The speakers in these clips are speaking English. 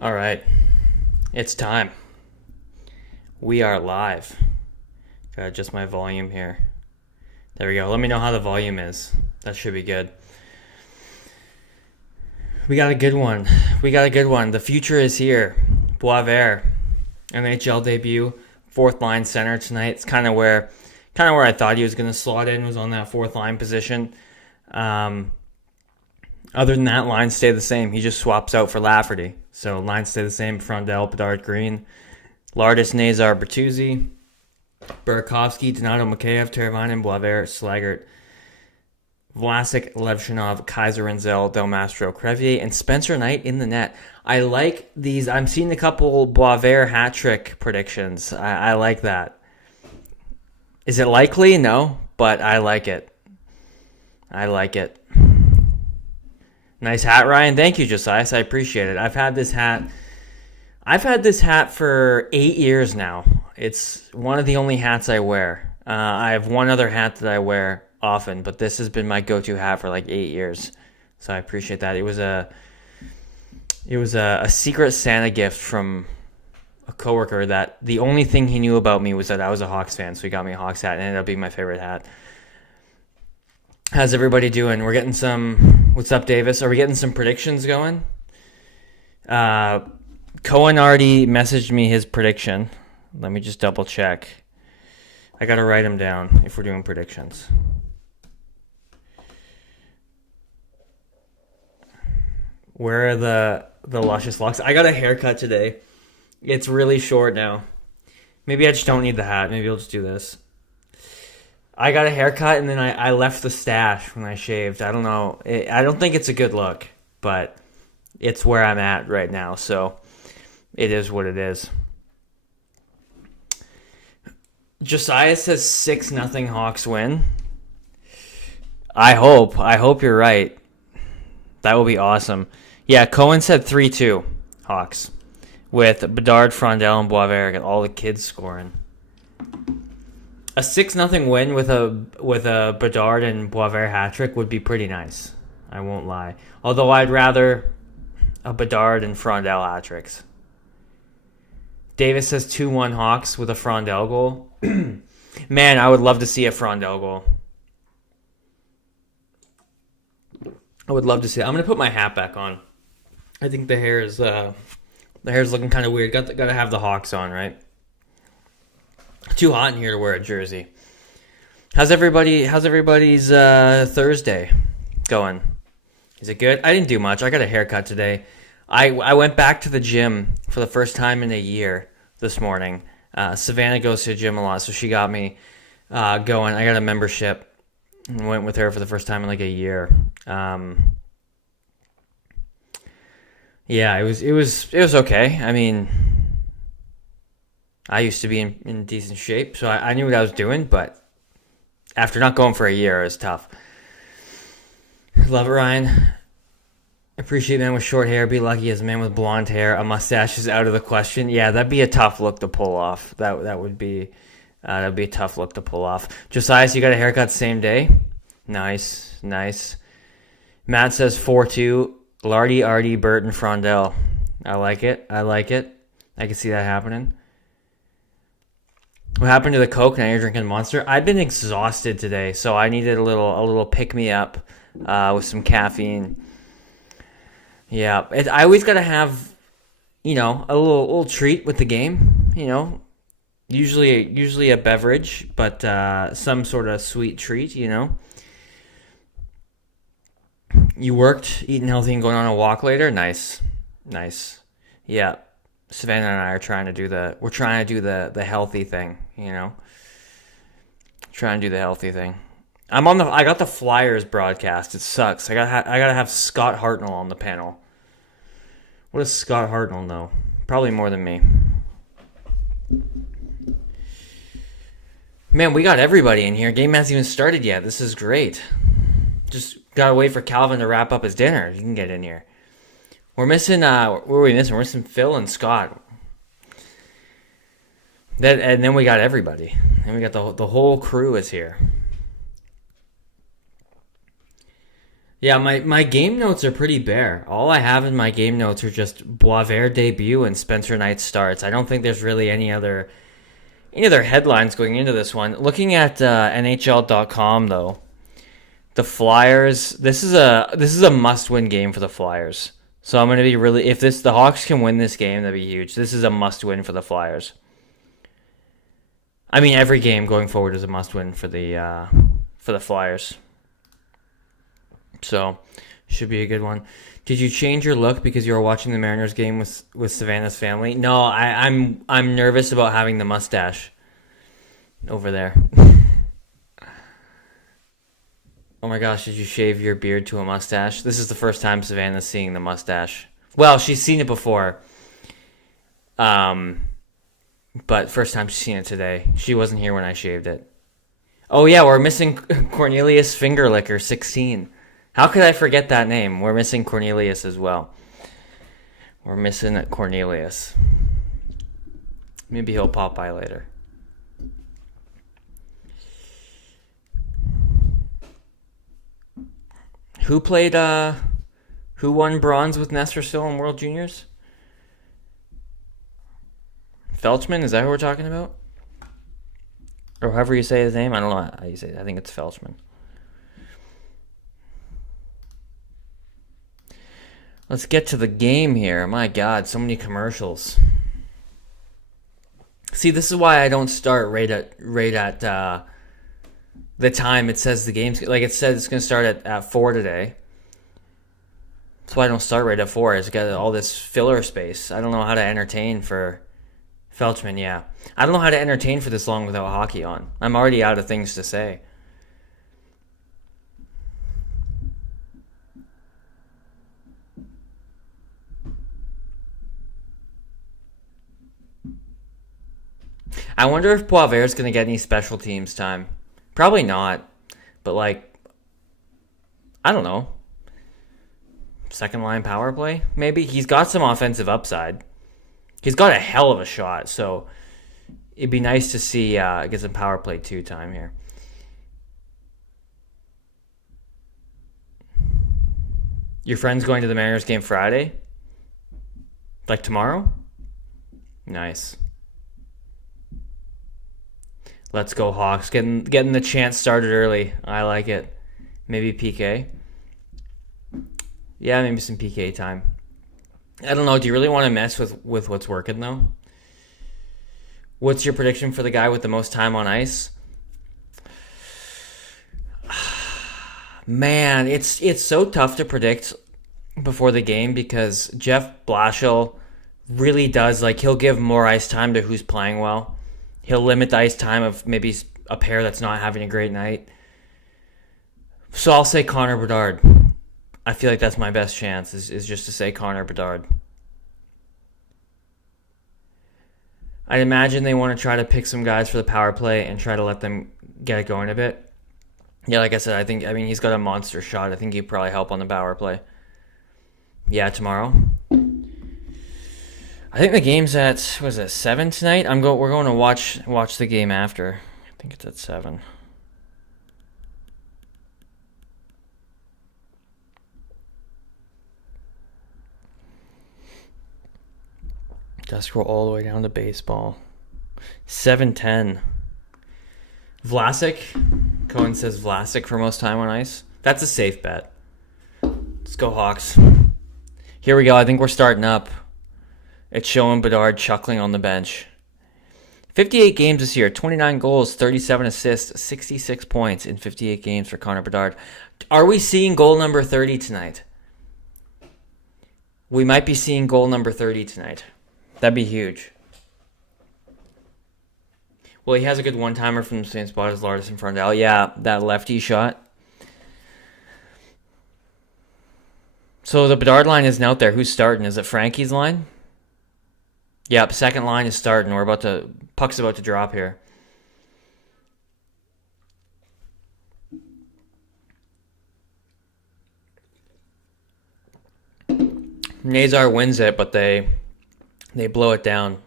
All right, it's time. We are live. Gotta adjust my volume here. There we go. Let me know how the volume is. That should be good. We got a good one. The future is here. Boisvert, NHL debut, fourth line center tonight. It's kind of where I thought he was going to slot in. Was on that fourth line position. Other than that, lines stay the same. He just swaps out for Lafferty. So lines stay the same. Frondell, Bedard, Green, Lardis, Nazar, Bertuzzi, Burakovsky, Donato, Mikheyev, Teravainen, Boisvert, Slaggert, Vlasic, Levshinov, Kaiser, Renzel, Del Mastro, Crevier, and Spencer Knight in the net. I like these. I'm seeing a couple Boisvert hat trick predictions. I like that. Is it likely? No, but I like it. Nice hat, Ryan. Thank you, Josias. I appreciate it. I've had this hat for 8 years now. It's one of the only hats I wear. I have one other hat that I wear often, but this has been my go-to hat for like 8 years. So I appreciate that. It was a Secret Santa gift from a coworker that the only thing he knew about me was that I was a Hawks fan, so he got me a Hawks hat and it ended up being my favorite hat. How's everybody doing? We're getting some... What's up, Davis? Are we getting some predictions going? Cohen already messaged me his prediction. Let me just double check. I got to write him down if we're doing predictions. Where are the luscious locks? I got a haircut today. It's really short now. Maybe I just don't need the hat. Maybe I'll just do this. I got a haircut and then I left the stash when I shaved. I don't know. I don't think it's a good look, but it's where I'm at right now. So it is what it is. Josiah says 6-0 Hawks win. I hope you're right. That will be awesome. Yeah, Cohen said 3-2 Hawks with Bedard, Frondell, and Boisvert. Got all the kids scoring. A 6-0 win with a Bedard and Boisvert hat trick would be pretty nice. I won't lie. Although I'd rather a Bedard and Frondell hat tricks. Davis says 2-1 Hawks with a Frondell goal. Man, I would love to see a Frondell goal. I would love to see it. I'm gonna put my hat back on. I think the hair is looking kind of weird. Got to have the Hawks on, right? Too hot in here to wear a jersey. How's everybody's Thursday going? Is it good? I didn't do much. I got a haircut today. I went back to the gym for the first time in a year this morning. Savannah goes to the gym a lot, so she got me going. I got a membership and went with her for the first time in like a year. Yeah, it was okay. I mean, I used to be in decent shape, so I knew what I was doing, but after not going for a year, it was tough. Love it, Ryan. Appreciate man with short hair. Be lucky as a man with blonde hair. A mustache is out of the question. Yeah, that'd be a tough look to pull off. That would be a tough look to pull off. Josiah, so you got a haircut same day? Nice. Matt says 4-2. Lardy, Artie, Burt, and Frondell. I like it. I can see that happening. What happened to the Coke? Now you're drinking Monster. I've been exhausted today, so I needed a little pick me up with some caffeine. Yeah, I always gotta have, a little treat with the game. Usually a beverage, but some sort of sweet treat. You worked, eating healthy, and going on a walk later. Nice. Yeah. Savannah and I are trying to do the healthy thing, Trying to do the healthy thing. I got the Flyers broadcast. It sucks. I gotta have Scott Hartnell on the panel. What does Scott Hartnell know? Probably more than me. Man, we got everybody in here. Game hasn't even started yet. This is great. Just gotta wait for Calvin to wrap up his dinner. You can get in here. We're missing, what are we missing? We're missing Phil and Scott. And then we got everybody. And we got the whole crew is here. Yeah, my game notes are pretty bare. All I have in my game notes are just Boisvert debut and Spencer Knight starts. I don't think there's really any other headlines going into this one. Looking at NHL.com though, the Flyers. This is a must-win game for the Flyers. So I'm gonna be really, if the Hawks can win this game, that'd be huge. This is a must-win for the Flyers. I mean, every game going forward is a must-win for the Flyers. So, should be a good one. Did you change your look because you were watching the Mariners game with Savannah's family? No, I'm nervous about having the mustache over there. Oh my gosh, did you shave your beard to a mustache? This is the first time Savannah's seeing the mustache. Well, she's seen it before. But first time she's seen it today. She wasn't here when I shaved it. Oh yeah, we're missing Cornelius Fingerlicker, 16. How could I forget that name? We're missing Cornelius as well. We're missing Cornelius. Maybe he'll pop by later. Who won bronze with Nestor Still in World Juniors? Felchman, is that who we're talking about? Or however you say his name? I don't know how you say it. I think it's Felchman. Let's get to the game here. My God, so many commercials. See, this is why I don't start right at the time it says the game's, like it says it's going to start at 4 today. That's why I don't start right at 4. It's got all this filler space. I don't know how to entertain for Felchman, yeah. I don't know how to entertain for this long without hockey on. I'm already out of things to say. I wonder if Poivert's going to get any special teams time. Probably not. But, I don't know. Second line power play? Maybe. He's got some offensive upside. He's got a hell of a shot, so it'd be nice to see get some power play 2 time here. Your friend's going to the Mariners game Friday? Like tomorrow? Nice. Let's go Hawks. Getting the chance started early. I like it. Maybe PK. Yeah, maybe some PK time. I don't know. Do you really want to mess with what's working, though? What's your prediction for the guy with the most time on ice? Man, it's so tough to predict before the game because Jeff Blashill really does, he'll give more ice time to who's playing well. He'll limit the ice time of maybe a pair that's not having a great night. So I'll say Connor Bedard. I feel like that's my best chance is just to say Connor Bedard. I'd imagine they want to try to pick some guys for the power play and try to let them get it going a bit. Yeah, like I said, he's got a monster shot. I think he'd probably help on the power play. Yeah, tomorrow. I think the game's at 7 tonight? We're going to watch the game after. I think it's at 7. Gotta scroll all the way down to baseball. 7:10. Vlasic. Cohen says Vlasic for most time on ice. That's a safe bet. Let's go Hawks. Here we go. I think we're starting up. It's showing Bedard chuckling on the bench. 58 games this year, 29 goals, 37 assists, 66 points in 58 games for Connor Bedard. Are we seeing goal number 30 tonight? We might be seeing goal number 30 tonight. That'd be huge. Well, he has a good one-timer from the same spot as Lardis and Frondell. Yeah, that lefty shot. So the Bedard line isn't out there. Who's starting? Is it Frankie's line? Yep, second line is starting. Puck's about to drop here. Nazar wins it, but they blow it down.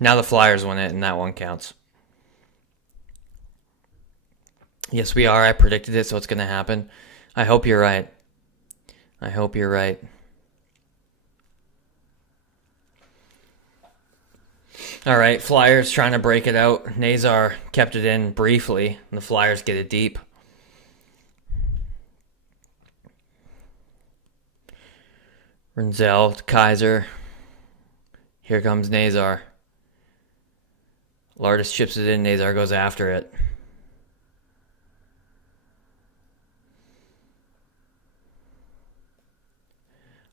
Now the Flyers win it, and that one counts. Yes, we are. I predicted it, so it's going to happen. I hope you're right. I hope you're right. All right, Flyers trying to break it out. Nazar kept it in briefly, and the Flyers get it deep. Renzel, Kaiser. Here comes Nazar. Lardis chips it in. Nazar goes after it.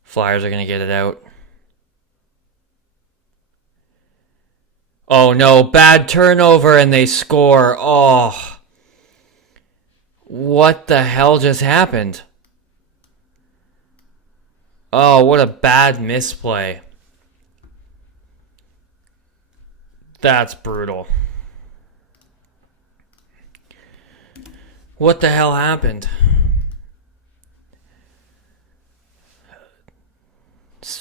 Flyers are going to get it out. Oh no, bad turnover and they score. Oh. What the hell just happened? Oh, what a bad misplay. That's brutal. What the hell happened?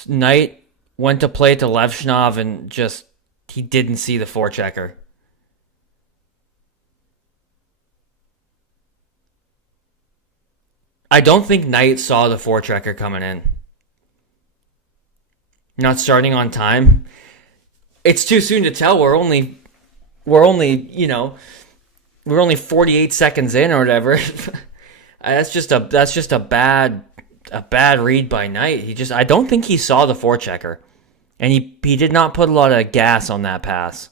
Knight went to play to Levshnov and just, he didn't see the forechecker. I don't think Knight saw the forechecker coming in. Not starting on time. It's too soon to tell. We're only 48 seconds in or whatever. That's just a bad read by Knight. I don't think he saw the forechecker. And he did not put a lot of gas on that pass.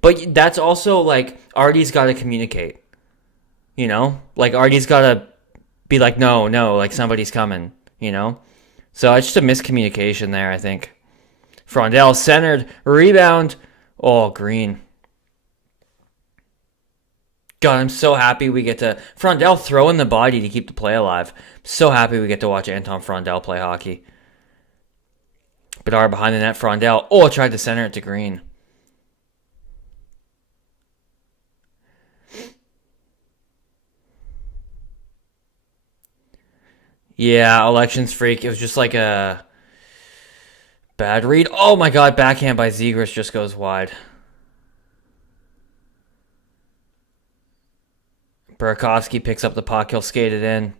But that's also like Artie's got to communicate. You know? Like Artie's got to be like, no, like somebody's coming, you know? So it's just a miscommunication there, I think. Frondell centered, rebound. Oh, Green. God, I'm so happy we get to... Frondell throwing the body to keep the play alive. So happy we get to watch Anton Frondell play hockey. Bedard behind the net, Frondell. Oh, tried to center it to Green. Yeah, elections freak. It was just like a bad read. Oh my god, backhand by Zegras just goes wide. Burakovsky picks up the puck. He'll skate it in.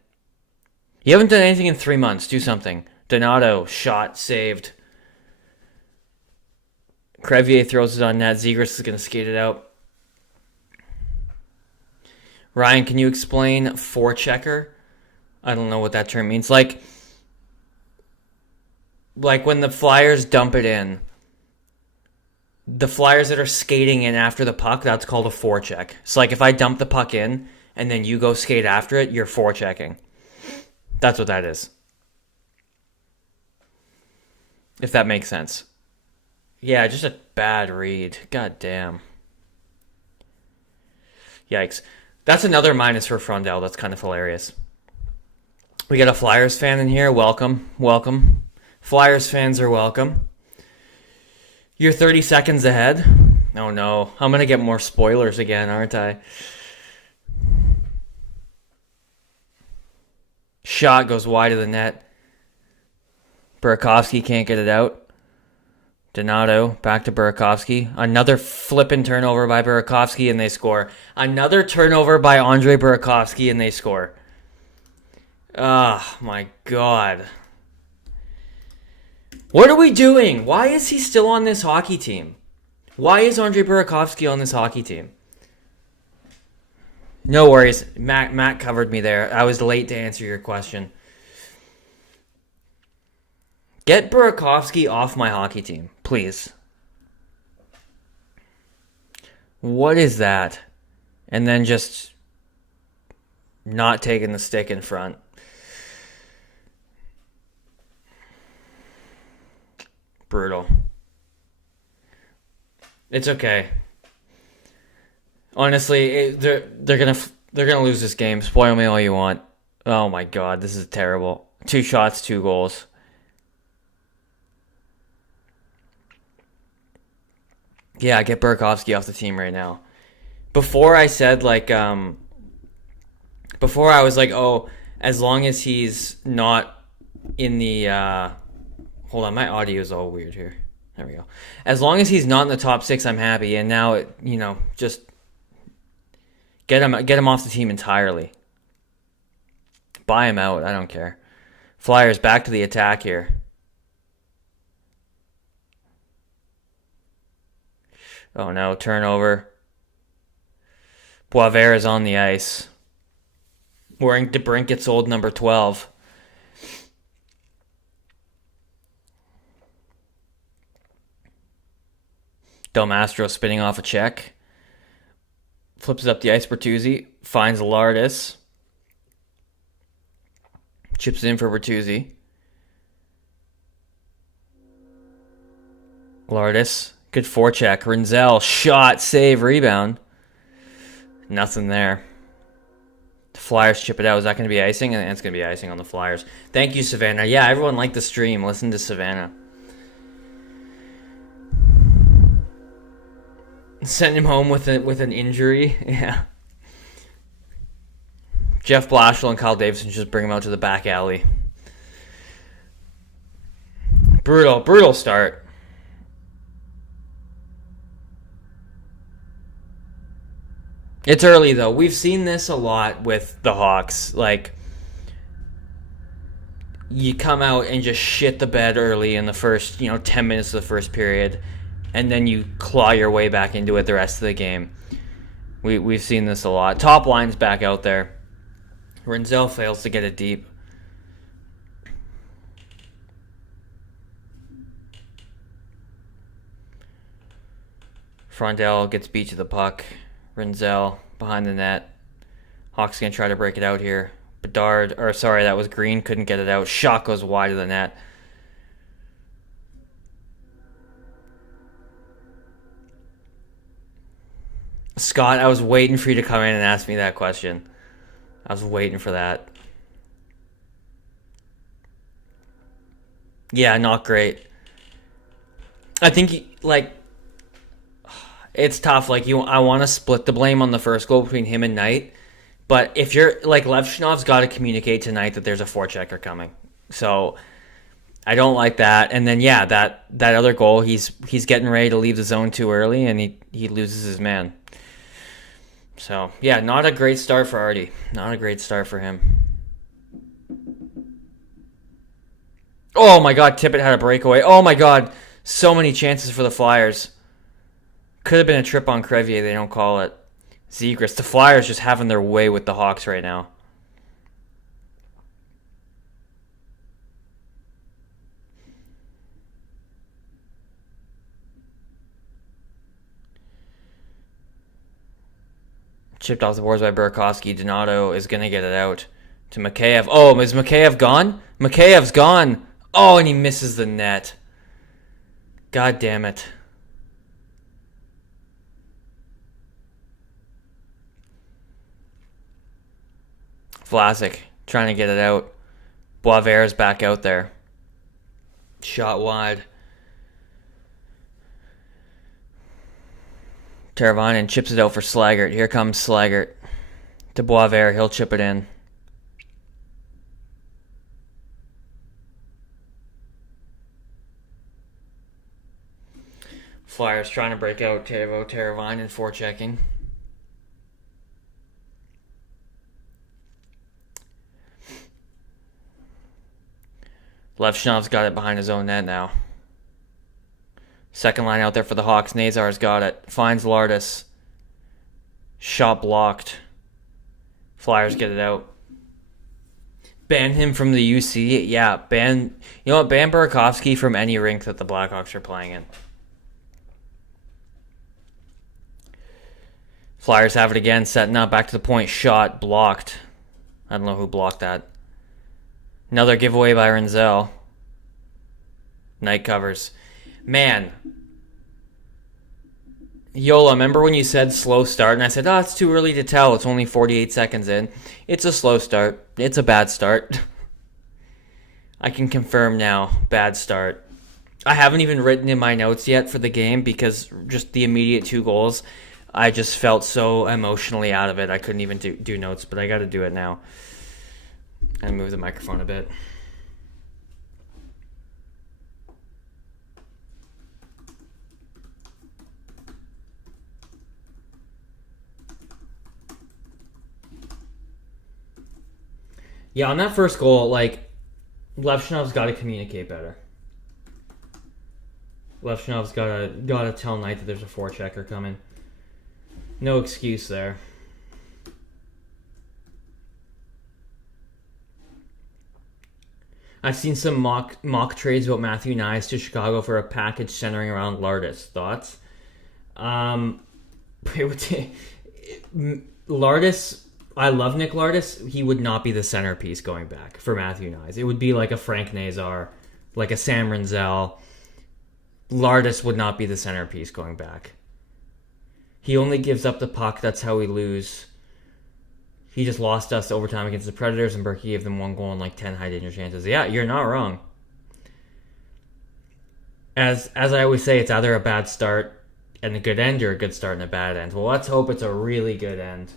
You haven't done anything in 3 months. Do something. Donato, shot, saved. Crevier throws it on net. Zegras is going to skate it out. Ryan, can you explain forechecker? I don't know what that term means. Like when the Flyers dump it in, the Flyers that are skating in after the puck, that's called a forecheck. So like if I dump the puck in and then you go skate after it, you're forechecking. That's what that is. If that makes sense. Yeah, just a bad read. God damn. Yikes. That's another minus for Frondell. That's kind of hilarious. We got a Flyers fan in here. Welcome. Flyers fans are welcome. You're 30 seconds ahead. Oh no. I'm going to get more spoilers again, aren't I? Shot goes wide of the net. Burakovsky can't get it out. Donato back to Burakovsky. Another flippin' turnover by Burakovsky and they score. Another turnover by Andre Burakovsky and they score. Oh my god. What are we doing? Why is he still on this hockey team? Why is Andre Burakovsky on this hockey team? No worries. Matt covered me there. I was late to answer your question. Get Burakovsky off my hockey team, please. What is that? And then just not taking the stick in front. Brutal. It's okay. Honestly, they're gonna lose this game. Spoil me all you want. Oh my god, this is terrible. 2 shots, 2 goals. Yeah, get Burakovsky off the team right now. Before I said before I was like, oh, as long as he's not in the hold on, my audio is all weird here. There we go. As long as he's not in the top 6, I'm happy. And now, just Get him off the team entirely. Buy him out. I don't care. Flyers back to the attack here. Oh no, turnover. Boisvert is on the ice. Wearing DeBrincat's old number 12. Del Mastro spinning off a check. Flips it up the ice. Bertuzzi finds Lardis. Chips it in for Bertuzzi. Lardis. Good forecheck. Rinzel. Shot. Save. Rebound. Nothing there. The Flyers chip it out. Is that going to be icing? And it's going to be icing on the Flyers. Thank you, Savannah. Yeah, everyone liked the stream. Listen to Savannah. Send him home with an injury. Yeah. Jeff Blashill and Kyle Davidson just bring him out to the back alley. Brutal start. It's early, though. We've seen this a lot with the Hawks. Like, you come out and just shit the bed early in the first, 10 minutes of the first period, and then you claw your way back into it the rest of the game. We've seen this a lot. Top line's back out there. Rinzel fails to get it deep. Frondell gets beat to the puck. Rinzel behind the net. Hawks going to try to break it out here. That was Green. Couldn't get it out. Shot goes wide of the net. Scott, I was waiting for you to come in and ask me that question. I was waiting for that. Yeah, not great. I think, it's tough. I want to split the blame on the first goal between him and Knight. But if you're, Levshinov's got to communicate tonight that there's a forechecker coming. So, I don't like that. And then, that other goal, he's getting ready to leave the zone too early, and he loses his man. So, not a great start for Artie. Not a great start for him. Oh, my God. Tippett had a breakaway. Oh, my God. So many chances for the Flyers. Could have been a trip on Crevier. They don't call it. Zegras. The Flyers just having their way with the Hawks right now. Chipped off the boards by Burakovsky. Donato is going to get it out to Mikheyev. Oh, is Mikheyev gone? Mikheyev's gone. Oh, and he misses the net. God damn it. Vlasic trying to get it out. Boisvert's back out there. Shot wide. Teravainen chips it out for Slaggert. Here comes Slaggert to Boisvert. He'll chip it in. Flyers trying to break out. Teravainen forechecking. Levshinov's got it behind his own net now. Second line out there for the Hawks. Nazar's got it. Finds Lardis. Shot blocked. Flyers get it out. Ban him from the UC. Yeah, ban Burakovsky from any rink that the Blackhawks are playing in. Flyers have it again. Setting up. Back to the point. Shot blocked. I don't know who blocked that. Another giveaway by Rinzel. Knight covers. Man. Yola, remember when you said slow start? And I said, it's too early to tell. It's only 48 seconds in. It's a slow start. It's a bad start. I can confirm now. Bad start. I haven't even written in my notes yet for the game because just the immediate 2 goals, I just felt so emotionally out of it. I couldn't even do notes, but I got to do it now. And move the microphone a bit. Yeah, on that first goal, like, Levshinov's got to communicate better. Levshinov's gotta tell Knight that there's a forechecker coming. No excuse there. I've seen some mock trades about Matthew Nyes to Chicago for a package centering around Lardis. Thoughts? Lardis, I love Nick Lardis. He would not be the centerpiece going back for Matthew Nyes. It would be like a Frank Nazar, like a Sam Renzel. Lardis would not be the centerpiece going back. He only gives up the puck. That's how we lose. He just lost us to overtime against the Predators, and Berkey gave them 1 goal and like 10 high danger chances. Yeah, you're not wrong. As I always say, it's either a bad start and a good end or a good start and a bad end. Well, let's hope it's a really good end.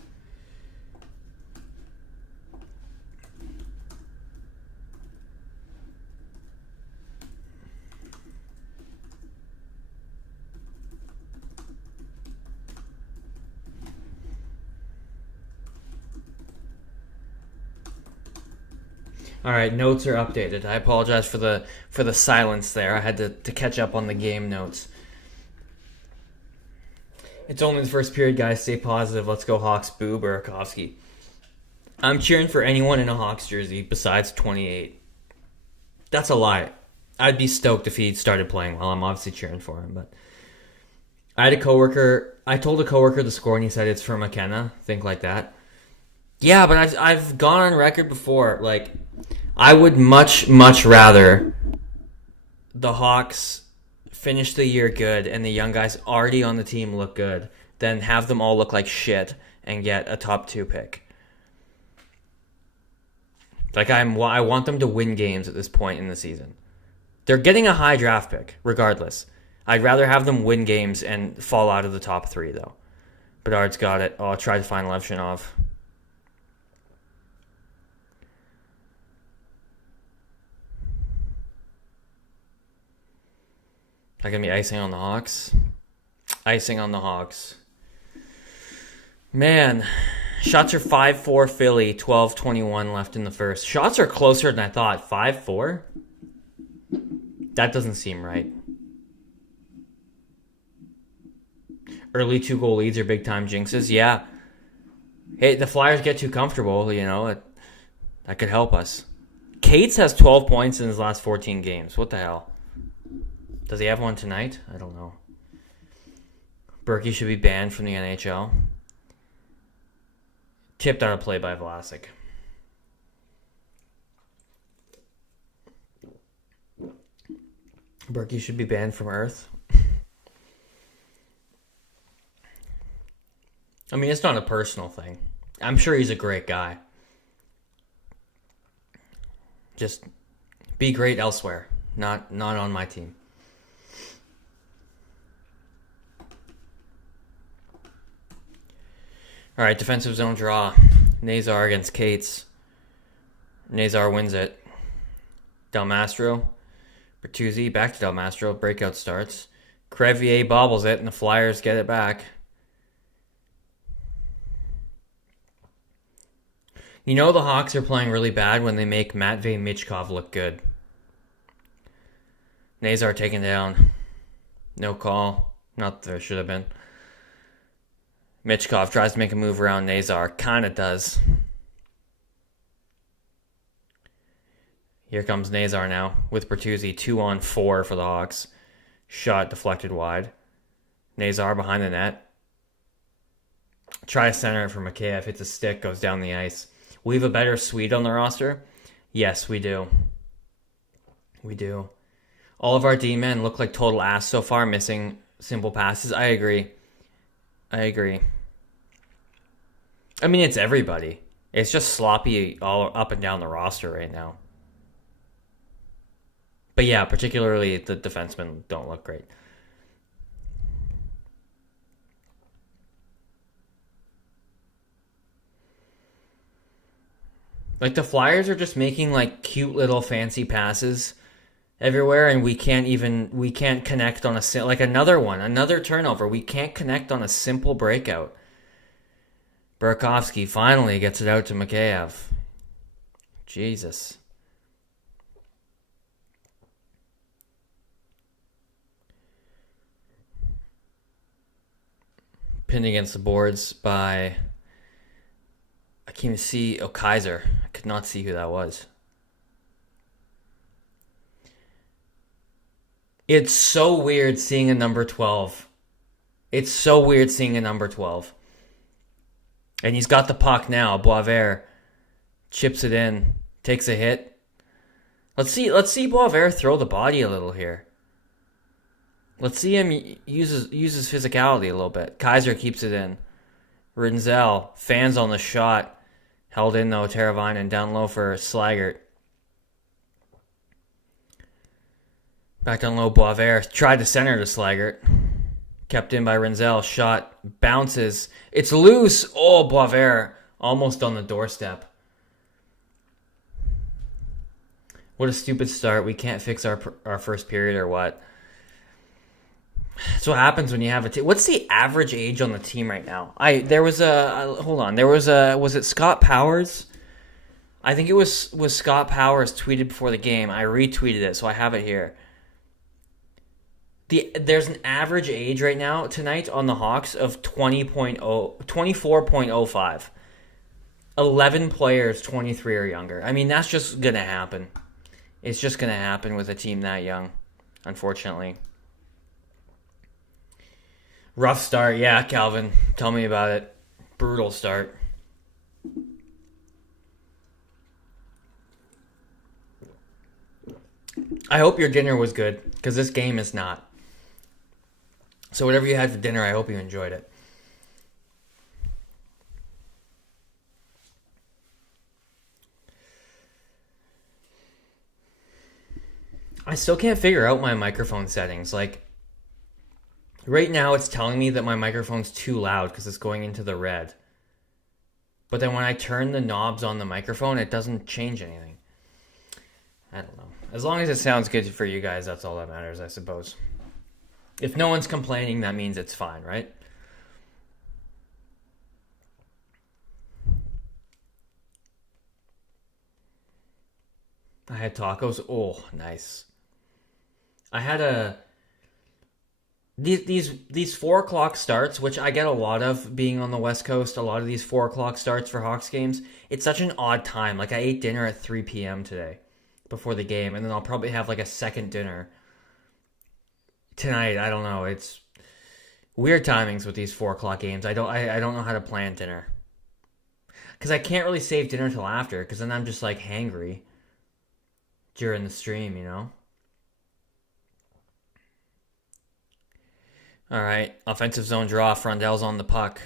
All right, notes are updated. I apologize for the silence there. I had to catch up on the game notes. It's only the first period, guys. Stay positive. Let's go Hawks. Boo, Burakovsky. I'm cheering for anyone in a Hawks jersey besides 28. That's a lie. I'd be stoked if he started playing well. I'm obviously cheering for him, but I told a coworker the score and he said it's for McKenna. Think like that. Yeah, but I've gone on record before. Like, I would much rather the Hawks finish the year good and the young guys already on the team look good than have them all look like shit and get a top 2 pick. Like, I want them to win games at this point in the season. They're getting a high draft pick, regardless. I'd rather have them win games and fall out of the top 3, though. Bedard's got it. Oh, I'll try to find Levshinov. That gonna be icing on the Hawks? Icing on the Hawks. Man, shots are 5-4 Philly, 12:21 left in the first. Shots are closer than I thought. 5-4? That doesn't seem right. Early 2-goal leads are big-time jinxes. Yeah. Hey, the Flyers get too comfortable, that could help us. Cates has 12 points in his last 14 games. What the hell? Does he have one tonight? I don't know. Berkey should be banned from the NHL. Tipped out of play by Vlasic. Berkey should be banned from Earth. I mean, it's not a personal thing. I'm sure he's a great guy. Just be great elsewhere, not on my team. All right, defensive zone draw. Nazar against Cates. Nazar wins it. Del Mastro. Bertuzzi back to Del Mastro. Breakout starts. Crevier bobbles it, and the Flyers get it back. You know the Hawks are playing really bad when they make Matvei Michkov look good. Nazar taken down. No call. Not that there should have been. Michkov tries to make a move around Nazar. Kind of does. Here comes Nazar now with Bertuzzi. 2-on-4 for the Hawks. Shot deflected wide. Nazar behind the net. Try to center it for Mikheyev. Hits a stick. Goes down the ice. We have a better Swede on the roster? Yes, we do. We do. All of our D-men look like total ass so far, missing simple passes. I agree. I mean, it's everybody. It's just sloppy all up and down the roster right now. But yeah, particularly the defensemen don't look great. Like, the Flyers are just making like cute little fancy passes everywhere, and we can't connect on another turnover. We can't connect on a simple breakout. Burakovsky finally gets it out to Mikheyev. Jesus. Pinned against the boards by, I can't even see, Kaiser. I could not see who that was. It's so weird seeing a number 12. It's so weird seeing a number 12. And he's got the puck now. Boisvert chips it in, takes a hit. Let's see Boisvert throw the body a little here. Let's see him uses physicality a little bit. Kaiser keeps it in. Rinzel fans on the shot. Held in though, Teravainen down low for Slaggert. Back down low, Boisvert tried to center to Slaggert. Kept in by Rinzel. Shot bounces. It's loose. Oh, Boisvert almost on the doorstep. What a stupid start. We can't fix our first period or what? That's what happens when you have a team. What's the average age on the team right now? Was it Scott Powers? I think it was Scott Powers tweeted before the game. I retweeted it, so I have it here. There's an average age right now tonight on the Hawks of 24.05. 11 players 23 or younger. I mean, that's just going to happen. It's just going to happen with a team that young, unfortunately. Rough start, yeah, Calvin. Tell me about it. Brutal start. I hope your dinner was good, because this game is not. So whatever you had for dinner, I hope you enjoyed it. I still can't figure out my microphone settings. Like, right now it's telling me that my microphone's too loud because it's going into the red. But then when I turn the knobs on the microphone, it doesn't change anything. I don't know. As long as it sounds good for you guys, that's all that matters, I suppose. If no one's complaining, that means it's fine, right? I had tacos. Oh, nice. I had these 4 o'clock starts, which I get a lot of being on the West Coast. A lot of these 4 o'clock starts for Hawks games. It's such an odd time. Like, I ate dinner at 3 p.m. today before the game, and then I'll probably have like a second dinner tonight. I don't know. It's weird timings with these 4 o'clock games. I don't know how to plan dinner because I can't really save dinner till after, because then I'm just like hangry during the stream, you know. All right, offensive zone draw. Frondell's on the puck.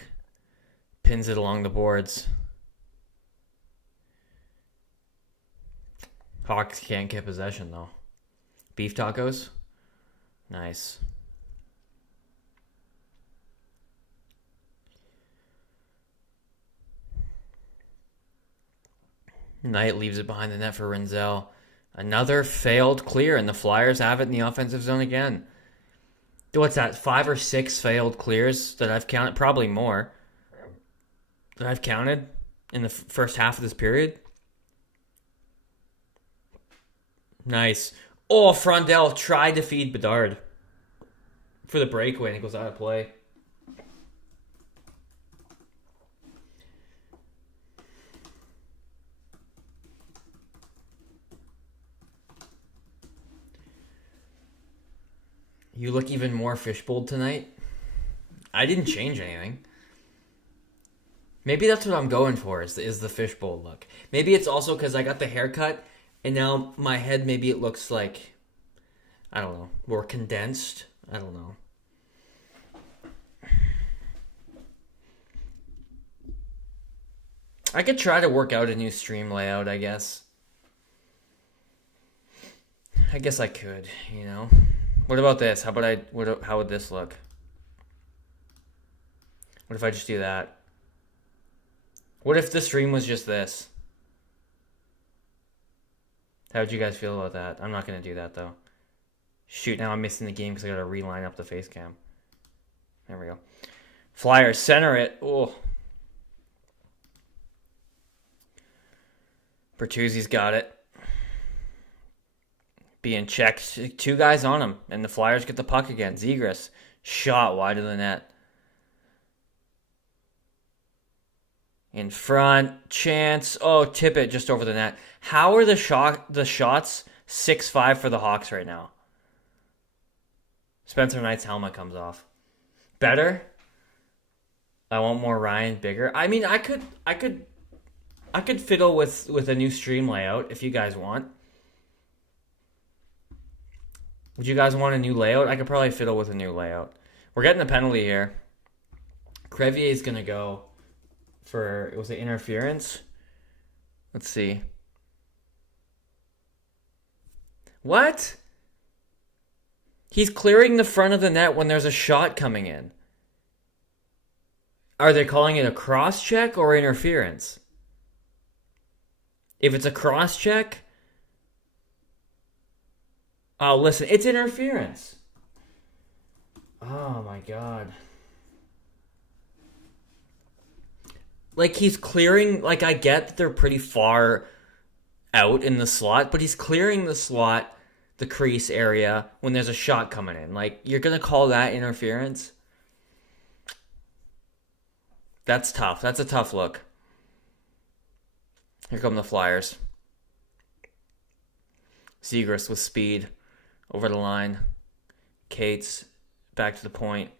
Pins it along the boards. Hawks can't get possession, though. Beef tacos? Nice. Knight leaves it behind the net for Rinzel. Another failed clear, and the Flyers have it in the offensive zone again. What's that, 5 or 6 failed clears that I've counted? Probably more that I've counted in the first half of this period. Nice. Oh, Frondell tried to feed Bedard for the breakaway, and it goes out of play. You look even more fishbowled tonight. I didn't change anything. Maybe that's what I'm going for, is the fishbowl look. Maybe it's also because I got the haircut, and now my head, maybe it looks like, I don't know, more condensed. I don't know. I could try to work out a new stream layout, I guess. I guess I could, you know. What about this? How would this look? What if I just do that? What if the stream was just this? How would you guys feel about that? I'm not going to do that, though. Shoot, now I'm missing the game because I got to reline up the face cam. There we go. Flyers, center it. Oh. Bertuzzi's got it. Being checked. 2 guys on him. And the Flyers get the puck again. Zegras. Shot wide of the net. In front. Chance. Oh, tip it just over the net. How are the shots 6-5 for the Hawks right now? Spencer Knight's helmet comes off. Better? I want more Ryan, bigger. I mean, I could fiddle with a new stream layout if you guys want. Would you guys want a new layout? I could probably fiddle with a new layout. We're getting a penalty here. Crevier's going to go for, was it interference? Let's see. What? He's clearing the front of the net when there's a shot coming in. Are they calling it a cross-check or interference? If it's a cross-check... Oh, listen, it's interference. Oh, my God. Like, he's clearing... Like, I get that they're pretty far out in the slot, but he's clearing the slot, the crease area, when there's a shot coming in. Like, you're going to call that interference? That's tough. That's a tough look. Here come the Flyers. Zegras with speed over the line. Cates back to the point.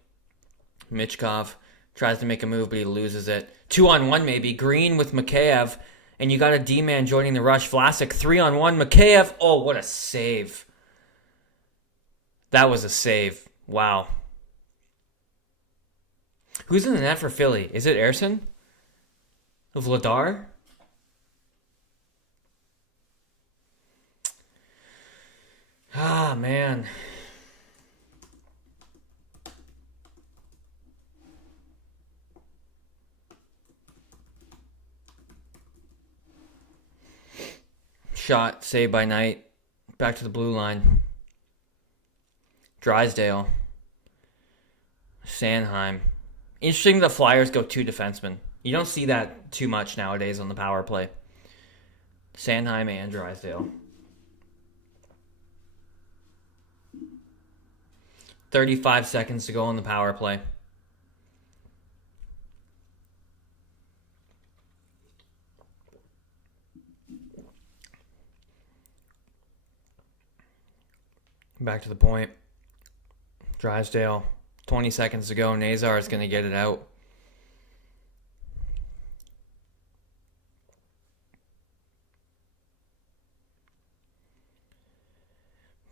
Michkov tries to make a move, but he loses it. 2-on-1 maybe. Green with Mikheyev. And you got a D-man joining the rush. Vlasic 3-on-1. Mikheyev. Oh, what a save. That was a save. Wow. Who's in the net for Philly? Is it Erson? Vladar? Ah, man. Shot, saved by Knight. Back to the blue line. Drysdale. Sanheim. Interesting the Flyers go 2 defensemen. You don't see that too much nowadays on the power play. Sanheim and Drysdale. 35 seconds to go on the power play. Back to the point. Drysdale. 20 seconds to go. Nazar is going to get it out.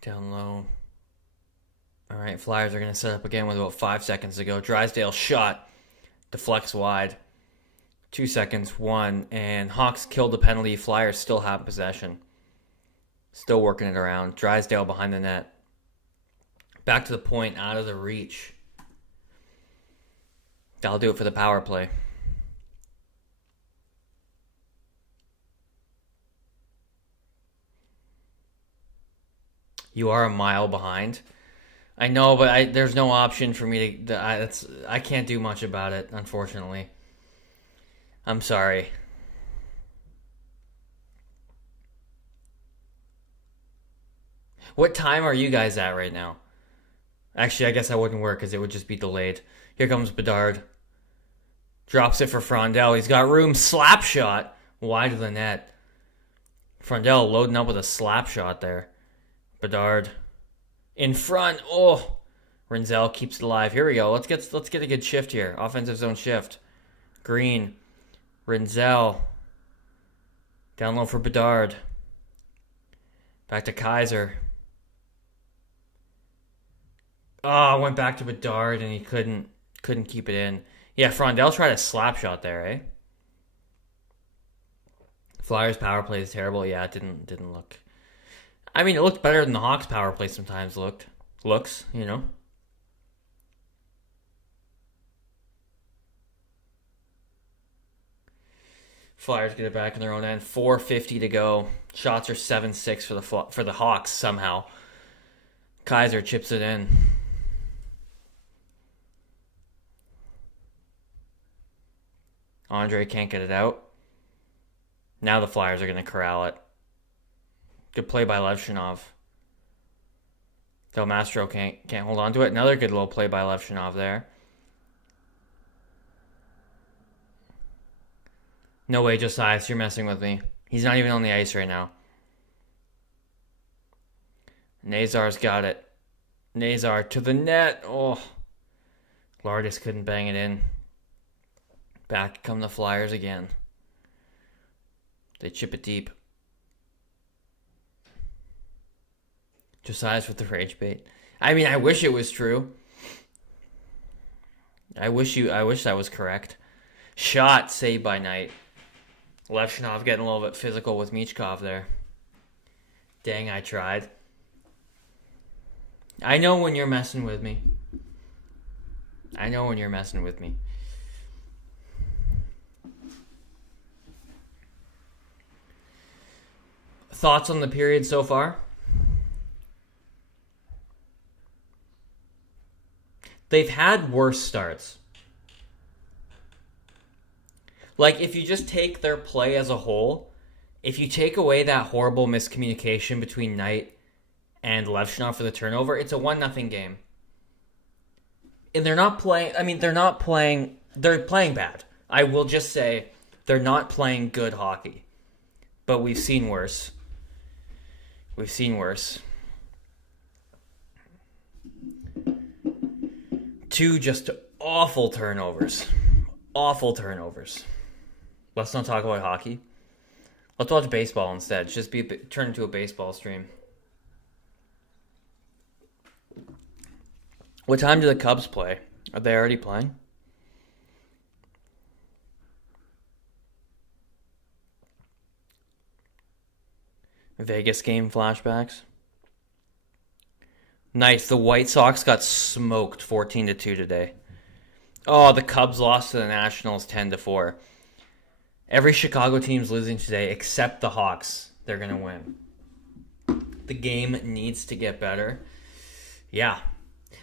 Down low. All right, Flyers are going to set up again with about 5 seconds to go. Drysdale shot. Deflects wide. 2 seconds, 1. And Hawks killed the penalty. Flyers still have possession. Still working it around. Drysdale behind the net. Back to the point, out of the reach. That'll do it for the power play. You are a mile behind. I know, but there's no option for me to... I can't do much about it, unfortunately. I'm sorry. What time are you guys at right now? Actually, I guess that wouldn't work because it would just be delayed. Here comes Bedard. Drops it for Frondell. He's got room. Slap shot. Wide of the net. Frondell loading up with a slap shot there. Bedard. In front. Oh. Rinzel keeps it alive. Here we go. Let's get a good shift here. Offensive zone shift. Green. Rinzel. Down low for Bedard. Back to Kaiser. Oh, went back to Bedard and he couldn't keep it in. Yeah, Frondell tried a slap shot there, eh? Flyers power play is terrible. Yeah, it didn't look. I mean, it looked better than the Hawks power play sometimes looks, you know. Flyers get it back in their own end. 4:50 to go. Shots are 7-6 for the Hawks somehow. Kaiser chips it in. Andre can't get it out. Now the Flyers are going to corral it. Good play by Levshinov. Del Mastro can't hold on to it. Another good little play by Levshinov there. No way, Josias, you're messing with me. He's not even on the ice right now. Nazar's got it. Nazar to the net. Oh, Lardis couldn't bang it in. Back come the Flyers again. They chip it deep. Josiah's with the rage bait. I mean, I wish it was true. I wish that was correct. Shot saved by Knight. Levshinov getting a little bit physical with Michkov there. Dang, I tried. I know when you're messing with me. I know when you're messing with me. Thoughts on the period so far? They've had worse starts. Like, if you just take their play as a whole, if you take away that horrible miscommunication between Knight and Levshinov for the turnover, it's a 1-0 game. And they're playing bad. I will just say they're not playing good hockey. But we've seen worse. We've seen worse. 2 just awful turnovers. Awful turnovers. Let's not talk about hockey. Let's watch baseball instead. Just turn into a baseball stream. What time do the Cubs play? Are they already playing? Vegas game flashbacks. Nice. The White Sox got smoked 14-2 today. Oh, the Cubs lost to the Nationals 10-4. Every Chicago team's losing today except the Hawks. They're going to win. The game needs to get better. Yeah.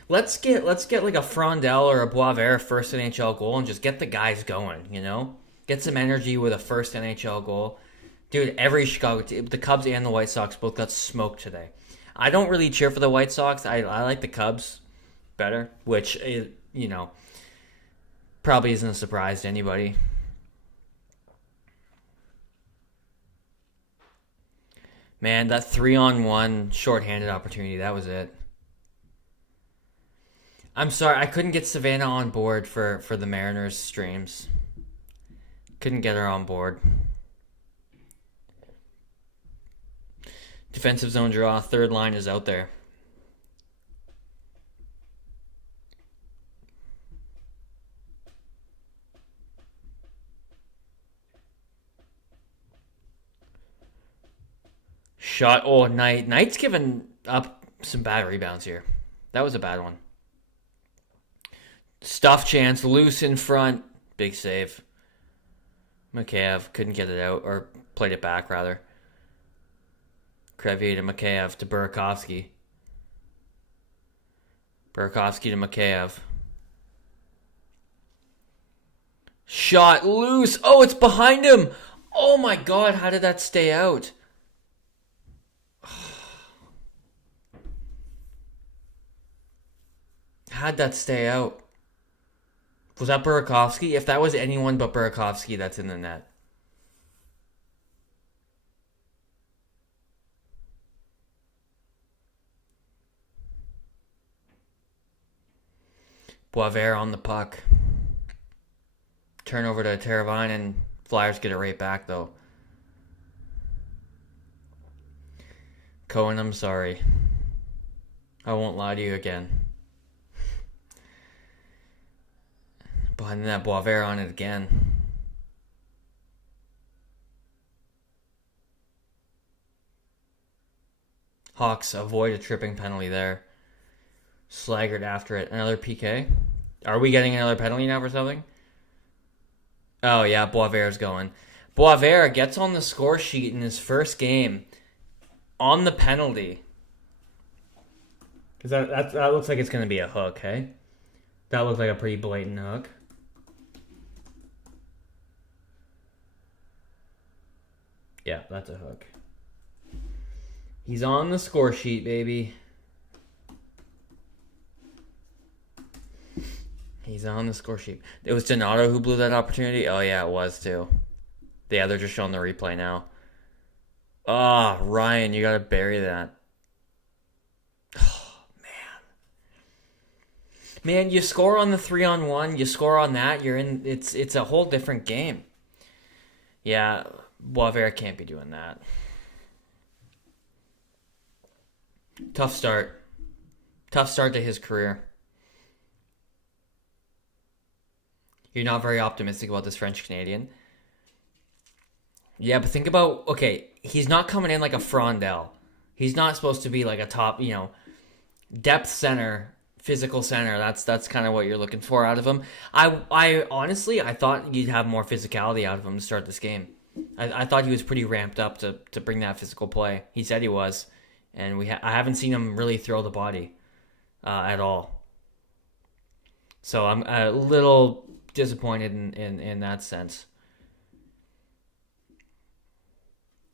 Let's get like a Frondel or a Boisvert first NHL goal and just get the guys going, you know? Get some energy with a first NHL goal. Dude, every Chicago team, the Cubs and the White Sox both got smoked today. I don't really cheer for the White Sox. I like the Cubs better, which, you know, probably isn't a surprise to anybody. Man, that 3-on-1 shorthanded opportunity, that was it. I'm sorry, I couldn't get Savannah on board for the Mariners streams. Couldn't get her on board. Defensive zone draw, third line is out there. Shot. Oh, Knight's given up some bad rebounds here. That was a bad one. Stuff chance, loose in front. Big save. Mikheyev couldn't get it out, or played it back, rather. Crevier to Mikheyev to Burakovsky. Burakovsky to Mikheyev. Shot loose. Oh, it's behind him. Oh my God, how did that stay out? How'd that stay out? Was that Burakovsky? If that was anyone but Burakovsky, that's in the net. Boisvert on the puck. Turnover to Teravainen. Flyers get it right back, though. Cohen, I'm sorry. I won't lie to you again. Behind that, Boisvert on it again. Hawks avoid a tripping penalty there. Slaggert after it. Another PK? Are we getting another penalty now for something? Oh, yeah, Boisvert's going. Boisvert gets on the score sheet in his first game on the penalty. Because that looks like it's going to be a hook, hey? That looks like a pretty blatant hook. Yeah, that's a hook. He's on the score sheet, baby. He's on the score sheet. It was Donato who blew that opportunity? Oh, yeah, it was too. Yeah, they're just showing the replay now. Ah, oh, Ryan, you got to bury that. Oh, man, you score on the 3-on-1, you score on that, you're in. It's a whole different game. Yeah, Boisvert can't be doing that. Tough start. Tough start to his career. You're not very optimistic about this French Canadian. Yeah, but think about, okay, he's not coming in like a Frondel. He's not supposed to be like a top, depth center, physical center. That's kind of what you're looking for out of him. I honestly, I thought you'd have more physicality out of him to start this game. I thought he was pretty ramped up to bring that physical play. He said he was, and I haven't seen him really throw the body at all. So I'm a little disappointed in that sense.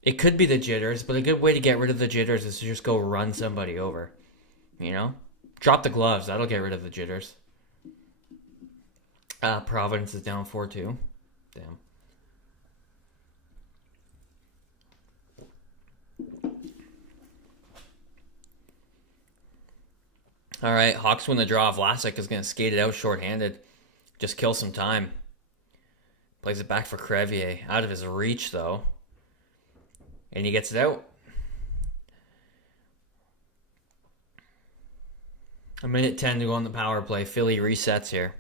It could be the jitters, but a good way to get rid of the jitters is to just go run somebody over. Drop the gloves. That'll get rid of the jitters. Providence is down 4-2. Damn. All right, Hawks win the draw. Vlasic is going to skate it out shorthanded. Just kill some time. Plays it back for Crevier. Out of his reach, though. And he gets it out. A minute 10 to go on the power play. Philly resets here.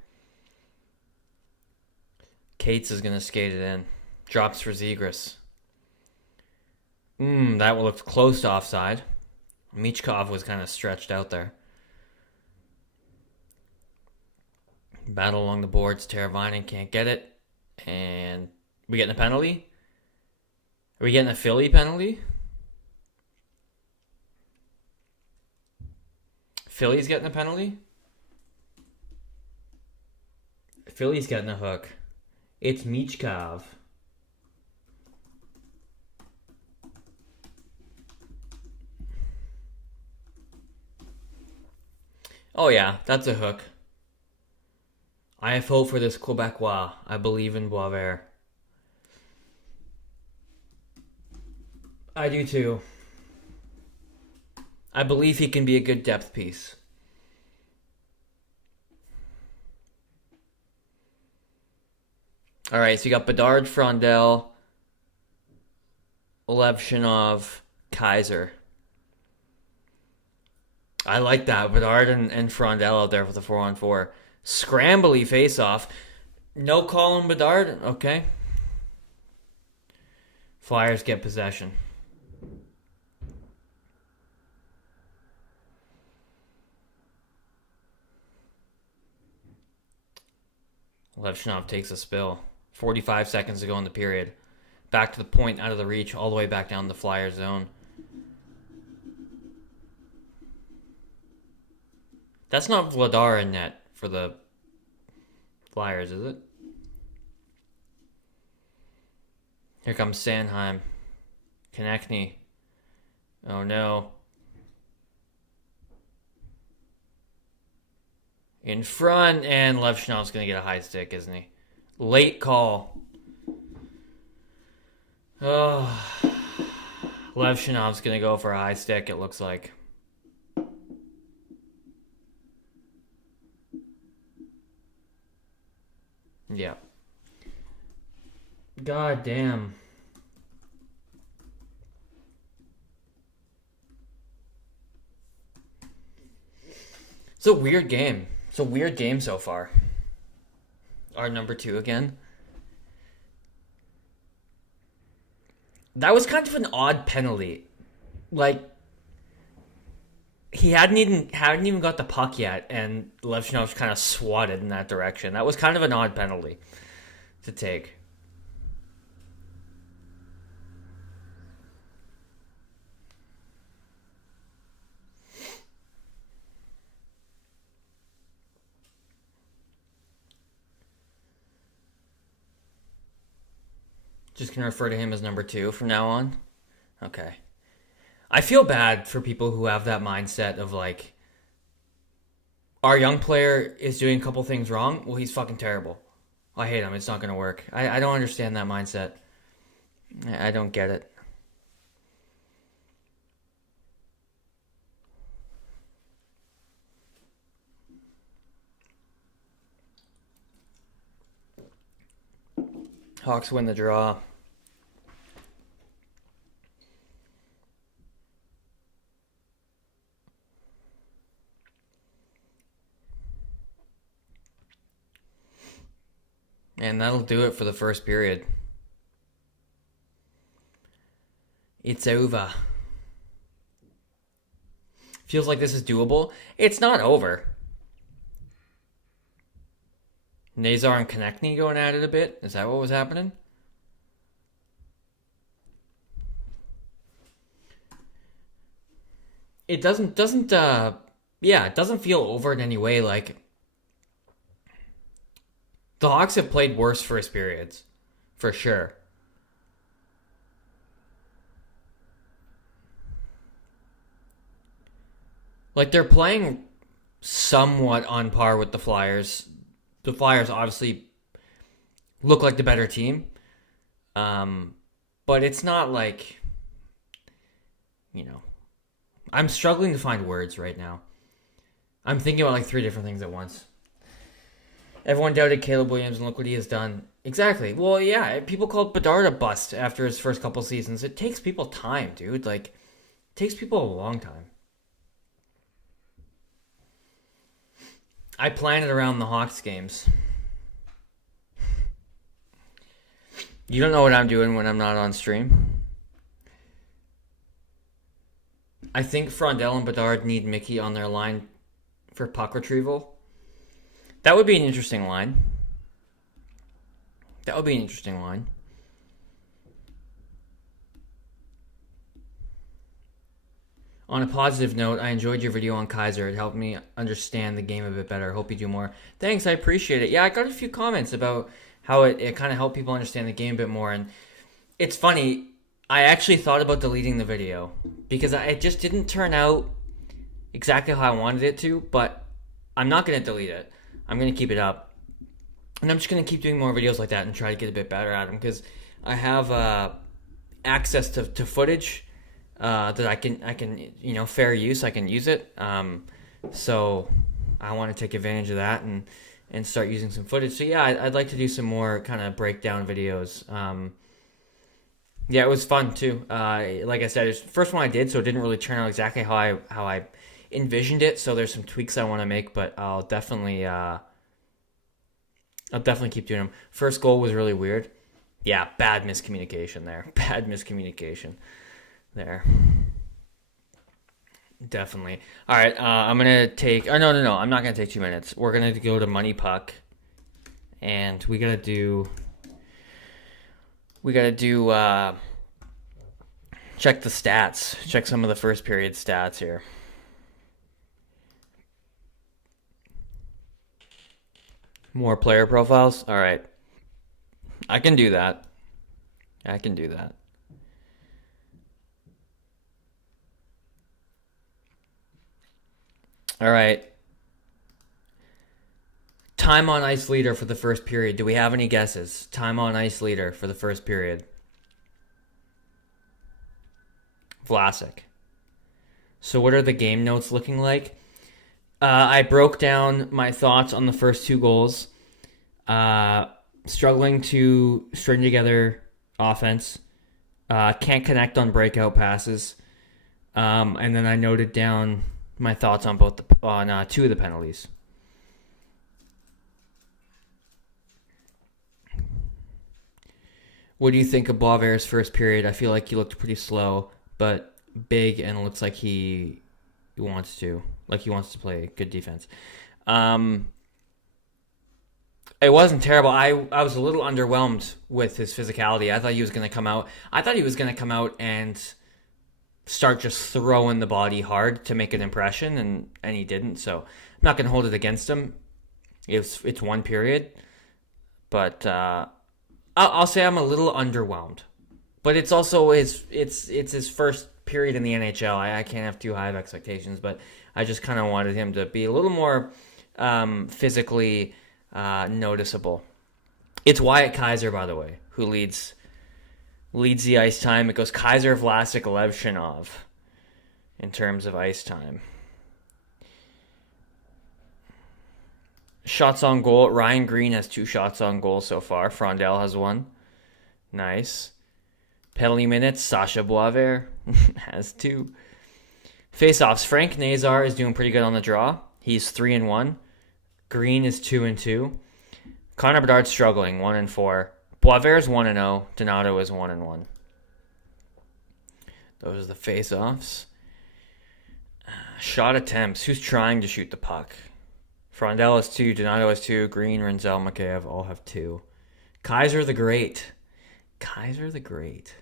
Cates is going to skate it in. Drops for Zegras. That looked close to offside. Michkov was kind of stretched out there. Battle along the boards. Teravainen can't get it. And we getting a penalty? Are we getting a Philly penalty? Philly's getting a penalty? Philly's getting a hook. It's Michkov. Oh yeah, that's a hook. I have hope for this Quebecois. I believe in Boisvert. I do too. I believe he can be a good depth piece. All right, so you got Bedard, Frondel, Levshinov, Kaiser. I like that. Bedard and Frondel out there for the 4-on-4. Scrambly face-off. No call on Bedard? Okay. Flyers get possession. Levshinov takes a spill. 45 seconds to go in the period. Back to the point, out of the reach, all the way back down the Flyer zone. That's not Vladar in net for the Flyers, is it? Here comes Sanheim. Konechny. Oh no. In front, and Levshinov's going to get a high stick, isn't he? Late call. Oh. Levshinov's going to go for a high stick, it looks like. Yeah. God damn. It's a weird game. It's a weird game so far. Our number 2 again. That was kind of an odd penalty. Like, he hadn't even got the puck yet, and Levshinov's kind of swatted in that direction. That was kind of an odd penalty to take. Just gonna refer to him as number 2 from now on? Okay. I feel bad for people who have that mindset of like, our young player is doing a couple things wrong. Well, he's fucking terrible. I hate him. It's not gonna work. I don't understand that mindset. I don't get it. Hawks win the draw. And that'll do it for the first period. It's over. Feels like this is doable. It's not over. Nazar and Konechny going at it a bit. Is that what was happening? It doesn't it doesn't feel over in any way. Like, the Hawks have played worse first periods, for sure. Like, they're playing somewhat on par with the Flyers. The Flyers obviously look like the better team. But it's not like, I'm struggling to find words right now. I'm thinking about like 3 different things at once. Everyone doubted Caleb Williams, and look what he has done. Exactly. Well, yeah, people called Bedard a bust after his first couple seasons. It takes people time, dude. Like, it takes people a long time. I plan it around the Hawks games. You don't know what I'm doing when I'm not on stream. I think Frondell and Bedard need Mickey on their line for puck retrieval. That would be an interesting line. On a positive note, I enjoyed your video on Kaiser. It helped me understand the game a bit better. Hope you do more. Thanks, I appreciate it. Yeah, I got a few comments about how it kind of helped people understand the game a bit more. And it's funny, I actually thought about deleting the video because it just didn't turn out exactly how I wanted it to, but I'm not going to delete it. I'm going to keep it up. And I'm just going to keep doing more videos like that and try to get a bit better at them because I have access to footage that I can fair use. I can use it. So I want to take advantage of that and start using some footage. So yeah, I'd like to do some more kind of breakdown videos. Yeah, it was fun too. Like I said, it's the first one I did, so it didn't really turn out exactly how I envisioned it. So there's some tweaks I want to make, but I'll definitely keep doing them. First goal was really weird. Yeah, bad miscommunication there. Definitely. All right, I'm gonna take. Oh no, I'm not gonna take 2 minutes. We're gonna go to Money Puck, and we gotta do. Check the stats. Check some of the first period stats here. More player profiles? All right. I can do that. All right. Time on ice leader for the first period. Do we have any guesses? Time on ice leader for the first period. Vlasic. So what are the game notes looking like? I broke down my thoughts on the first 2 goals. Struggling to string together offense. Can't connect on breakout passes. And then I noted down my thoughts on 2 of the penalties. What do you think of Boisvert's first period? I feel like he looked pretty slow, but big, and looks like he wants to play good defense. It wasn't terrible. I was a little underwhelmed with his physicality. I thought he was going to come out. And start just throwing the body hard to make an impression, and he didn't. So I'm not going to hold it against him. It's one period, but I'll say I'm a little underwhelmed, but it's also it's his first period in the NHL. I can't have too high of expectations, but I just kind of wanted him to be a little more physically noticeable. It's Wyatt Kaiser, by the way, who leads the ice time. It goes Kaiser, Vlasic, Levshinov in terms of ice time. Shots on goal. Ryan Green has 2 shots on goal so far. Frondel has 1. Nice. Penalty minutes. Sasha Boisvert has 2. Face-offs. Frank Nazar is doing pretty good on the draw. He's 3-1. Green is 2-2. Connor Bedard's struggling, 1-4. Boisvert's 1-0. Donato is 1-1. Those are the face-offs. Shot attempts. Who's trying to shoot the puck? Frondel has 2. Donato has 2. Green, Renzel, Mikheyev all have 2. Kaiser the Great. Kaiser the Great.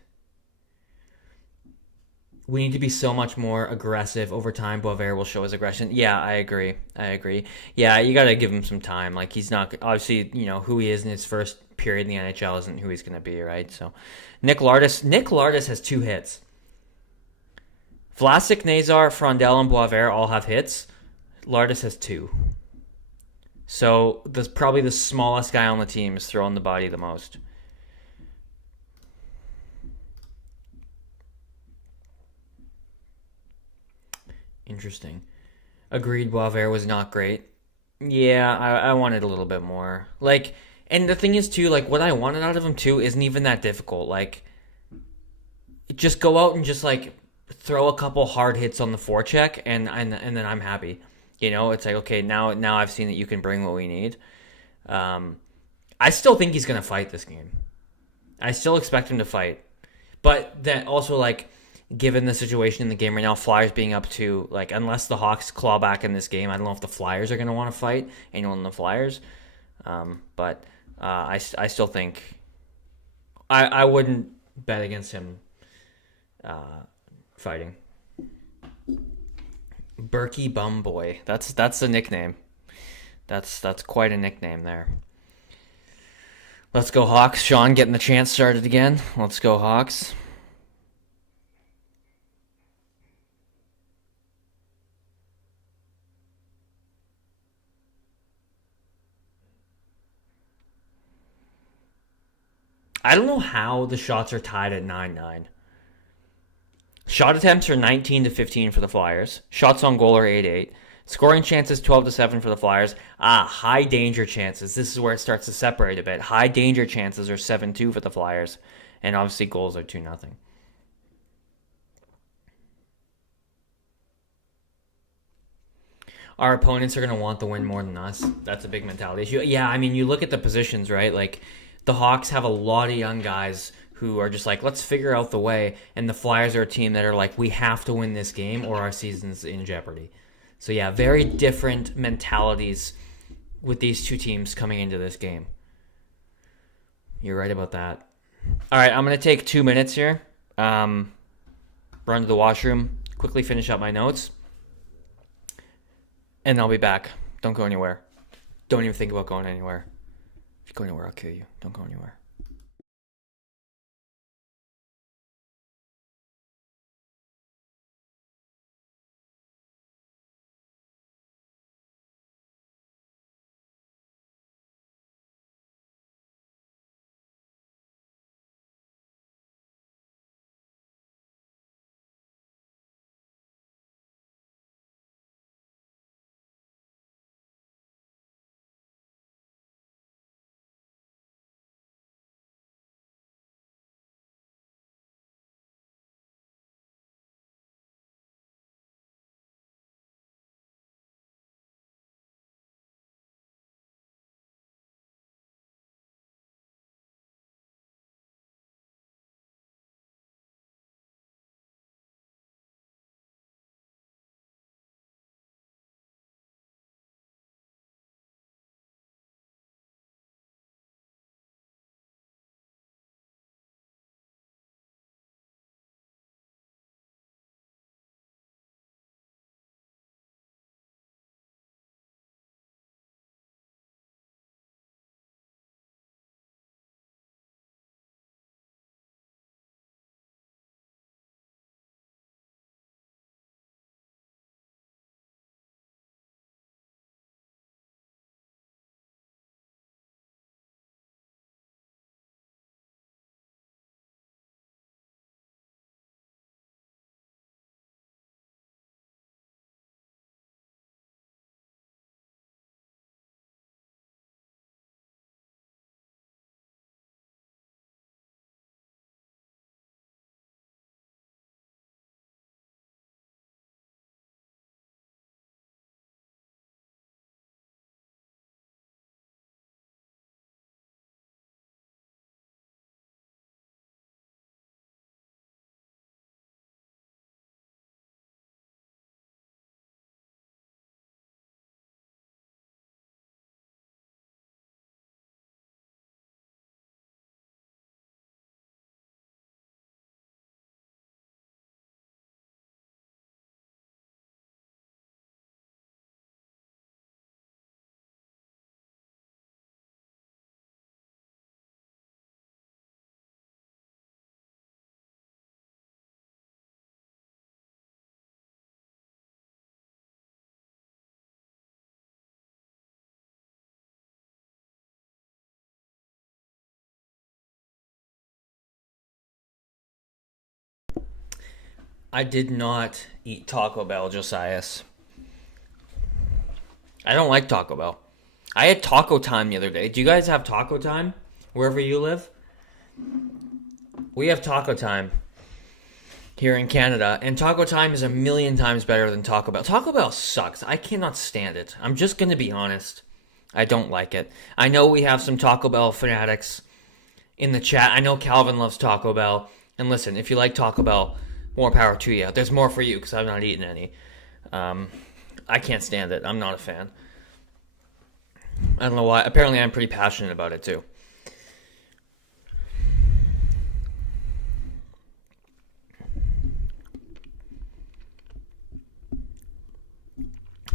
We need to be so much more aggressive over time. Boisvert will show his aggression. Yeah, I agree. Yeah, you got to give him some time. Like, he's not, obviously, who he is in his first period in the NHL isn't who he's going to be, right? So, Nick Lardis has 2 hits. Vlasic, Nazar, Frondel, and Boisvert all have hits. Lardis has 2. So, probably the smallest guy on the team is throwing the body the most. Interesting. Agreed, Boisvert was not great. Yeah, I wanted a little bit more. Like, and the thing is, too, like, what I wanted out of him, too, isn't even that difficult. Like, just go out and just, like, throw a couple hard hits on the forecheck, and then I'm happy. It's like, okay, now I've seen that you can bring what we need. I still think he's going to fight this game. I still expect him to fight. But that also, like, given the situation in the game right now, Flyers being up to, like, unless the Hawks claw back in this game, I don't know if the Flyers are going to want to fight. Anyone in the Flyers. But I still think I wouldn't bet against him fighting. Berkey Bumboy. That's the nickname. That's quite a nickname there. Let's go Hawks. Sean getting the chance started again. Let's go Hawks. I don't know how the shots are tied at 9-9. Shot attempts are 19-15 for the Flyers. Shots on goal are 8-8. Scoring chances 12-7 for the Flyers. High danger chances. This is where it starts to separate a bit. High danger chances are 7-2 for the Flyers. And obviously goals are 2-0. Our opponents are going to want the win more than us. That's a big mentality issue. Yeah, I mean, you look at the positions, right? Like, the Hawks have a lot of young guys who are just like, let's figure out the way. And the Flyers are a team that are like, we have to win this game or our season's in jeopardy. So, yeah, very different mentalities with these two teams coming into this game. You're right about that. All right, I'm going to take 2 minutes here. Run to the washroom, quickly finish up my notes, and I'll be back. Don't go anywhere. Don't even think about going anywhere. If you go anywhere, I'll kill you. Don't go anywhere. I did not eat Taco Bell, Josias. I don't like Taco Bell. I had Taco Time the other day. Do you guys have Taco Time wherever you live? We have Taco Time here in Canada, and Taco Time is a million times better than Taco Bell. Taco Bell sucks. I cannot stand it. I'm just going to be honest. I don't like it. I know we have some Taco Bell fanatics in the chat. I know Calvin loves Taco Bell. And listen, if you like Taco Bell, more power to you. There's more for you because I've not eaten any. I can't stand it. I'm not a fan. I don't know why. Apparently, I'm pretty passionate about it too.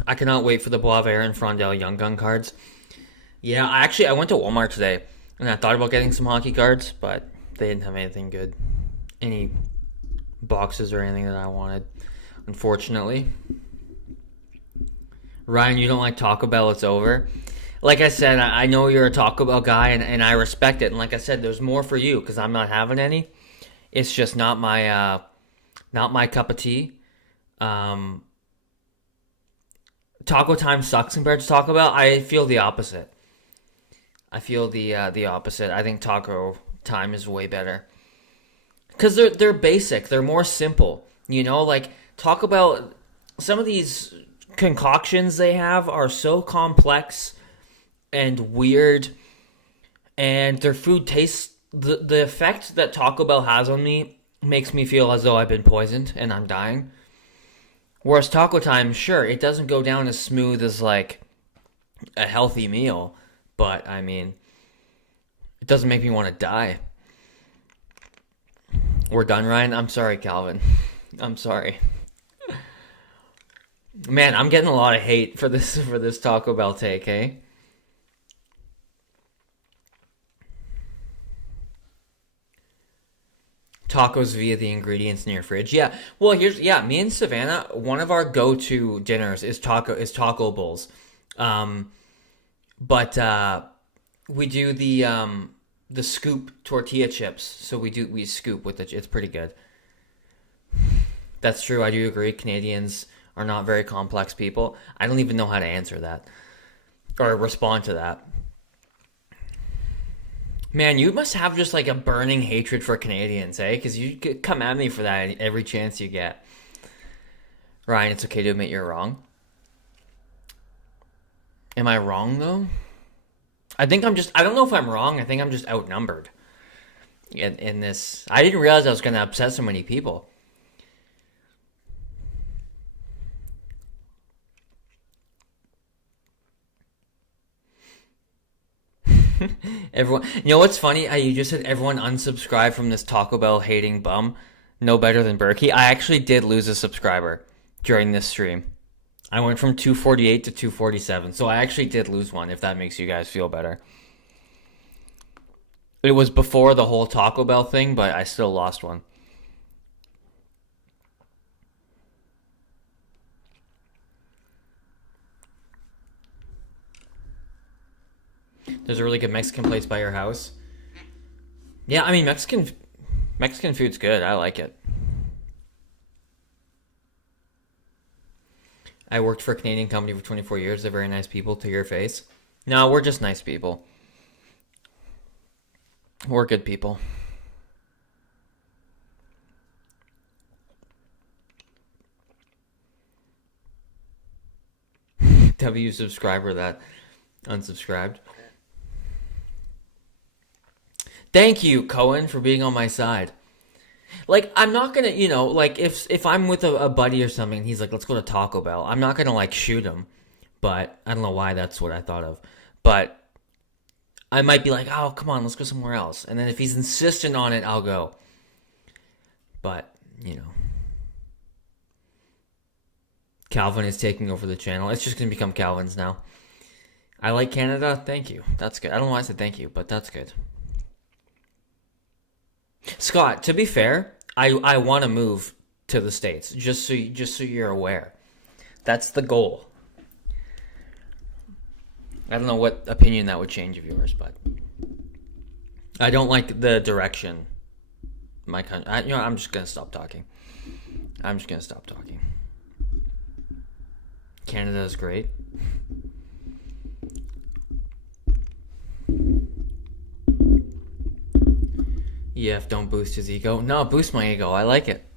I cannot wait for the Boisvert and Frondel Young Gun cards. Yeah, I went to Walmart today, and I thought about getting some hockey cards, but they didn't have anything good. Any boxes or anything that I wanted, unfortunately. Ryan, you don't like Taco Bell, it's over. Like I said, I know you're a Taco Bell guy, and I respect it. And like I said, there's more for you, because I'm not having any. It's just not my cup of tea. Taco Time sucks compared to Taco Bell. I feel the opposite. I think Taco Time is way better. Because they're basic. They're more simple. You know, like Taco Bell, some of these concoctions they have are so complex and weird. And their food tastes... The effect that Taco Bell has on me makes me feel as though I've been poisoned and I'm dying. Whereas Taco Time, sure, it doesn't go down as smooth as, like, a healthy meal. But, I mean, it doesn't make me want to die. We're done, Ryan? I'm sorry, Calvin. I'm sorry. Man, I'm getting a lot of hate for this Taco Bell take, eh? Tacos via the ingredients in your fridge. Yeah. Well, me and Savannah, one of our go-to dinners is taco bowls. But we do the scoop tortilla chips. So we scoop with it. It's pretty good. That's true. I do agree. Canadians are not very complex people. I don't even know how to answer that or respond to that. Man, you must have just like a burning hatred for Canadians, eh? Because you come at me for that every chance you get. Ryan, it's okay to admit you're wrong. Am I wrong, though? I don't know if I'm wrong. I think I'm just outnumbered in this. I didn't realize I was going to upset so many people. Everyone, you know what's funny? You just said everyone unsubscribe from this Taco Bell hating bum. No better than Berkey. I actually did lose a subscriber during this stream. I went from 248 to 247, so I actually did lose one, if that makes you guys feel better. It was before the whole Taco Bell thing, but I still lost one. There's a really good Mexican place by your house. Yeah, I mean, Mexican food's good. I like it. I worked for a Canadian company for 24 years. They're very nice people to your face. No, we're just nice people. We're good people. W subscriber that unsubscribed. Thank you, Cohen, for being on my side. Like, I'm not gonna, like, if I'm with a buddy or something, and he's like, let's go to Taco Bell, I'm not gonna, like, shoot him. But, I don't know why that's what I thought of. But, I might be like, oh, come on, let's go somewhere else. And then if he's insistent on it, I'll go. But, Calvin is taking over the channel. It's just gonna become Calvin's now. I like Canada. Thank you. That's good. I don't know why I said thank you, but that's good. Scott, to be fair, I want to move to the States, just so you're aware. That's the goal. I don't know what opinion that would change of yours, but I don't like the direction my country. I'm just gonna stop talking. I'm just going to stop talking. Canada is great. EF, don't boost his ego. No, boost my ego. I like it.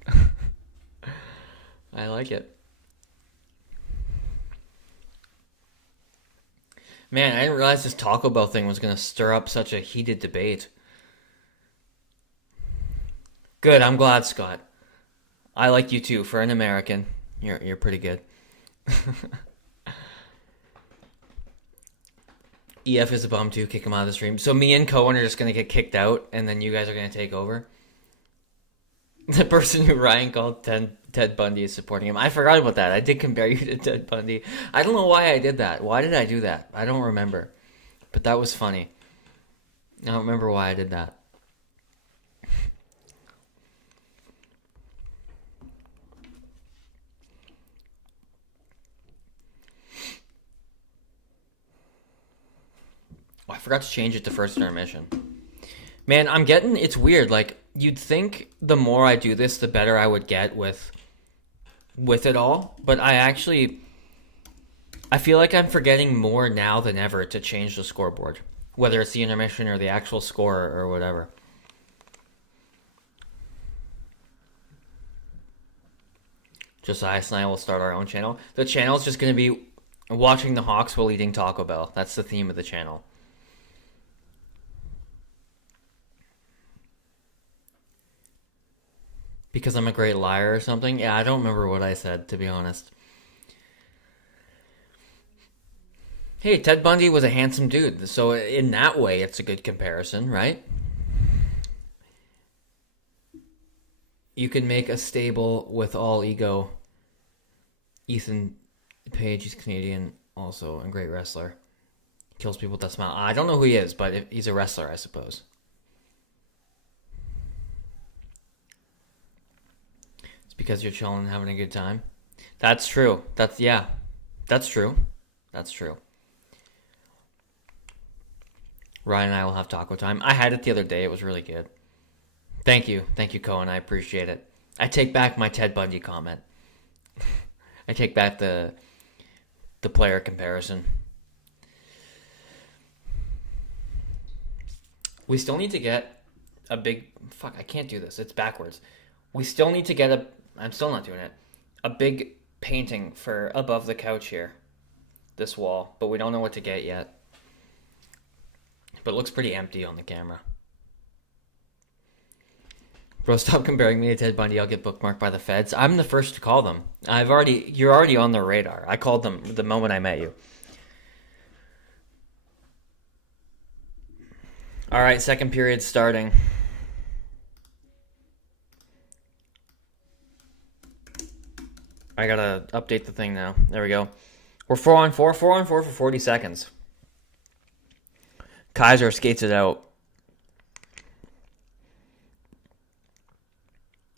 I like it. Man, I didn't realize this Taco Bell thing was going to stir up such a heated debate. Good, I'm glad, Scott. I like you too. For an American, you're pretty good. EF is a bum too. Kick him out of the stream. So me and Cohen are just going to get kicked out, and then you guys are going to take over? The person who Ryan called Ted Bundy is supporting him. I forgot about that. I did compare you to Ted Bundy. I don't know why I did that. Why did I do that? I don't remember. But that was funny. I don't remember why I did that. Oh, I forgot to change it to first intermission. Man, it's weird. Like, you'd think the more I do this, the better I would get with it all. But I feel like I'm forgetting more now than ever to change the scoreboard. Whether it's the intermission or the actual score or whatever. Josiah and I will start our own channel. The channel is just going to be watching the Hawks while eating Taco Bell. That's the theme of the channel. Because I'm a great liar or something? Yeah, I don't remember what I said, to be honest. Hey, Ted Bundy was a handsome dude, so in that way, it's a good comparison, right? You can make a stable with all ego. Ethan Page, he's Canadian also, and great wrestler. Kills people with that smile. I don't know who he is, but he's a wrestler, I suppose. Because you're chilling and having a good time. That's true. That's true. That's true. Ryan and I will have taco time. I had it the other day. It was really good. Thank you, Cohen. I appreciate it. I take back my Ted Bundy comment. I take back the player comparison. We still need to get a big... Fuck, I can't do this. It's backwards. We still need to get I'm still not doing it. A big painting for above the couch here. This wall. But we don't know what to get yet. But it looks pretty empty on the camera. Bro, stop comparing me to Ted Bundy. I'll get bookmarked by the feds. I'm the first to call them. You're already on their radar. I called them the moment I met you. All right, second period starting. I gotta update the thing now. There we go. We're 4-on-4. 4-on-4 for 40 seconds. Kaiser skates it out.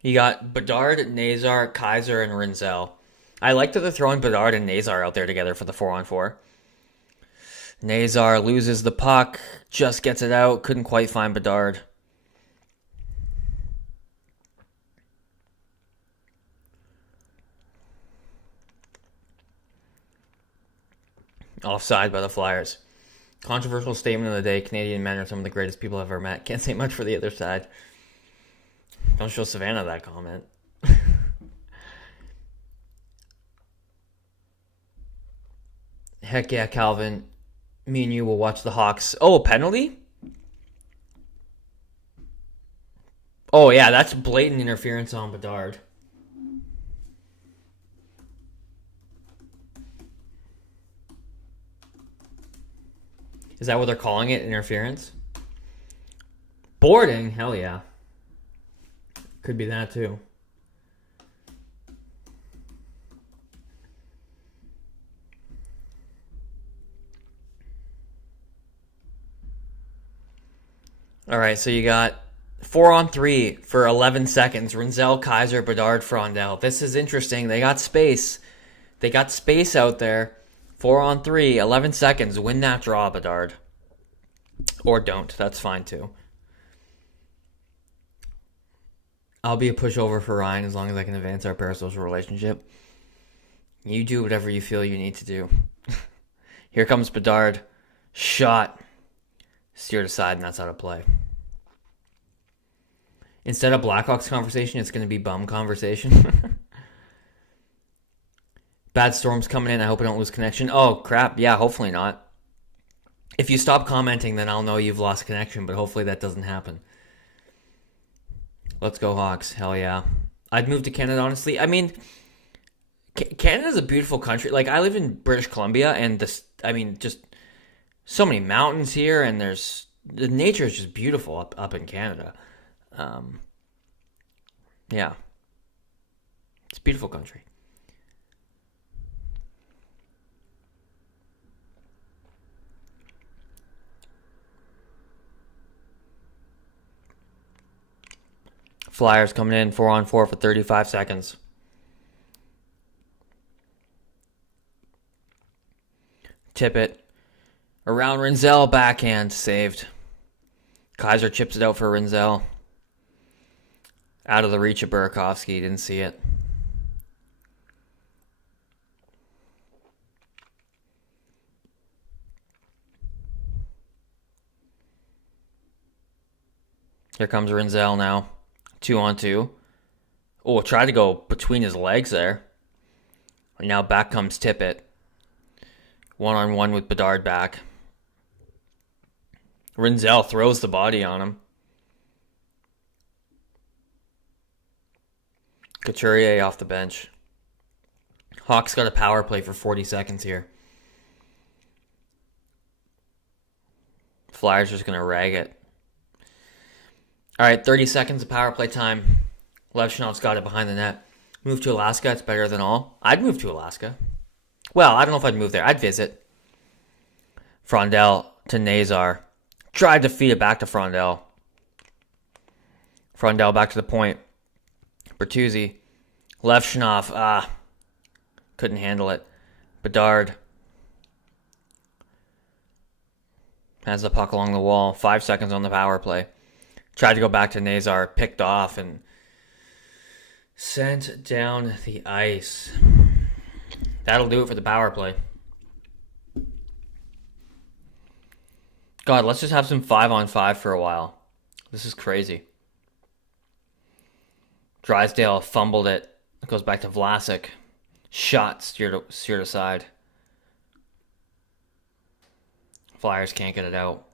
You got Bedard, Nazar, Kaiser, and Rinzel. I like that they're throwing Bedard and Nazar out there together for the 4-on-4. Nazar loses the puck, just gets it out, couldn't quite find Bedard. Offside by the Flyers. Controversial statement of the day. Canadian men are some of the greatest people I've ever met. Can't say much for the other side. Don't show Savannah that comment. Heck yeah, Calvin. Me and you will watch the Hawks. Oh, penalty? Oh, yeah, that's blatant interference on Bedard. Is that what they're calling it? Interference? Boarding? Hell yeah. Could be that too. All right, so you got 4-on-3 for 11 seconds. Rinzel, Kaiser, Bedard, Frondel. This is interesting. They got space. They got space out there. 4-on-3, 11 seconds. Win that draw, Bedard. Or don't. That's fine, too. I'll be a pushover for Ryan as long as I can advance our parasocial relationship. You do whatever you feel you need to do. Here comes Bedard. Shot. Steered aside, and that's out of play. Instead of Blackhawks conversation, it's going to be bum conversation. Bad storms coming in. I hope I don't lose connection. Oh, crap. Yeah, hopefully not. If you stop commenting, then I'll know you've lost connection, but hopefully that doesn't happen. Let's go Hawks. Hell yeah. I'd move to Canada, honestly. I mean, Canada's a beautiful country. Like, I live in British Columbia, and just so many mountains here, and the nature is just beautiful up in Canada. Yeah. It's a beautiful country. Flyers coming in 4-on-4 for 35 seconds. Tip it. Around Rinzel, backhand, saved. Kaiser chips it out for Rinzel. Out of the reach of Burakovsky, didn't see it. Here comes Rinzel now. 2-on-2. Oh, tried to go between his legs there. And now back comes Tippett. 1-on-1 with Bedard back. Rinzel throws the body on him. Couturier off the bench. Hawks got a power play for 40 seconds here. Flyers just going to rag it. All right, 30 seconds of power play time. Levshinov's got it behind the net. Move to Alaska, it's better than all. I'd move to Alaska. Well, I don't know if I'd move there. I'd visit. Frondel to Nazar. Tried to feed it back to Frondel. Frondel back to the point. Bertuzzi. Levshinov. Couldn't handle it. Bedard. Has the puck along the wall. 5 seconds on the power play. Tried to go back to Nazar. Picked off and sent down the ice. That'll do it for the power play. God, let's just have some 5-on-5 for a while. This is crazy. Drysdale fumbled it. It goes back to Vlasic. Shot steered aside. Flyers can't get it out.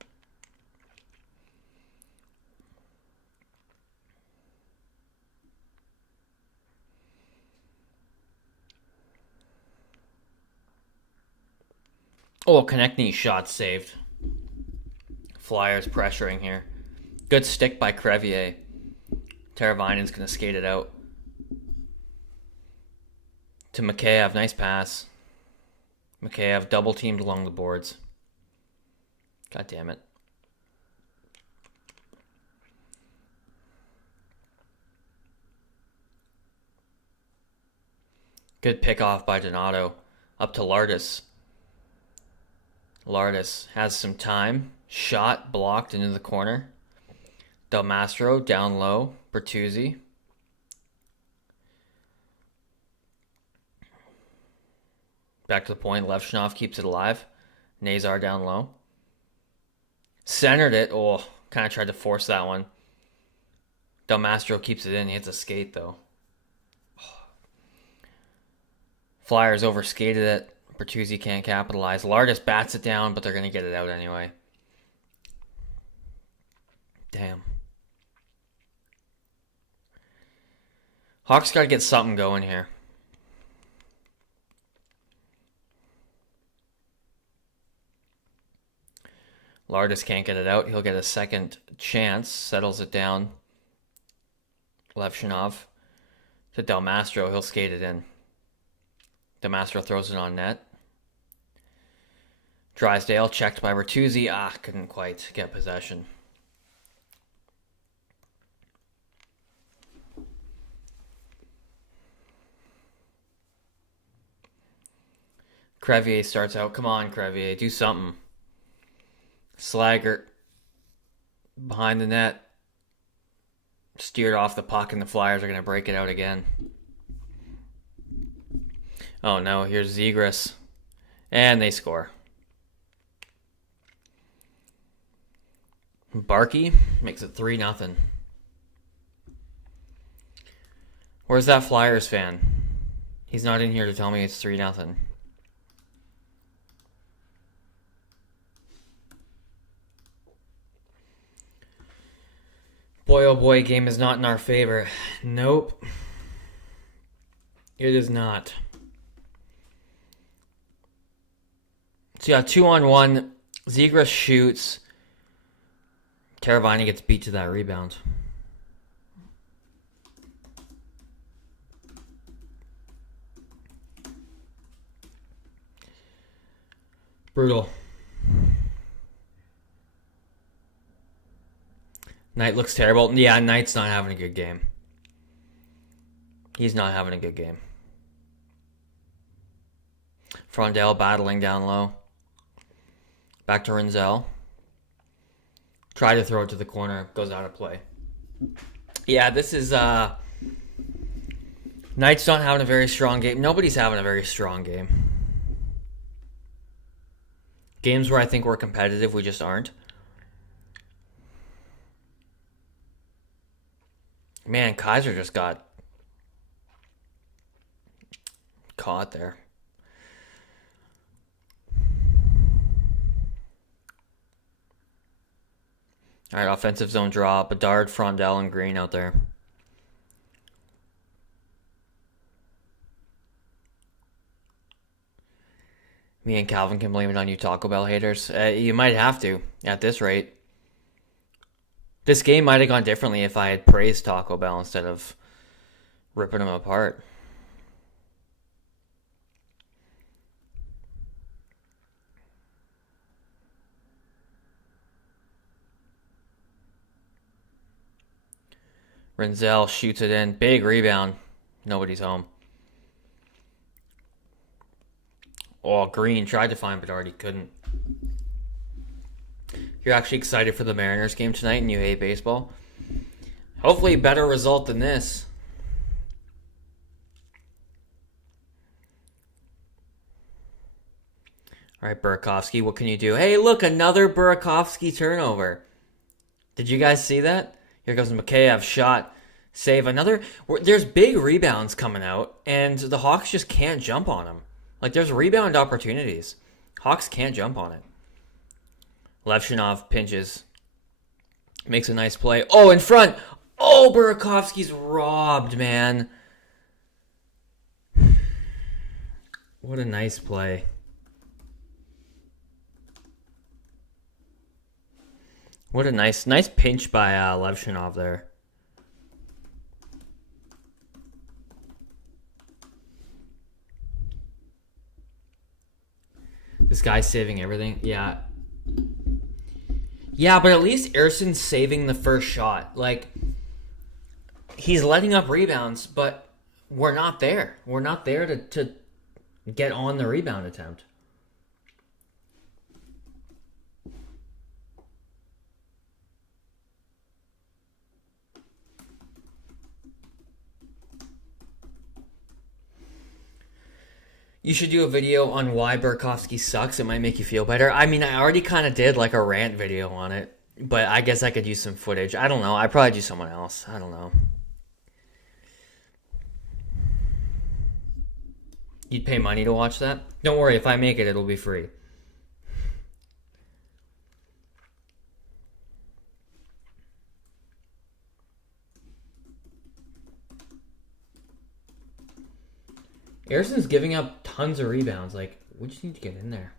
Oh, Konechny shot saved. Flyers pressuring here. Good stick by Crevier. Teravainen's going to skate it out. To Mikheyev, nice pass. Mikheyev double teamed along the boards. God damn it. Good pick off by Donato. Up to Lardis. Lardis has some time. Shot blocked into the corner. Del Mastro down low. Bertuzzi. Back to the point. Levshinov keeps it alive. Nazar down low. Centered it. Oh, kind of tried to force that one. Del Mastro keeps it in. He hits a skate though. Flyers overskated it. Bertuzzi can't capitalize. Lardis bats it down, but they're going to get it out anyway. Damn. Hawks got to get something going here. Lardis can't get it out. He'll get a second chance. Settles it down. Levshinov to Del Mastro. He'll skate it in. Del Mastro throws it on net. Drysdale checked by Bertuzzi. Couldn't quite get possession. Crevier starts out. Come on, Crevier. Do something. Slaggert behind the net. Steered off the puck, and the Flyers are going to break it out again. Oh no, here's Zegras. And they score. Barkey makes it 3-0. Where's that Flyers fan? He's not in here to tell me it's 3-0. Boy, oh boy, game is not in our favor. Nope. It is not. So yeah, 2-on-1. Zegras shoots. Teravainen gets beat to that rebound. Brutal. Knight looks terrible. Yeah, Knight's not having a good game. He's not having a good game. Frondell battling down low. Back to Rinzel. Try to throw it to the corner. Goes out of play. Yeah, this is... Knight's not having a very strong game. Nobody's having a very strong game. Games where I think we're competitive, we just aren't. Man, Kaiser just got caught there. All right, offensive zone draw. Bedard, Frondell, and Green out there. Me and Calvin can blame it on you Taco Bell haters. You might have to at this rate. This game might have gone differently if I had praised Taco Bell instead of ripping them apart. Rinzel shoots it in. Big rebound. Nobody's home. Oh, Green tried to find Bedard. He couldn't. You're actually excited for the Mariners game tonight and you hate baseball? Hopefully a better result than this. All right, Burakovsky, what can you do? Hey, look, another Burakovsky turnover. Did you guys see that? Here goes Mikheyev, shot, save. Another. There's big rebounds coming out, and the Hawks just can't jump on them. Like, there's rebound opportunities. Hawks can't jump on it. Levshinov pinches. Makes a nice play. Oh, in front. Oh, Burakovsky's robbed, man. What a nice play. What a nice pinch by Levshinov there. This guy's saving everything. Yeah. Yeah, but at least Erson's saving the first shot. Like, he's letting up rebounds, but we're not there. We're not there to get on the rebound attempt. You should do a video on why Burakovsky sucks. It might make you feel better. I mean, I already kind of did like a rant video on it, but I guess I could use some footage. I don't know. I'd probably do someone else. I don't know. You'd pay money to watch that? Don't worry. If I make it, it'll be free. Erson's giving up tons of rebounds. Like, we just need to get in there.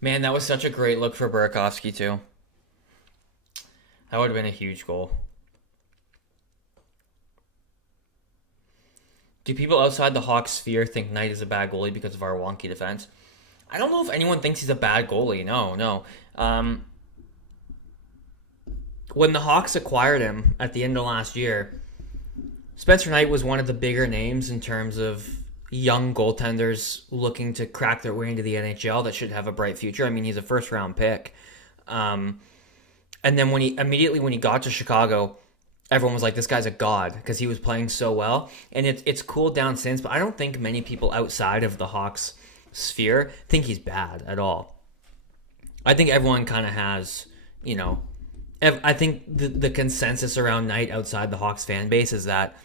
Man, that was such a great look for Burakovsky, too. That would have been a huge goal. Do people outside the Hawks sphere think Knight is a bad goalie because of our wonky defense? I don't know if anyone thinks he's a bad goalie. No. When the Hawks acquired him at the end of last year, Spencer Knight was one of the bigger names in terms of young goaltenders looking to crack their way into the NHL that should have a bright future. I mean, he's a first-round pick. And then when he got to Chicago, everyone was like, this guy's a god because he was playing so well. And it's cooled down since, but I don't think many people outside of the Hawks sphere think he's bad at all. I think everyone kind of has, I think the consensus around Knight outside the Hawks fan base is that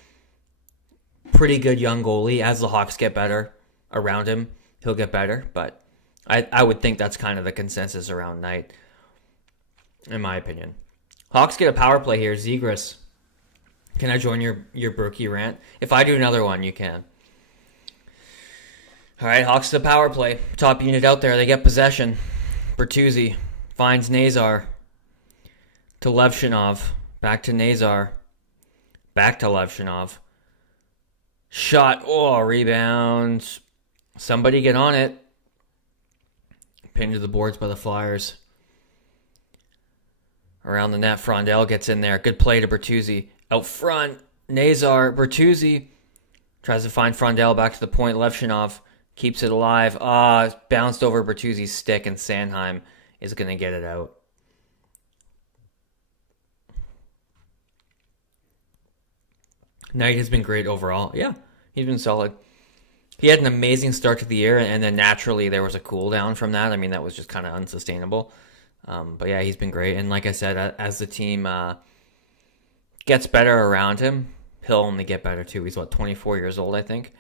pretty good young goalie. As the Hawks get better around him, he'll get better. But I would think that's kind of the consensus around Knight, in my opinion. Hawks get a power play here. Zegras. Can I join your Berkey rant? If I do another one, you can. All right, Hawks to the power play. Top unit out there. They get possession. Bertuzzi finds Nazar. To Levshinov. Back to Nazar. Back to Levshinov. Shot. Oh, rebound. Somebody get on it. Pinned to the boards by the Flyers. Around the net, Frondell gets in there. Good play to Bertuzzi. Out front, Nazar. Bertuzzi tries to find Frondell back to the point. Levshinov keeps it alive. Bounced over Bertuzzi's stick, and Sanheim is going to get it out. Knight has been great overall. Yeah, he's been solid. He had an amazing start to the year, and then naturally there was a cool down from that. I mean, that was just kind of unsustainable. But yeah, he's been great. And like I said, as the team gets better around him, he'll only get better too. He's 24 years old, I think.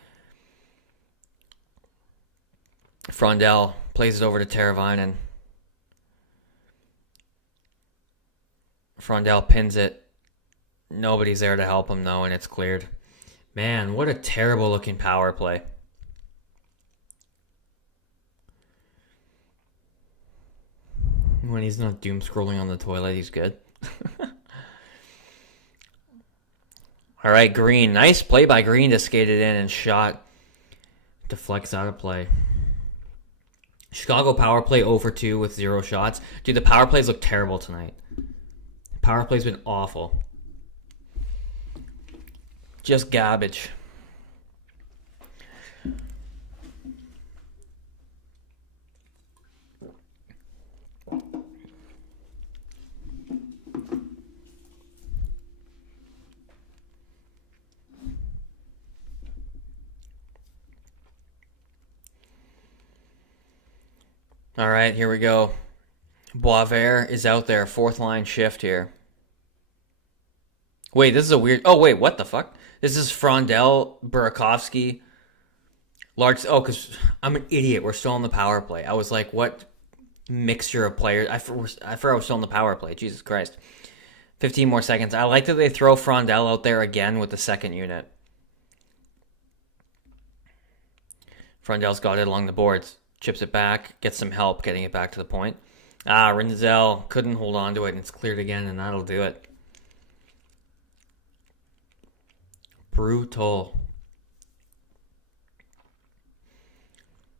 Frondell plays it over to Teravainen. Frondell pins it. Nobody's there to help him, though, and it's cleared. Man, what a terrible-looking power play. When he's not doom-scrolling on the toilet, he's good. All right, Green. Nice play by Green to skate it in and shot. Deflects out of play. Chicago power play 0-for-2 with 0 shots. Dude, the power plays look terrible tonight. The power play's been awful. Just garbage. All right, here we go. Boisvert is out there. 4th line shift here. Wait, this is a weird... Oh, wait, what the fuck? This is Frondell, Burakovsky, large... Oh, because I'm an idiot. We're still on the power play. I was like, what mixture of players? I forgot I was still on the power play. Jesus Christ. 15 more seconds. I like that they throw Frondell out there again with the second unit. Frondell's got it along the boards. Chips it back. Gets some help getting it back to the point. Rinzel couldn't hold on to it, and it's cleared again, and that'll do it. Brutal.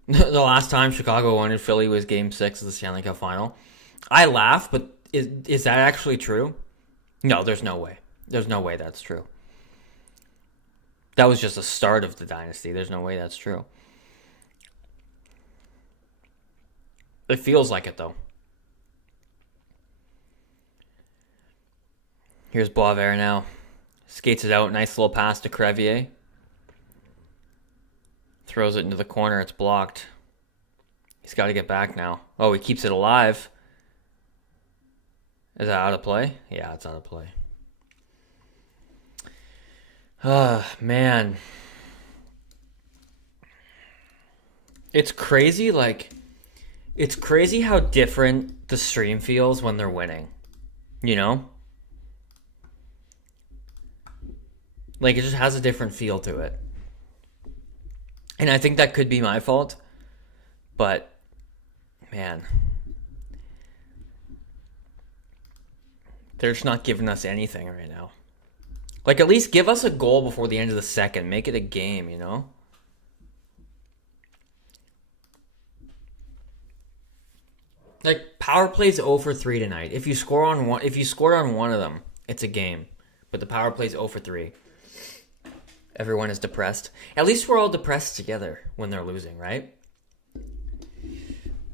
The last time Chicago won in Philly was Game 6 of the Stanley Cup Final. I laugh, but is that actually true? No, there's no way. There's no way that's true. That was just the start of the dynasty. There's no way that's true. It feels like it, though. Here's Boisvert now. Skates it out. Nice little pass to Crevier. Throws it into the corner. It's blocked. He's got to get back now. Oh, he keeps it alive. Is that out of play? Yeah, it's out of play. Man. It's crazy, it's crazy how different the stream feels when they're winning. You know? It just has a different feel to it. And I think that could be my fault. But, man. They're just not giving us anything right now. At least give us a goal before the end of the second. Make it a game, you know? Power play's 0-for-3 tonight. If you scored on one of them, it's a game. But the power play's 0-for-3. Everyone is depressed. At least we're all depressed together when they're losing, right?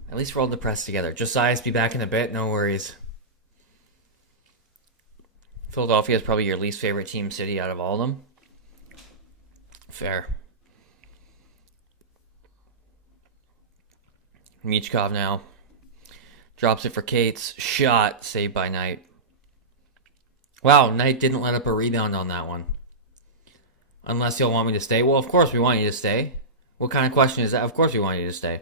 At least we're all depressed together. Josiah's be back in a bit. No worries. Philadelphia is probably your least favorite team city out of all of them. Fair. Michkov now. Drops it for Cates. Shot. Saved by Knight. Wow, Knight didn't let up a rebound on that one. Unless you'll want me to stay. Well, of course we want you to stay. What kind of question is that? Of course we want you to stay.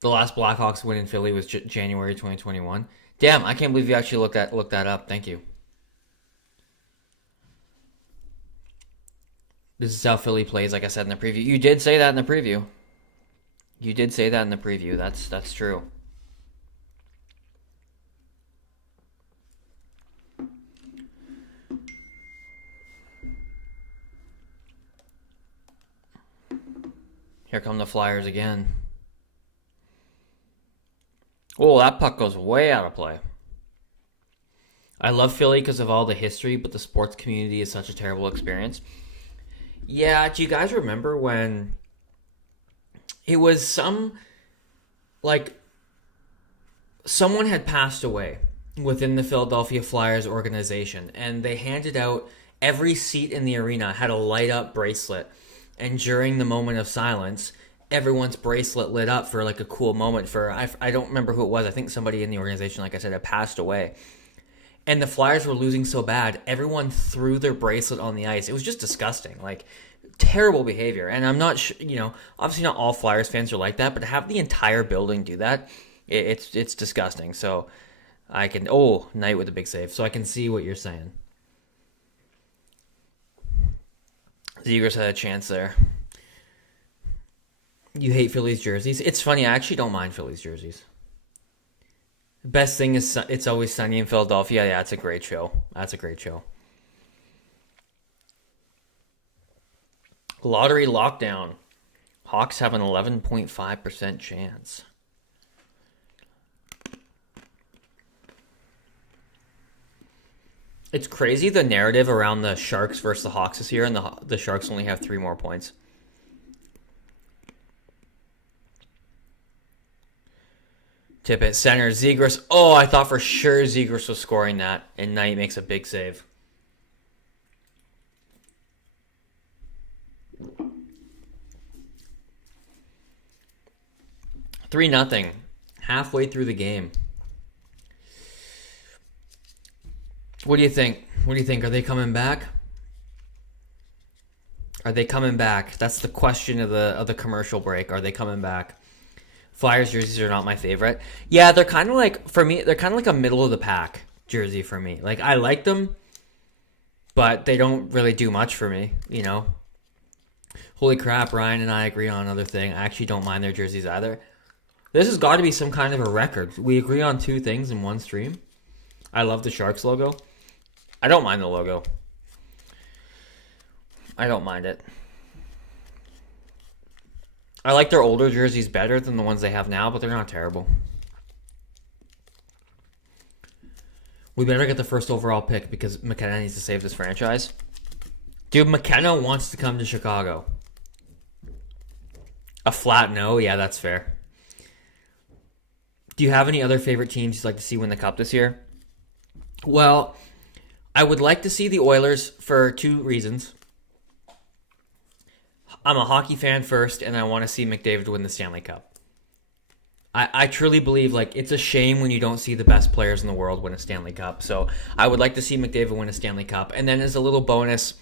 The last Blackhawks win in Philly was January 2021. Damn, I can't believe you actually looked that up. Thank you. This is how Philly plays, like I said in the preview. You did say that in the preview. That's true. Here come the Flyers again. Oh, that puck goes way out of play. I love Philly because of all the history, but the sports community is such a terrible experience. Yeah, do you guys remember when it was someone had passed away within the Philadelphia Flyers organization, and they handed out every seat in the arena had a light up bracelet, and during the moment of silence, everyone's bracelet lit up for like a cool moment for, I don't remember who it was. I think somebody in the organization, like I said, had passed away. And the Flyers were losing so bad, everyone threw their bracelet on the ice. It was just disgusting. Like, terrible behavior. And I'm not sure, obviously not all Flyers fans are like that, but to have the entire building do that, it's disgusting. So I can, Knight with a big save. So I can see what you're saying. Zegers had a chance there. You hate Phillies jerseys? It's funny, I actually don't mind Phillies jerseys. Best thing is It's Always Sunny in Philadelphia. Yeah, it's a great show. Lottery lockdown. Hawks have an 11.5% chance. It's crazy the narrative around the Sharks versus the Hawks this year, and the Sharks only have 3 more points. Tippett, center, Zegras. Oh, I thought for sure Zegras was scoring that, and Knight makes a big save. Three nothing. Halfway through the game. What do you think? Are they coming back? That's the question of the commercial break. Are they coming back? Flyers jerseys are not my favorite. Yeah, they're kind of like, for me, they're kind of like a middle of the pack jersey for me. Like, I like them, but they don't really do much for me, Holy crap, Ryan and I agree on another thing. I actually don't mind their jerseys either. This has got to be some kind of a record. We agree on 2 things in one stream. I love the Sharks logo. I don't mind the logo. I don't mind it. I like their older jerseys better than the ones they have now, but they're not terrible. We better get the first overall pick because McKenna needs to save this franchise. Dude, McKenna wants to come to Chicago. A flat no? Yeah, that's fair. Do you have any other favorite teams you'd like to see win the Cup this year? Well, I would like to see the Oilers for 2 reasons. I'm a hockey fan first, and I want to see McDavid win the Stanley Cup. I truly believe, it's a shame when you don't see the best players in the world win a Stanley Cup. So I would like to see McDavid win a Stanley Cup. And then as a little bonus,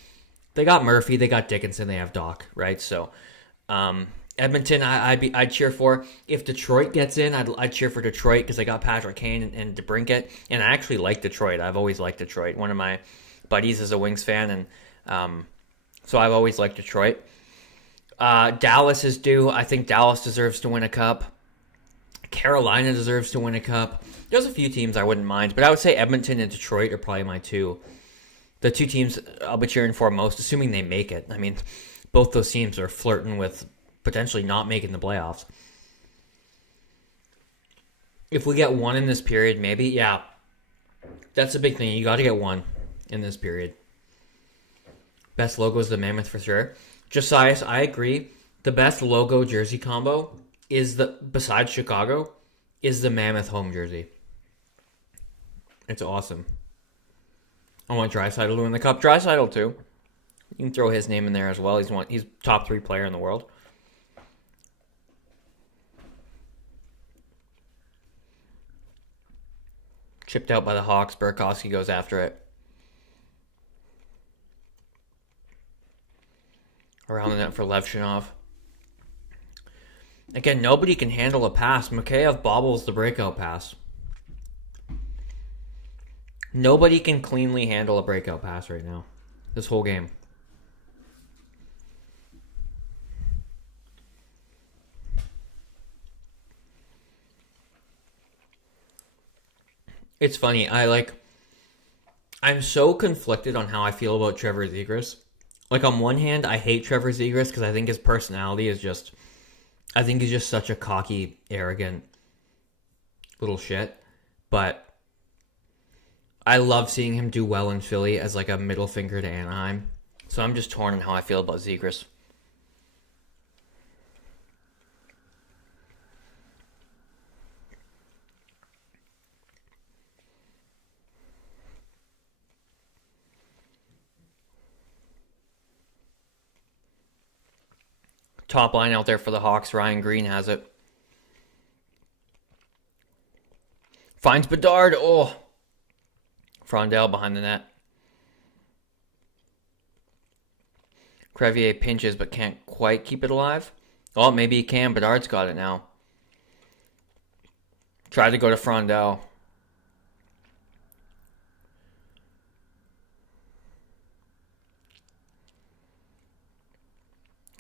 they got Murphy, they got Dickinson, they have Doc, right? So Edmonton, I'd cheer for. If Detroit gets in, I'd cheer for Detroit because they got Patrick Kane and DeBrincat. And I actually like Detroit. I've always liked Detroit. One of my buddies is a Wings fan, and so I've always liked Detroit. Dallas is due. I think Dallas deserves to win a cup. Carolina deserves to win a cup. There's a few teams I wouldn't mind, but I would say Edmonton and Detroit are probably my 2. The 2 teams I'll be cheering for most, assuming they make it. I mean, both those teams are flirting with potentially not making the playoffs. If we get 1 in this period, maybe, yeah. That's a big thing. You got to get 1 in this period. Best logo is the Mammoth for sure. Josias, I agree. The best logo jersey combo is besides Chicago, is the Mammoth home jersey. It's awesome. I want Draisaitl to win the cup. Draisaitl too. You can throw his name in there as well. He's top 3 player in the world. Chipped out by the Hawks. Burakovsky goes after it. Around the net for Levchinov. Again, nobody can handle a pass. Mikheyev bobbles the breakout pass. Nobody can cleanly handle a breakout pass right now. This whole game. It's funny. I'm so conflicted on how I feel about Trevor Zegras. Like, on one hand, I hate Trevor Zegras because I think his personality is just... I think he's just such a cocky, arrogant little shit. But I love seeing him do well in Philly as like a middle finger to Anaheim. So I'm just torn on how I feel about Zegras. Top line out there for the Hawks. Ryan Green has it. Finds Bedard. Oh. Frondell behind the net. Crevier pinches but can't quite keep it alive. Oh, maybe he can. Bedard's got it now. Tried to go to Frondell.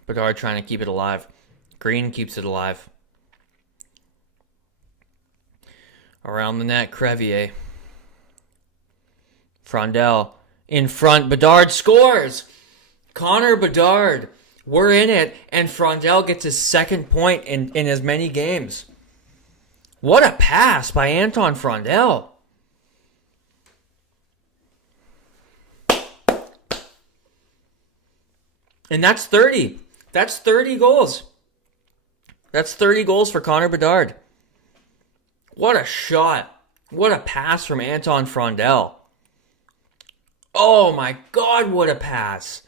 Bedard trying to keep it alive. Green keeps it alive. Around the net, Crevier. Frondell in front. Bedard scores! Connor Bedard. We're in it, and Frondell gets his second point in as many games. What a pass by Anton Frondell. And that's 30. That's 30 goals. That's 30 goals for Connor Bedard. What a shot. What a pass from Anton Frondell. Oh my God, what a pass.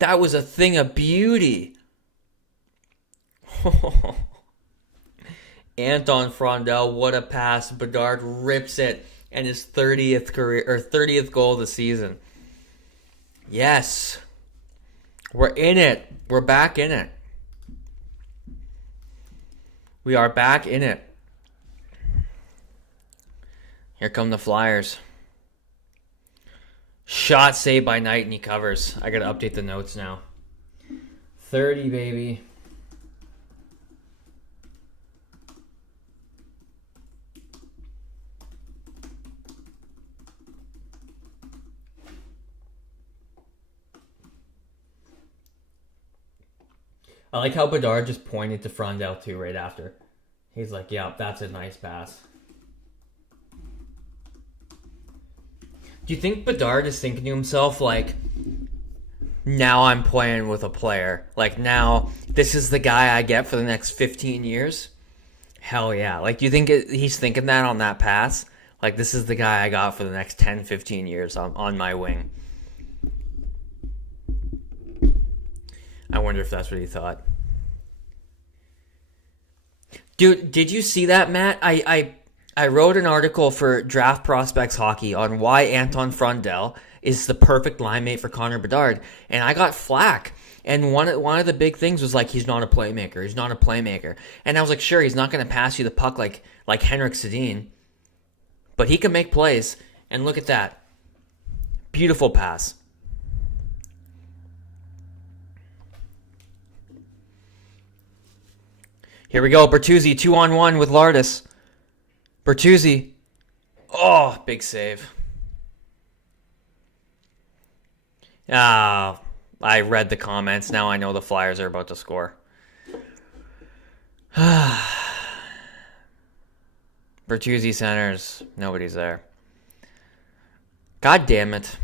That was a thing of beauty. Anton Frondell, what a pass. Bedard rips it, and his 30th goal of the season. Yes. We're in it. We're back in it. We are back in it. Here come the Flyers. Shot saved by Knight, and he covers. I got to update the notes now. 30, baby. I like how Bedard just pointed to Frondell too right after. He's like, yeah, that's a nice pass. Do you think Bedard is thinking to himself, like, now I'm playing with a player? Like, now this is the guy I get for the next 15 years? Hell yeah. Like, do you think he's thinking that on that pass? Like, this is the guy I got for the next 10, 15 years on my wing. I wonder if that's what he thought. Dude, did you see that, Matt? I wrote an article for Draft Prospects Hockey on why Anton Frondell is the perfect line mate for Connor Bedard, and I got flack. And one of the big things was like, he's not a playmaker. He's not a playmaker. And I was like, sure, he's not going to pass you the puck like Henrik Sedin, but he can make plays. And look at that. Beautiful pass. Here we go. Bertuzzi 2-on-1 with Lardis. Bertuzzi. Oh, big save. Ah, I read the comments. Now I know the Flyers are about to score. Bertuzzi centers. Nobody's there. God damn it.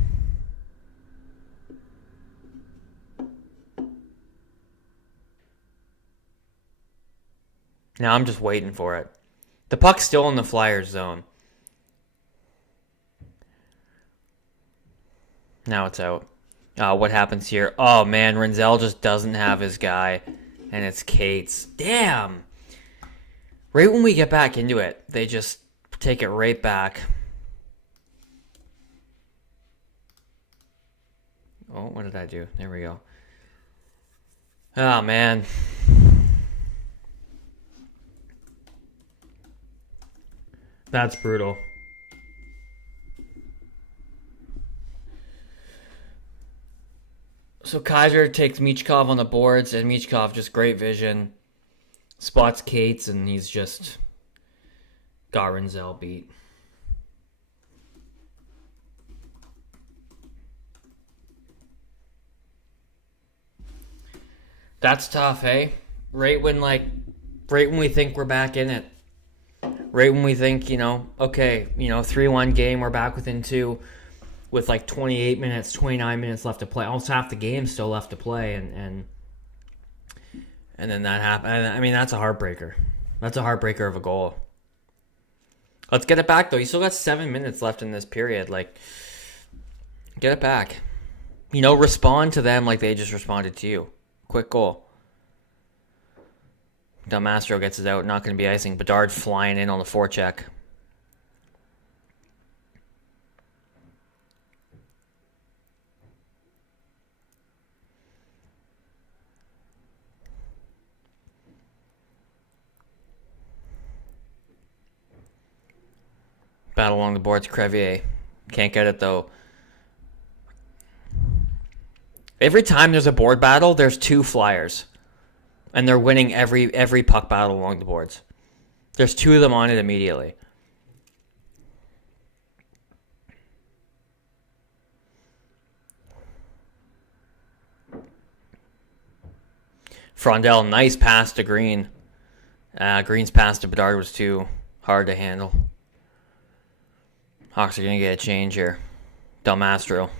Now I'm just waiting for it. The puck's still in the Flyers zone. Now it's out. What happens here? Oh, man, Renzel just doesn't have his guy, and it's Cates. Damn! Right when we get back into it, they just take it right back. Oh, what did I do? There we go. Oh, man. That's brutal. So Kaiser takes Michkov on the boards, and Michkov just great vision. Spots Cates, and he's just got Renzel beat. That's tough, hey? Right when we think we're back in it. Right when we think, okay, 3-1 game, we're back within 2 with 28 minutes, 29 minutes left to play. Almost half the game still left to play, and then that happened. I mean, that's a heartbreaker. That's a heartbreaker of a goal. Let's get it back, though. You still got 7 minutes left in this period. Get it back. Respond to them like they just responded to you. Quick goal. Del Mastro gets it out. Not going to be icing. Bedard flying in on the forecheck. Battle along the boards. Crevier. Can't get it, though. Every time there's a board battle, there's 2 Flyers. And they're winning every puck battle along the boards. There's 2 of them on it immediately. Frondell, nice pass to Green. Green's pass to Bedard was too hard to handle. Hawks are going to get a change here. Del Mastro.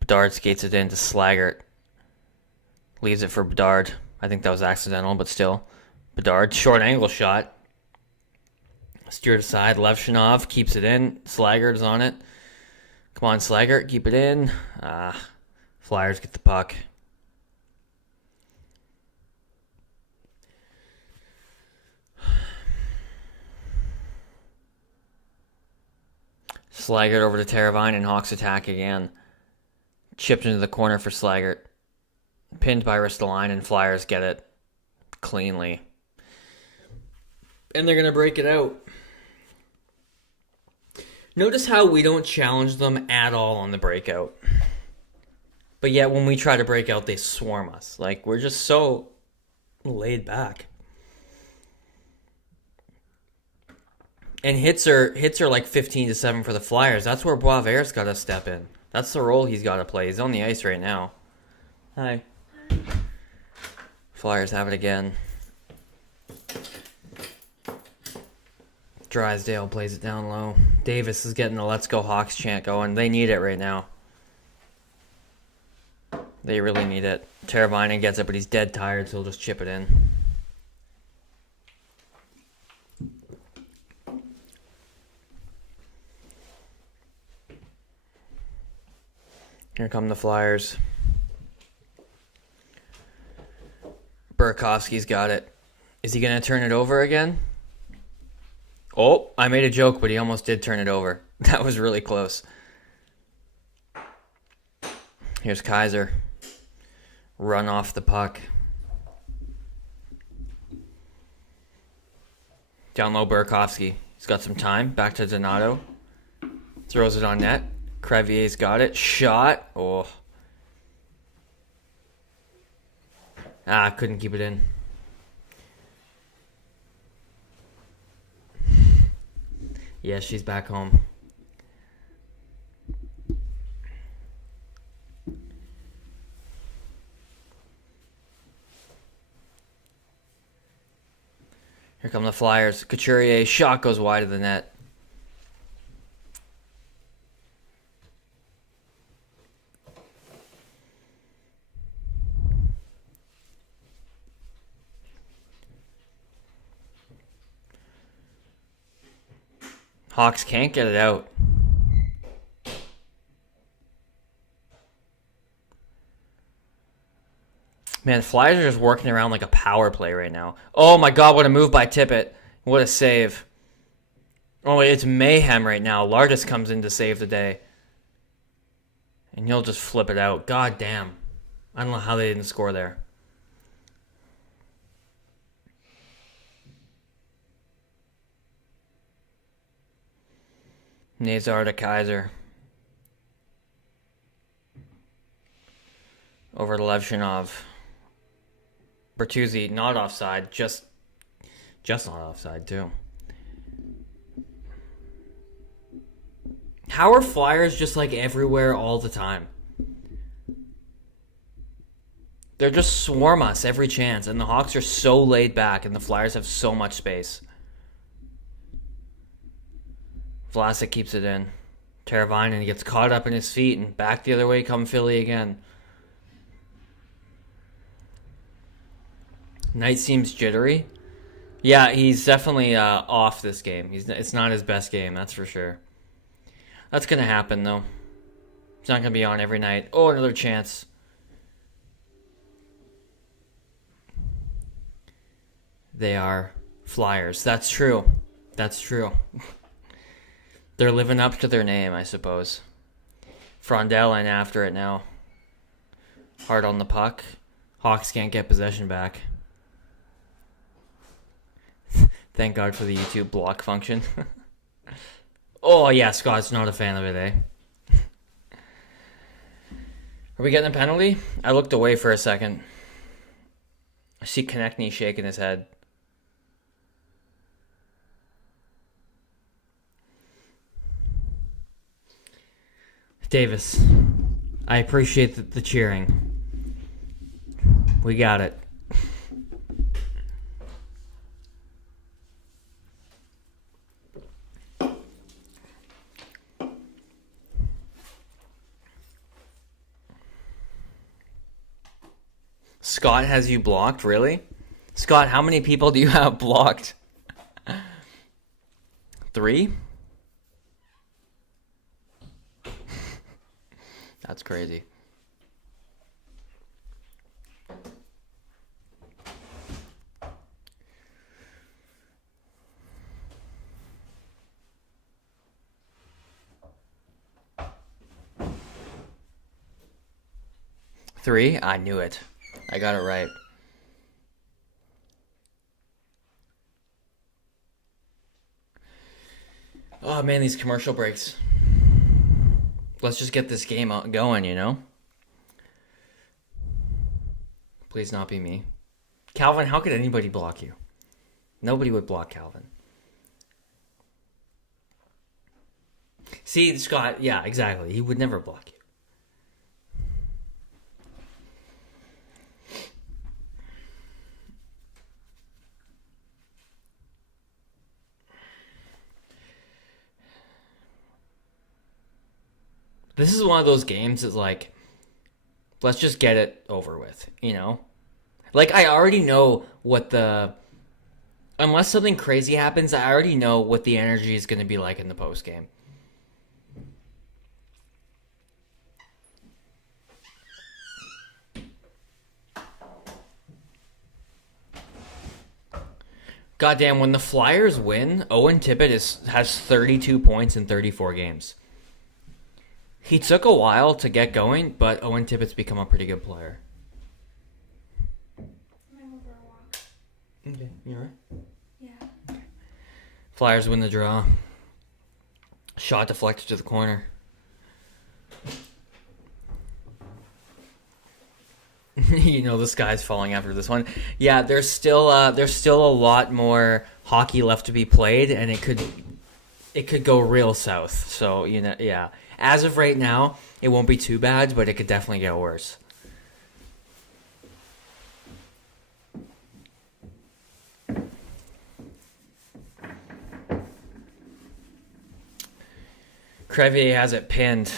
Bedard skates it into Slaggert. Leaves it for Bedard. I think that was accidental, but still. Bedard, short angle shot. Steered aside. Levshinov keeps it in. Slaggert is on it. Come on, Slaggert, keep it in. Flyers get the puck. Slaggert over to Teravainen, and Hawks attack again. Chipped into the corner for Slaggert. Pinned by Ristolainen, Flyers get it cleanly. And they're going to break it out. Notice how we don't challenge them at all on the breakout. But yet when we try to break out, they swarm us. We're just so laid back. And hits are 15-7 for the Flyers. That's where Boisvert's got to step in. That's the role he's got to play. He's on the ice right now. Hi. Flyers have it again. Drysdale plays it down low. Davis is getting the Let's Go Hawks chant going. They need it right now. They really need it. Teravainen gets it, but he's dead tired, so he'll just chip it in. Here come the Flyers. Burakovsky's got it. Is he going to turn it over again? Oh, I made a joke, but he almost did turn it over. That was really close. Here's Kaiser. Run off the puck. Down low, Burakovsky. He's got some time. Back to Donato. Throws it on net. Crevier's got it. Shot. Oh. Couldn't keep it in. Yeah, she's back home. Here come the Flyers. Couturier, shot goes wide of the net. Hawks can't get it out. Man, the Flyers are just working around like a power play right now. Oh my god, what a move by Tippett. What a save. Oh, it's mayhem right now. Lardis comes in to save the day. And he'll just flip it out. God damn. I don't know how they didn't score there. Nazar to Kaiser. Over to Levshinov. Bertuzzi, not offside. Just not offside, too. How are Flyers just like everywhere all the time? They're just swarm us every chance, and the Hawks are so laid back, and the Flyers have so much space. Vlasic keeps it in. Teravainen gets caught up in his feet, and back the other way come Philly again. Knight seems jittery. Yeah, he's definitely off this game. It's not his best game, that's for sure. That's going to happen, though. He's not going to be on every night. Oh, another chance. They are Flyers. That's true. That's true. They're living up to their name, I suppose. Frondell in after it now. Hard on the puck. Hawks can't get possession back. Thank God for the YouTube block function. Oh, yeah, Scott's not a fan of it, eh? Are we getting a penalty? I looked away for a second. I see Konechny shaking his head. Davis, I appreciate the cheering. We got it. Scott has you blocked, really? Scott, how many people do you have blocked? 3? That's crazy. Three? I knew it. I got it right. Oh man, these commercial breaks. Let's just get this game going, you know? Please not be me. Calvin, how could anybody block you? Nobody would block Calvin. See, Scott, yeah, exactly. He would never block you. This is one of those games that's like, let's just get it over with, you know? Like, I already know what unless something crazy happens, I already know what the energy is going to be like in the postgame. Goddamn, when the Flyers win, Owen Tippett has 32 points in 34 games. He took a while to get going, but Owen Tippett's become a pretty good player. Okay, you alright? Yeah. Okay. Flyers win the draw. Shot deflected to the corner. You know the sky's falling after this one. Yeah, there's still a lot more hockey left to be played, and it could go real south. So, you know, yeah. As of right now, it won't be too bad, but it could definitely get worse. Crevier has it pinned.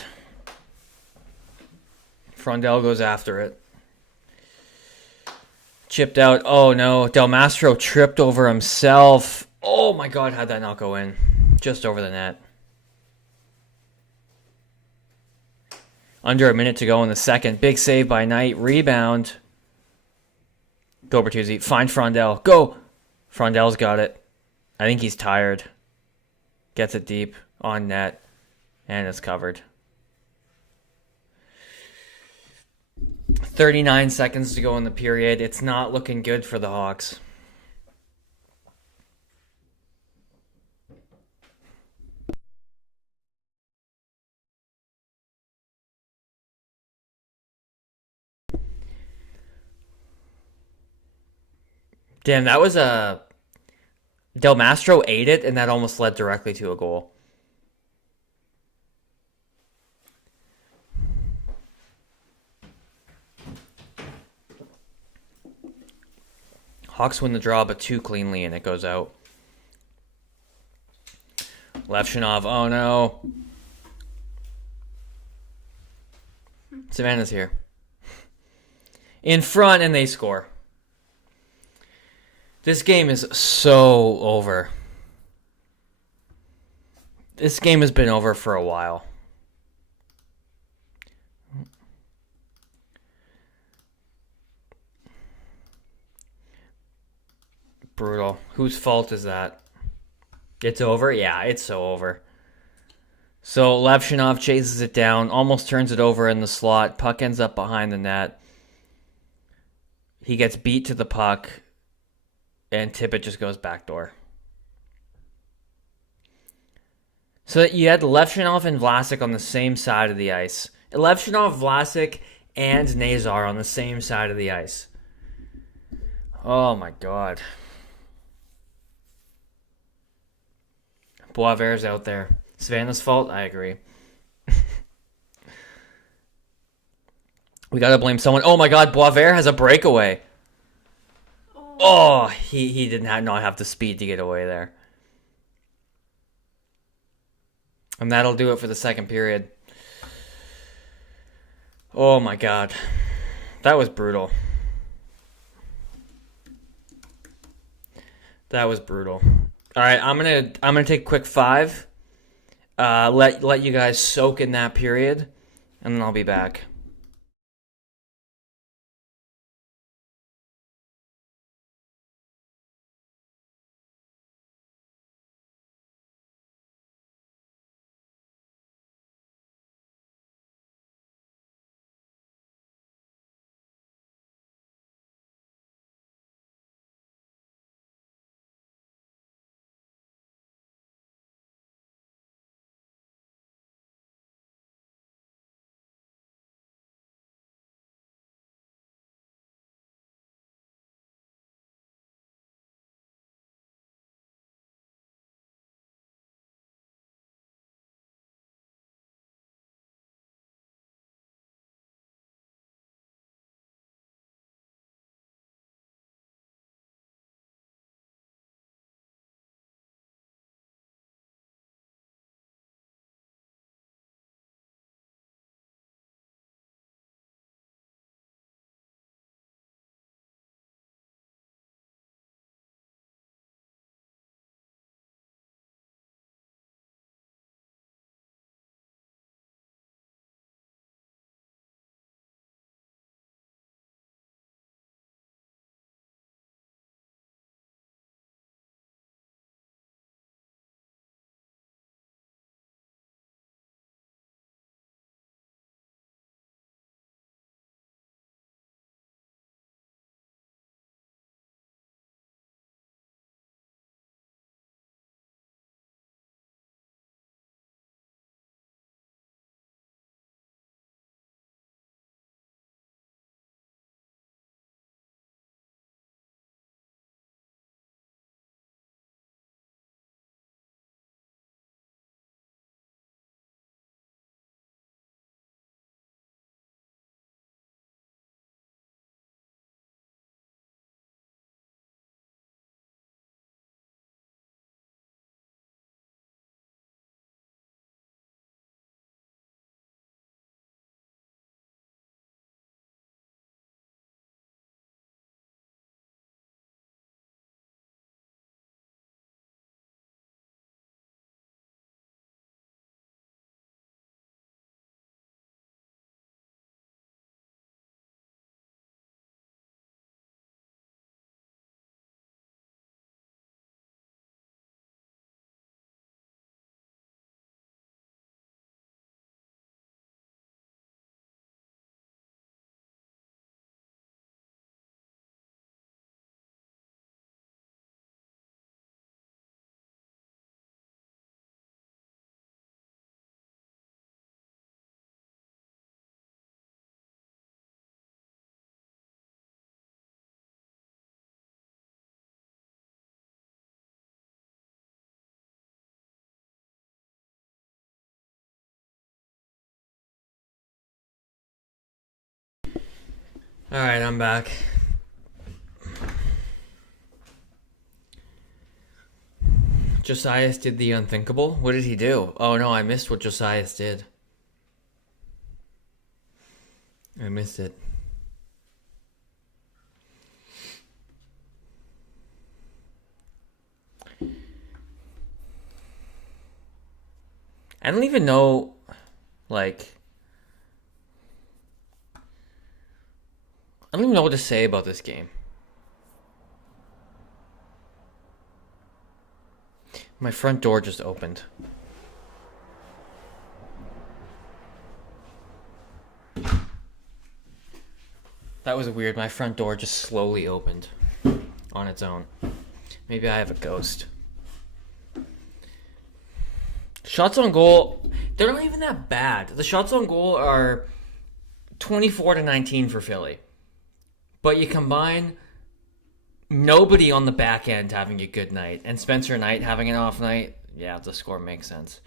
Frondell goes after it. Chipped out. Oh no, Del Mastro tripped over himself. Oh my god, how'd that not go in? Just over the net. Under a minute to go in the second. Big save by Knight. Rebound. Go Bertuzzi. Find Frondell. Go! Frondell's got it. I think he's tired. Gets it deep. On net. And it's covered. 39 seconds to go in the period. It's not looking good for the Hawks. Damn, that was a... Del Mastro ate it, and that almost led directly to a goal. Hawks win the draw, but too cleanly, and it goes out. Levshinov, oh no. Savannah's here. In front, and they score. This game is so over. This game has been over for a while. Brutal. Whose fault is that? It's over? Yeah, it's so over. So Levshinov chases it down, almost turns it over in the slot. Puck ends up behind the net. He gets beat to the puck, and Tippett just goes backdoor. So you had Levshinov and Vlasic on the same side of the ice. Levshinov, Vlasic, and Nazar on the same side of the ice. Oh my god. Boisvert's out there. Savannah's fault? I agree. We gotta blame someone. Oh my god, Boisvert has a breakaway. Oh, he did not have the speed to get away there. And that'll do it for the second period. Oh my god. That was brutal. That was brutal. All right, I'm gonna take a quick 5. Let you guys soak in that period, and then I'll be back. All right, I'm back. Josias did the unthinkable. What did he do? Oh no, I missed what Josias did. I missed it. I don't even know, like... I don't even know what to say about this game. My front door just opened. That was weird. My front door just slowly opened on its own. Maybe I have a ghost. Shots on goal, they're not even that bad. The shots on goal are 24-19 for Philly. But you combine nobody on the back end having a good night and Spencer Knight having an off night, yeah, the score makes sense.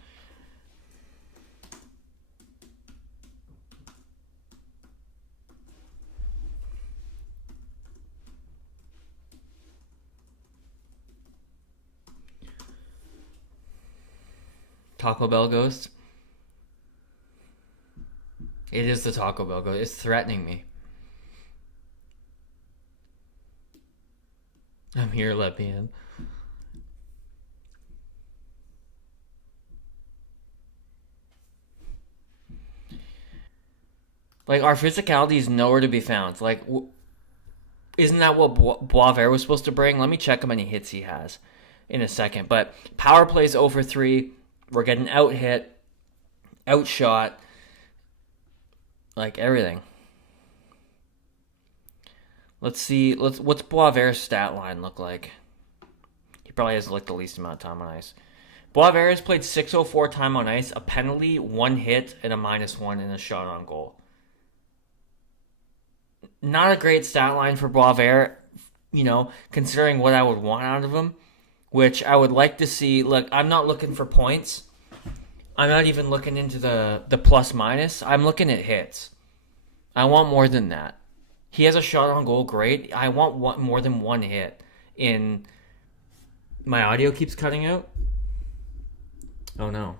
Taco Bell ghost. It is the Taco Bell ghost. It's threatening me. I'm here, let me in. Like, our physicality is nowhere to be found. Like, isn't that what Boisvert was supposed to bring? Let me check how many hits he has in a second. But power plays 0 for 3. We're getting out-hit, outshot, like everything. Let's see. What's Boisvert's stat line look like? He probably has like the least amount of time on ice. Boisvert has played 604 time on ice, a penalty, 1 hit, and a -1 in a shot on goal. Not a great stat line for Boisvert, you know, considering what I would want out of him, which I would like to see. Look, I'm not looking for points. I'm not even looking into the plus-minus. I'm looking at hits. I want more than that. He has a shot on goal, great. I want more than 1 hit. My audio keeps cutting out. Oh no.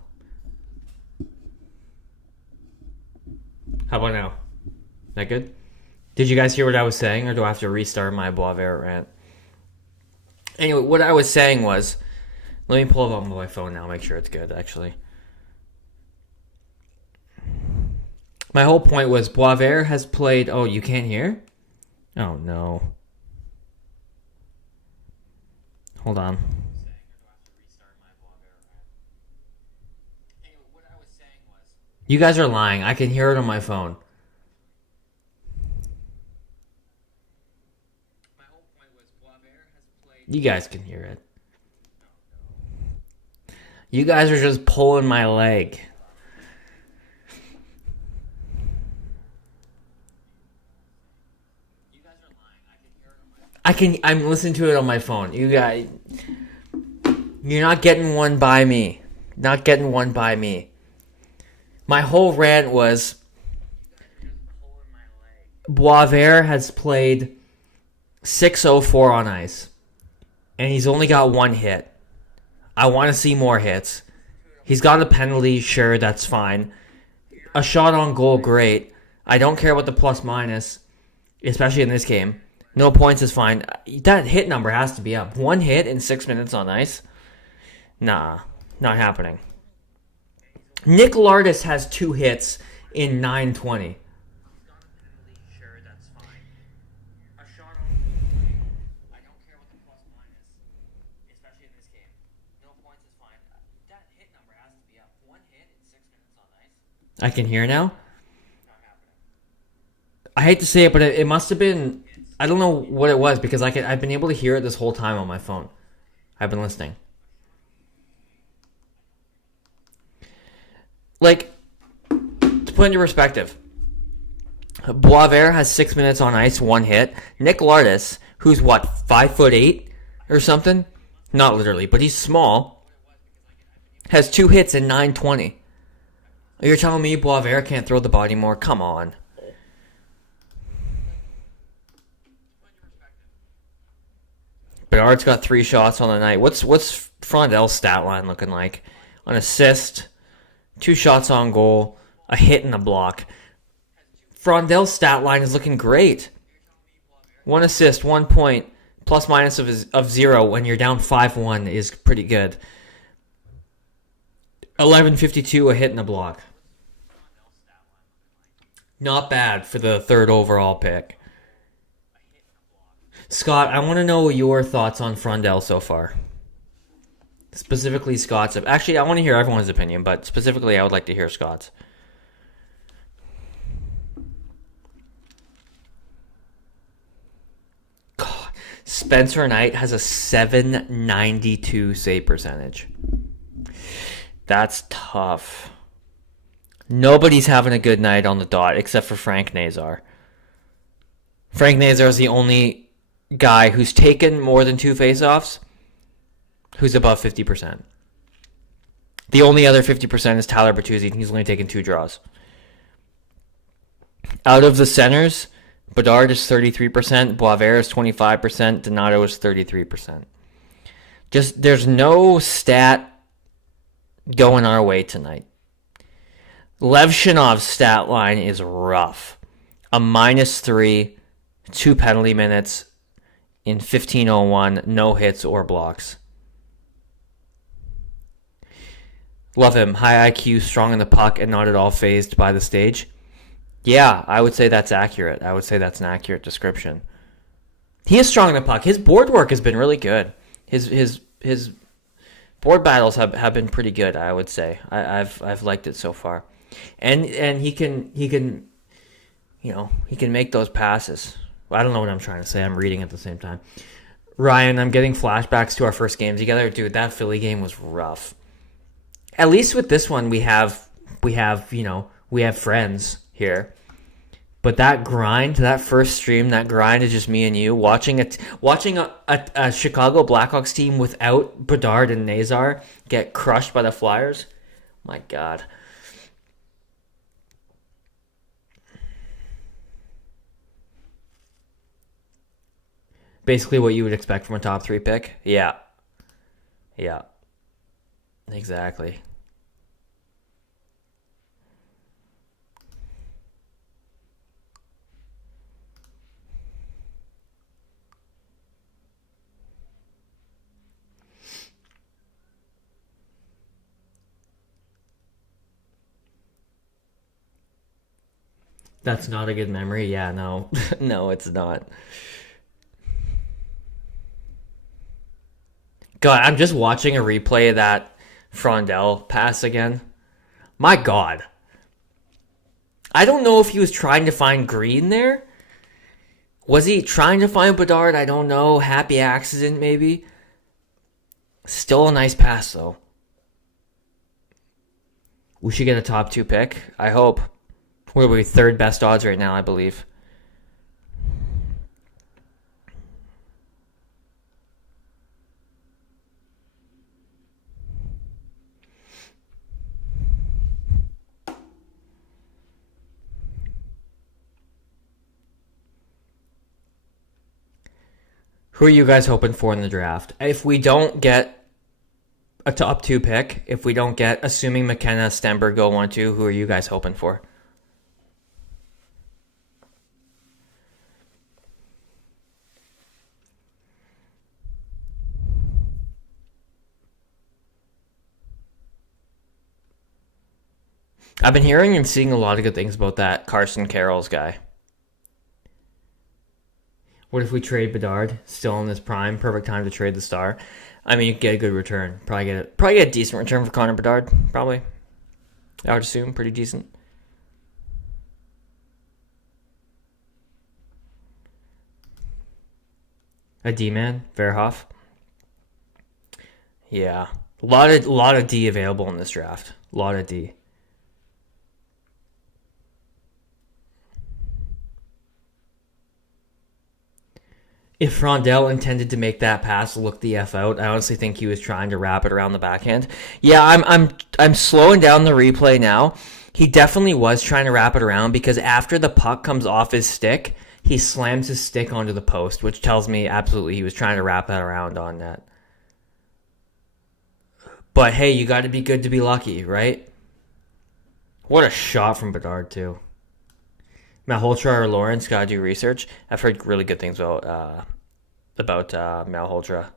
How about now? That good? Did you guys hear what I was saying, or do I have to restart my Boisvert rant? Anyway, what I was saying was, let me pull it up on my phone now, make sure it's good, actually. My whole point was Boisvert has played... Oh, you can't hear? Oh, no. Hold on. You guys are lying. I can hear it on my phone. You guys can hear it. You guys are just pulling my leg. I'm listening to it on my phone. You guys, you're not getting one by me. Not getting one by me. My whole rant was Boisvert has played 604 on ice, and he's only got 1 hit. I want to see more hits. He's got a penalty, sure, that's fine. A shot on goal, great. I don't care about the plus-minus, especially in this game. No points is fine. That hit number has to be up. 1 hit in 6 minutes on ice? Nah, not happening. Nick Lardis has 2 hits in 9:20. I can hear now. I hate to say it, but it must have been... I don't know what it was, because I've been able to hear it this whole time on my phone. I've been listening. Like, to put into perspective, Boisvert has 6 minutes on ice, 1 hit. Nick Lardis, who's what, 5'8" or something? Not literally, but he's small, has 2 hits in 9:20. You're telling me Boisvert can't throw the body more? Come on. Bedard's got 3 shots on the night. What's Frondel's stat line looking like? An assist, 2 shots on goal, a hit and a block. Frondel's stat line is looking great. 1 assist, 1 point, plus minus of 0 when you're down 5-1 is pretty good. 11.52, a hit and a block. Not bad for the 3rd overall pick. Scott, I want to know your thoughts on Frondel so far. Specifically Scott's. Actually, I want to hear everyone's opinion, but specifically I would like to hear Scott's. God, Spencer Knight has a 792 save percentage. That's tough. Nobody's having a good night on the dot except for Frank Nazar. Frank Nazar is the only guy who's taken more than 2 faceoffs who's above 50%. The only other 50% is Tyler Bertuzzi, and he's only taken 2 draws. Out of the centers, Bedard is 33%, Boisvert is 25%, Donato is 33%. Just, there's no stat going our way tonight. Levshinov's stat line is rough. A -3, 2 penalty minutes in 15:01, no hits or blocks. Love him. High IQ, strong in the puck, and not at all fazed by the stage. Yeah, I would say that's accurate. I would say that's an accurate description. He is strong in the puck. His board work has been really good. His board battles have been pretty good, I would say. I've liked it so far. And he can make those passes. I don't know what I'm trying to say. I'm reading at the same time. Ryan, I'm getting flashbacks to our first game together. Dude, that Philly game was rough. At least with this one, we have friends here. But that grind, that first stream, that grind is just me and you watching a Chicago Blackhawks team without Bedard and Nazar get crushed by the Flyers. My God. Basically what you would expect from a top 3 pick. Yeah. Exactly. That's not a good memory. Yeah, no. No, it's not. God, I'm just watching a replay of that Frondel pass again. My God. I don't know if he was trying to find Green there. Was he trying to find Bedard? I don't know. Happy accident, maybe. Still a nice pass, though. We should get a top 2 pick. I hope. We're 3rd best odds right now, I believe. Who are you guys hoping for in the draft? If we don't get a top 2 pick, if we don't get, assuming McKenna, Stenberg go 1-2, who are you guys hoping for? I've been hearing and seeing a lot of good things about that Carson Carroll's guy. What if we trade Bedard, still in his prime, perfect time to trade the star? I mean, you get a good return. Probably get a decent return for Connor Bedard. Probably, I would assume, pretty decent. A D-man, Verhoff. Yeah, a lot of D available in this draft. A lot of D. If Frondel intended to make that pass look the F out, I honestly think he was trying to wrap it around the backhand. Yeah, I'm slowing down the replay now. He definitely was trying to wrap it around because after the puck comes off his stick, he slams his stick onto the post, which tells me absolutely he was trying to wrap that around on net. But hey, you got to be good to be lucky, right? What a shot from Bedard, too. Malhotra or Lawrence, got to do research. I've heard really good things about Malhotra.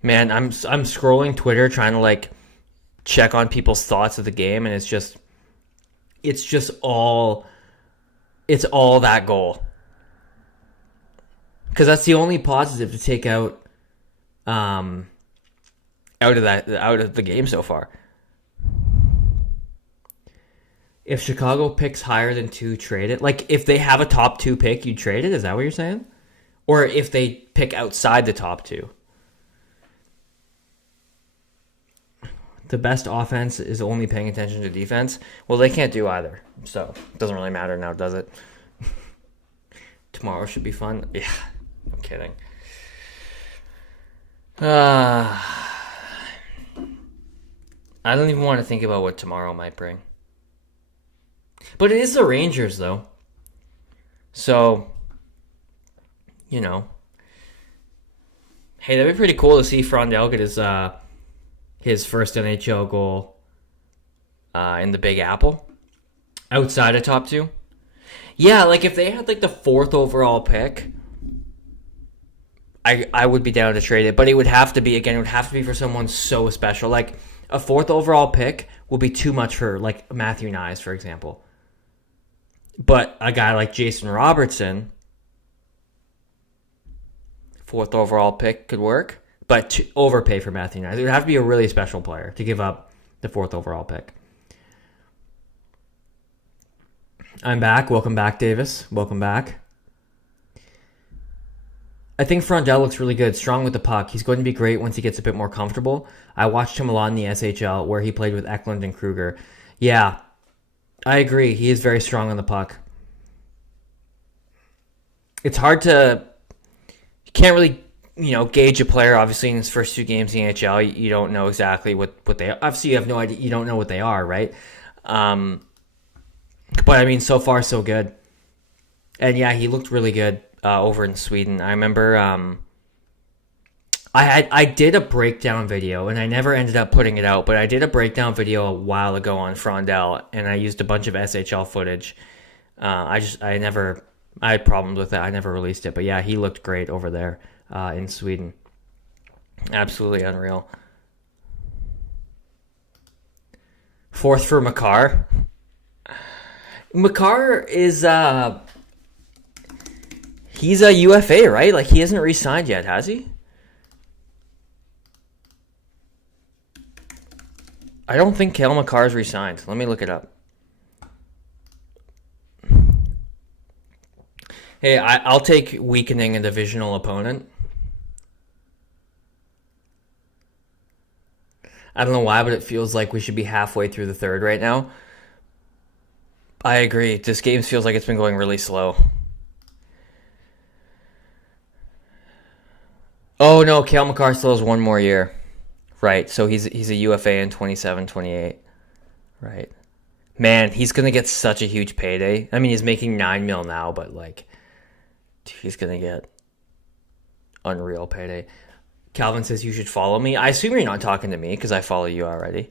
Man, I'm scrolling Twitter trying to like check on people's thoughts of the game, and it's just all that goal. Because that's the only positive to take out of the game so far. If Chicago picks higher than 2, trade it. Like if they have a top 2 pick, you trade it. Is that what you're saying? Or if they pick outside the top 2. The best offense is only paying attention to defense. Well, they can't do either. So it doesn't really matter now, does it? Tomorrow should be fun. Yeah, I'm kidding. I don't even want to think about what tomorrow might bring. But it is the Rangers, though. So, you know. Hey, that'd be pretty cool to see Frondell get his first NHL goal in the Big Apple. Outside of top 2. Yeah, like if they had like the 4th overall pick, I would be down to trade it. But it would have to be for someone so special. Like a 4th overall pick will be too much for like Matthew Nyes, for example. But a guy like Jason Robertson, 4th overall pick could work. But to overpay for Matthew Nyes, it would have to be a really special player to give up the 4th overall pick. I'm back. Welcome back, Davis. Welcome back. I think Frondell looks really good, strong with the puck. He's going to be great once he gets a bit more comfortable. I watched him a lot in the SHL where he played with Eklund and Kruger. Yeah, I agree. He is very strong on the puck. It's hard to... You can't really, gauge a player, obviously, in his first 2 games in the NHL. You don't know exactly what they are. Obviously, you have no idea. You don't know what they are, right? But, I mean, so far, so good. And, yeah, he looked really good over in Sweden. I remember I did a breakdown video, and I never ended up putting it out, but I did a breakdown video a while ago on Frondell, and I used a bunch of SHL footage. I had problems with it. I never released it, but yeah, he looked great over there in Sweden. Absolutely unreal. 4th for Makar. Makar is he's a UFA, right? Like he hasn't re-signed yet, has he? I don't think Cale Makar's re-signed. Let me look it up. Hey, I'll take weakening a divisional opponent. I don't know why, but it feels like we should be halfway through the 3rd right now. I agree. This game feels like it's been going really slow. Oh, no, Cale Makar still has 1 more year. Right, so he's a UFA in 27-28. Right. Man, he's going to get such a huge payday. I mean, he's making $9 million now, but like... He's going to get unreal payday. Calvin says you should follow me. I assume you're not talking to me because I follow you already.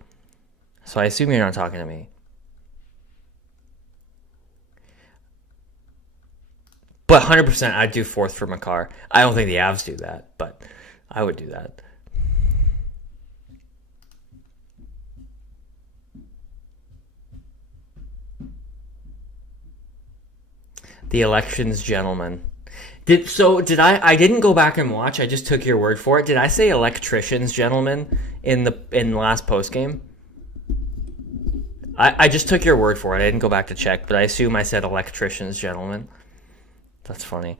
So I assume you're not talking to me. But 100% I'd do 4th for Makar. I don't think the Avs do that, but I would do that. The elections, gentlemen. I didn't go back and watch. I just took your word for it. Did I say electricians, gentlemen, in the last post game? I just took your word for it. I didn't go back to check, but I assume I said electricians, gentlemen. That's funny.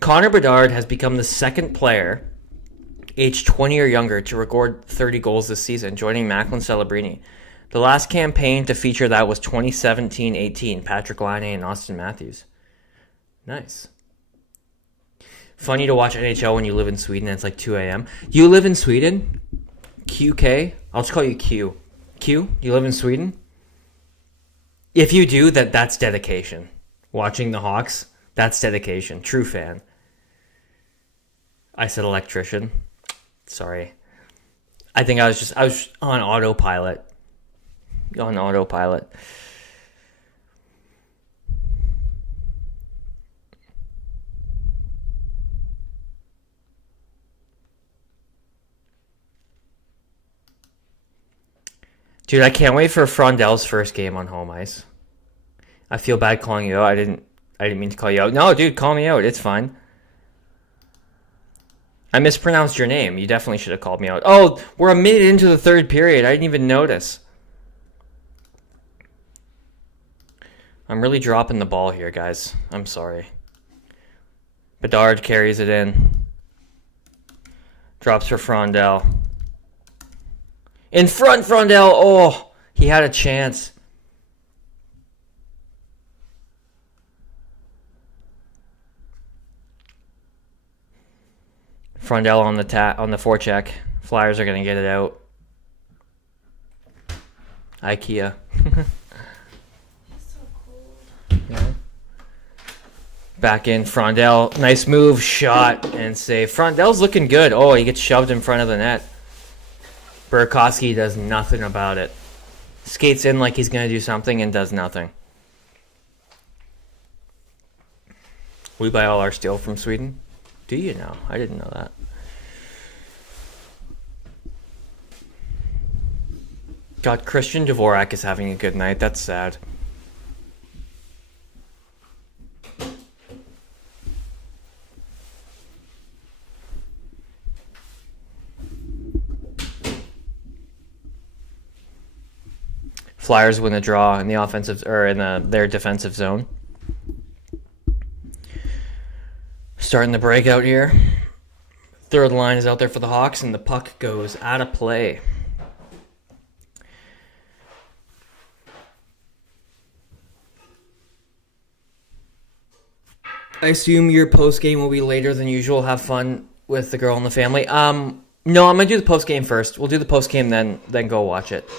Connor Bedard has become the 2nd player aged 20 or younger to record 30 goals this season, joining Macklin Celebrini. The last campaign to feature that was 2017-18, Patrick Laine and Austin Matthews. Nice. Funny to watch NHL when you live in Sweden and it's like 2 a.m. You live in Sweden? QK? I'll just call you Q. Q? You live in Sweden? If you do, that's dedication. Watching the Hawks, that's dedication. True fan. I said electrician. Sorry. I think I was on autopilot. On autopilot. Dude, I can't wait for Frondel's first game on home ice. I feel bad calling you out. I didn't mean to call you out. No, dude, call me out. It's fine. I mispronounced your name. You definitely should have called me out. Oh, we're a minute into the third period. I didn't even notice. I'm really dropping the ball here, guys. I'm sorry. Bedard carries it in. Drops for Frondel. In front, Frondel. Oh, he had a chance. Frondel on the forecheck. Flyers are going to get it out. IKEA. It's so cold. Yeah. Back in, Frondel. Nice move, shot, and save. Frondel's looking good. Oh, he gets shoved in front of the net. Burakovsky does nothing about it. Skates in like he's going to do something and does nothing. We buy all our steel from Sweden? Do you know? I didn't know that. God, Christian Dvorak is having a good night. That's sad. Flyers win a draw in the offensive or in their defensive zone. Starting the breakout here. Third line is out there for the Hawks, and the puck goes out of play. I assume your post game will be later than usual. Have fun with the girl and the family. No, I'm gonna do the post game first. We'll do the post game, then go watch it.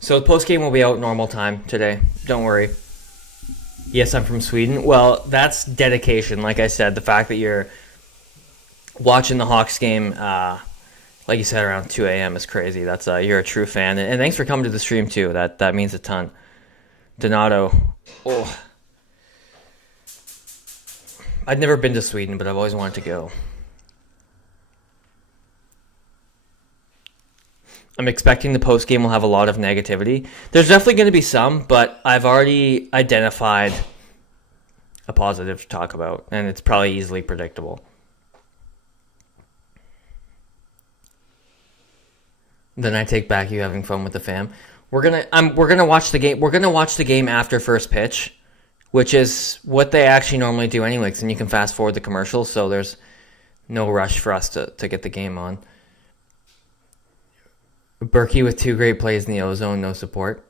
So the post game will be out normal time today. Don't worry. Yes, I'm from Sweden. Well, that's dedication. Like I said, the fact that you're watching the Hawks game, like you said, around 2 a.m. is crazy. That's you're a true fan. And thanks for coming to the stream too. That means a ton. Donato. Oh. I'd never been to Sweden, but I've always wanted to go. I'm expecting the post game will have a lot of negativity. There's definitely going to be some, but I've already identified a positive to talk about, and it's probably easily predictable. Then I take back you having fun with the fam. We're gonna watch the game. We're gonna watch the game after first pitch, which is what they actually normally do anyway, and you can fast forward the commercials, so there's no rush for us to get the game on. Berkey with 2 great plays in the ozone, no support.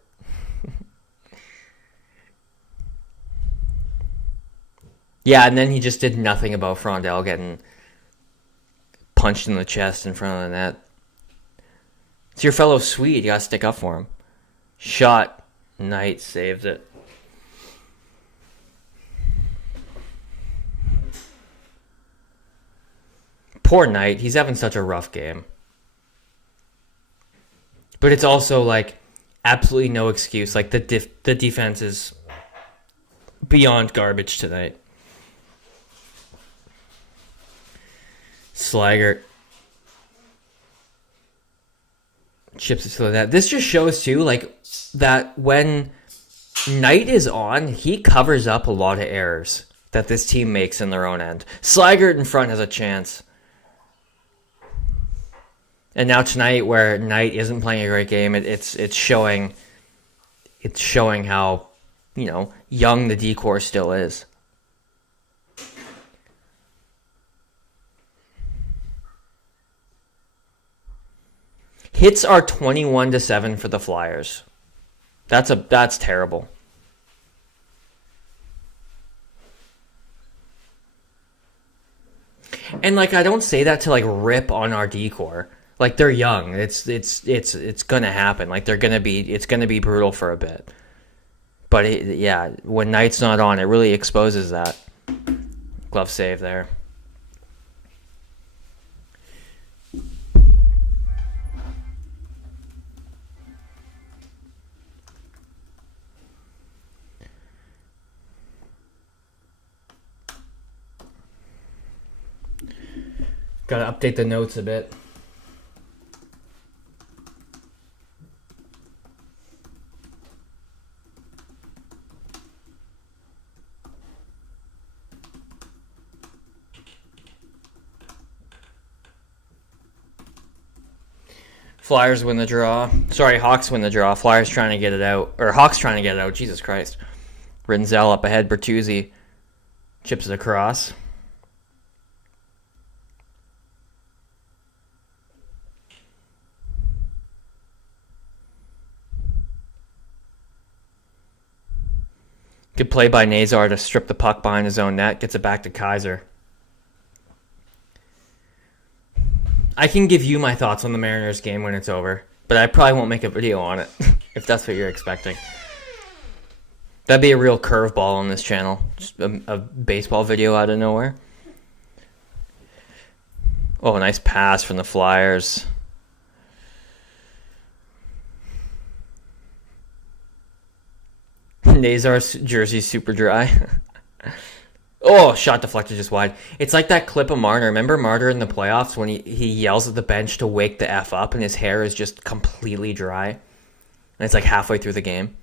Yeah, and then he just did nothing about Frondel getting punched in the chest in front of the net. It's your fellow Swede. You gotta stick up for him. Shot. Knight saved it. Poor Knight. He's having such a rough game. But it's also like absolutely no excuse. Like the defense is beyond garbage tonight. Slaggert chips it to the net. This just shows too, like that when Knight is on, he covers up a lot of errors that this team makes in their own end. Slaggert in front has a chance. And now tonight, where Knight isn't playing a great game, it's showing how, young the decor still is. Hits are 21-7 for the Flyers. That's terrible. And like I don't say that to like rip on our decor. Like they're young. It's gonna happen. Like it's gonna be brutal for a bit. But when Knight's not on, it really exposes that. Glove save there. Gotta update the notes a bit. Flyers win the draw. Sorry, Hawks win the draw. Flyers trying to get it out. Or Hawks trying to get it out. Jesus Christ. Rinzel up ahead. Bertuzzi chips it across. Good play by Nazar to strip the puck behind his own net. Gets it back to Kaiser. I can give you my thoughts on the Mariners game when it's over, but I probably won't make a video on it if that's what you're expecting. That'd be a real curveball on this channel. Just a baseball video out of nowhere. Oh, a nice pass from the Flyers. Nazar's jersey's super dry. Oh, shot deflected just wide. It's like that clip of Marner. Remember Marner in the playoffs when he yells at the bench to wake the F up and his hair is just completely dry? And it's like halfway through the game.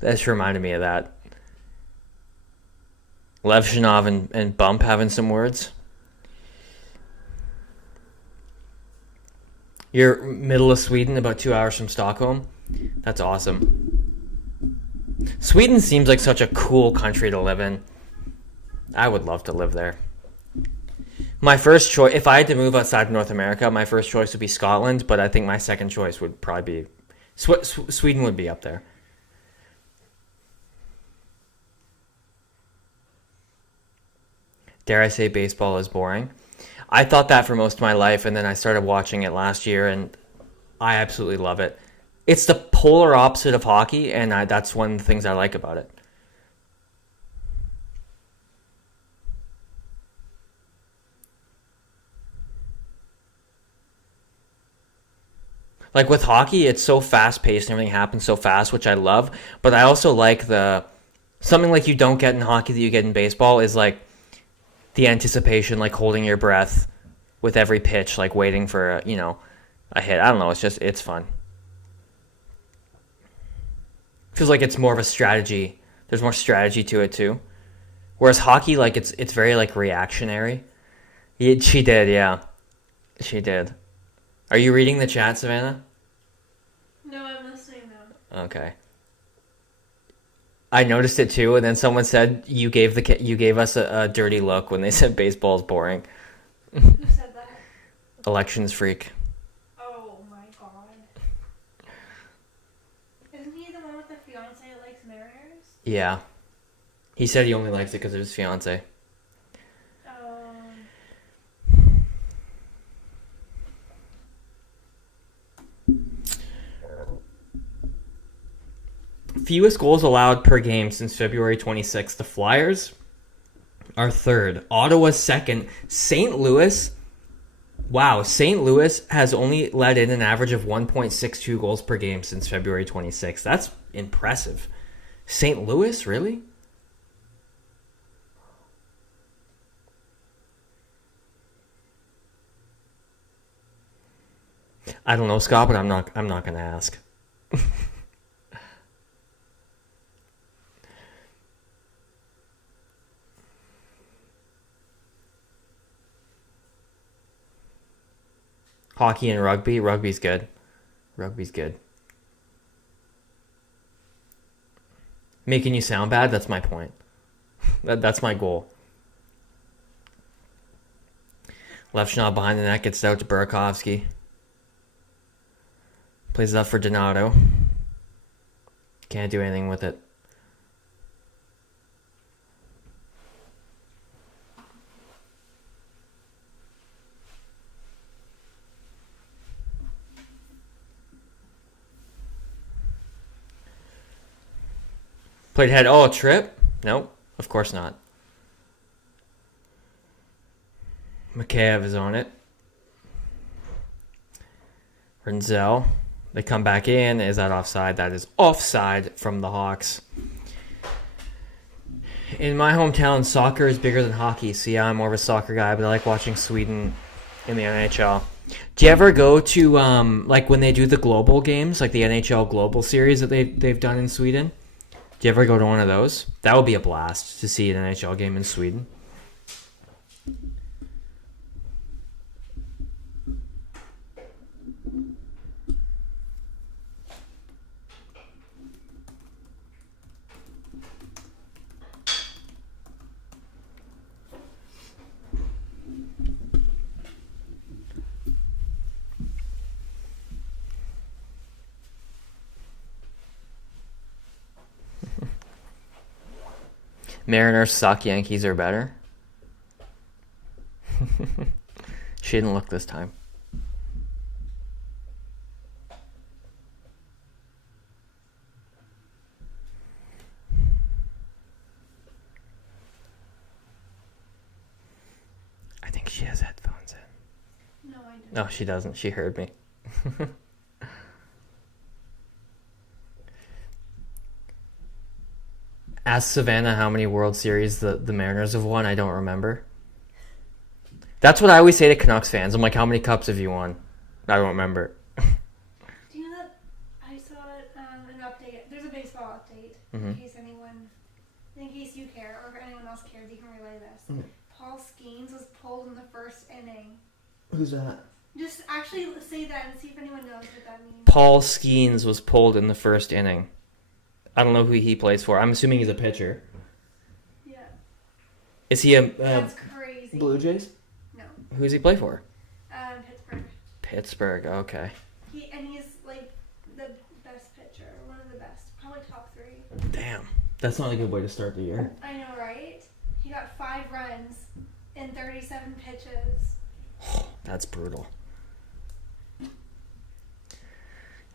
That just reminded me of that. Levshinov and Bump having some words. You're middle of Sweden, about 2 hours from Stockholm. That's awesome. Sweden seems like such a cool country to live in. I would love to live there. My first choice, if I had to move outside of North America, my first choice would be Scotland, but I think my second choice would probably be Sweden would be up there. Dare I say baseball is boring? I thought that for most of my life, and then I started watching it last year, and I absolutely love it. It's the polar opposite of hockey, and that's one of the things I like about it. Like with hockey, it's so fast-paced and everything happens so fast, which I love. But I also like something like you don't get in hockey that you get in baseball is like the anticipation, like holding your breath with every pitch, like waiting for, a hit. I don't know. It's fun. Feels like it's more of a strategy. There's more strategy to it too. Whereas hockey, like it's very like reactionary. She did, yeah. She did. Are you reading the chat, Savannah? No, I'm listening now. Okay. I noticed it too, and then someone said you gave us a dirty look when they said baseball's boring. Who said that? Elections freak. Oh my god. Isn't he the one with the fiance that likes Mariners? Yeah. He said he only likes it because of his fiance. Fewest goals allowed per game since February 26th. The Flyers are third. Ottawa's second. St. Louis, wow, St. Louis has only let in an average of 1.62 goals per game since February 26th. That's impressive. St. Louis, really? I don't know, Scott, but I'm not going to ask. Hockey and rugby. Rugby's good. Rugby's good. Making you sound bad, that's my point. That's my goal. Left schnob behind the net, gets it out to Burakovsky. Plays it up for Donato. Can't do anything with it. Played head. Oh, a trip? Nope, of course not. Mikheyev is on it. Renzel. They come back in. Is that offside? That is offside from the Hawks. In my hometown, soccer is bigger than hockey. So yeah, I'm more of a soccer guy, but I like watching Sweden in the NHL. Do you ever go to like when they do the global games, like the NHL Global Series that they've done in Sweden? Do you ever go to one of those? That would be a blast to see an NHL game in Sweden. Mariners suck, Yankees are better. She didn't look this time. I think she has headphones in. No, I don't. No, she doesn't. She heard me. Ask Savannah how many World Series the Mariners have won. I don't remember. That's what I always say to Canucks fans. I'm like, how many cups have you won? I don't remember. Do you know that I saw an update? There's a baseball update in case you care or if anyone else cares, you can relay this. Paul Skeens was pulled in the first inning. Who's that? Just actually say that and see if anyone knows what that means. Paul Skeens was pulled in the first inning. I don't know who he plays for. I'm assuming he's a pitcher. Yeah. Is he a That's crazy. Blue Jays? No. Who does he play for? Pittsburgh. Pittsburgh. Okay. He's like the best pitcher, one of the best, probably top 3. Damn, that's not a good way to start the year. I know, right? He got 5 runs in 37 pitches. That's brutal.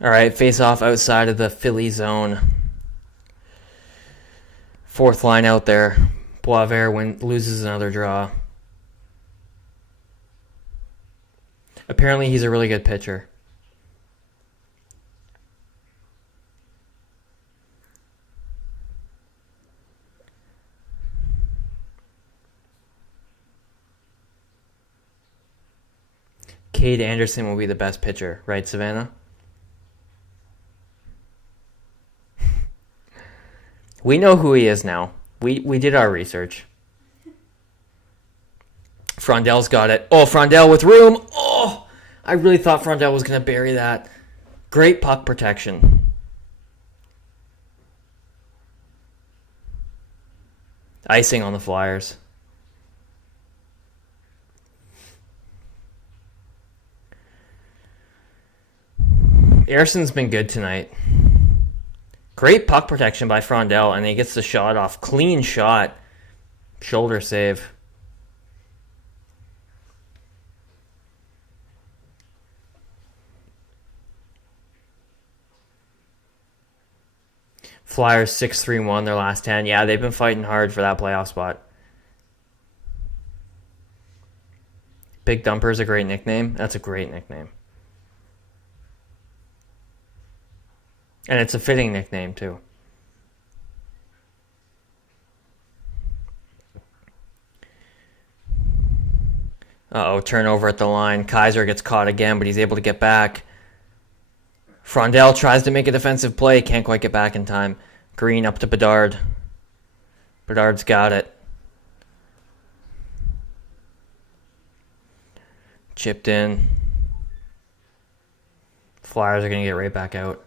All right, face off outside of the Philly zone. Fourth line out there. Boisvert loses another draw. Apparently, he's a really good pitcher. Cade Anderson will be the best pitcher, right, Savannah? We know who he is now. We did our research. Frondell's got it. Oh, Frondell with room. Oh, I really thought Frondell was going to bury that. Great puck protection. Icing on the Flyers. Erson's been good tonight. Great puck protection by Frondell, and he gets the shot off. Clean shot. Shoulder save. Flyers 6-3-1 their last 10. Yeah, they've been fighting hard for that playoff spot. Big Dumper is a great nickname. That's a great nickname. And it's a fitting nickname, too. Uh-oh, turnover at the line. Kaiser gets caught again, but he's able to get back. Frondell tries to make a defensive play. Can't quite get back in time. Green up to Bedard. Bedard's got it. Chipped in. Flyers are going to get right back out.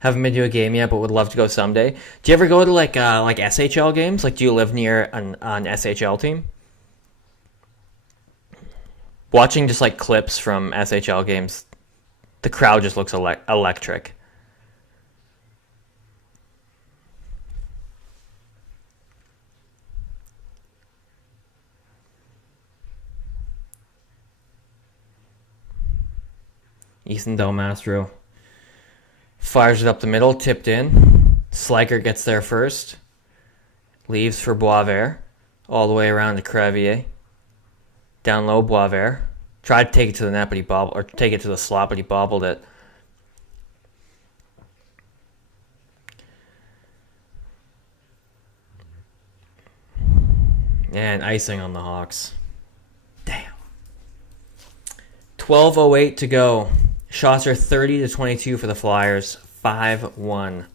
Haven't been to a game yet, but would love to go someday. Do you ever go to like SHL games? Like, do you live near an SHL team? Watching just like clips from SHL games, the crowd just looks electric. Easton Del Mastro fires it up the middle, tipped in. Sliker gets there first. Leaves for Boisvert. All the way around to Crevier. Down low, Boisvert. Tried to take it to the net, but he bobbled, or take it to the slot, but he bobbled it. And icing on the Hawks. Damn. 12:08 to go. Shots are 30-22 for the Flyers. 5-1.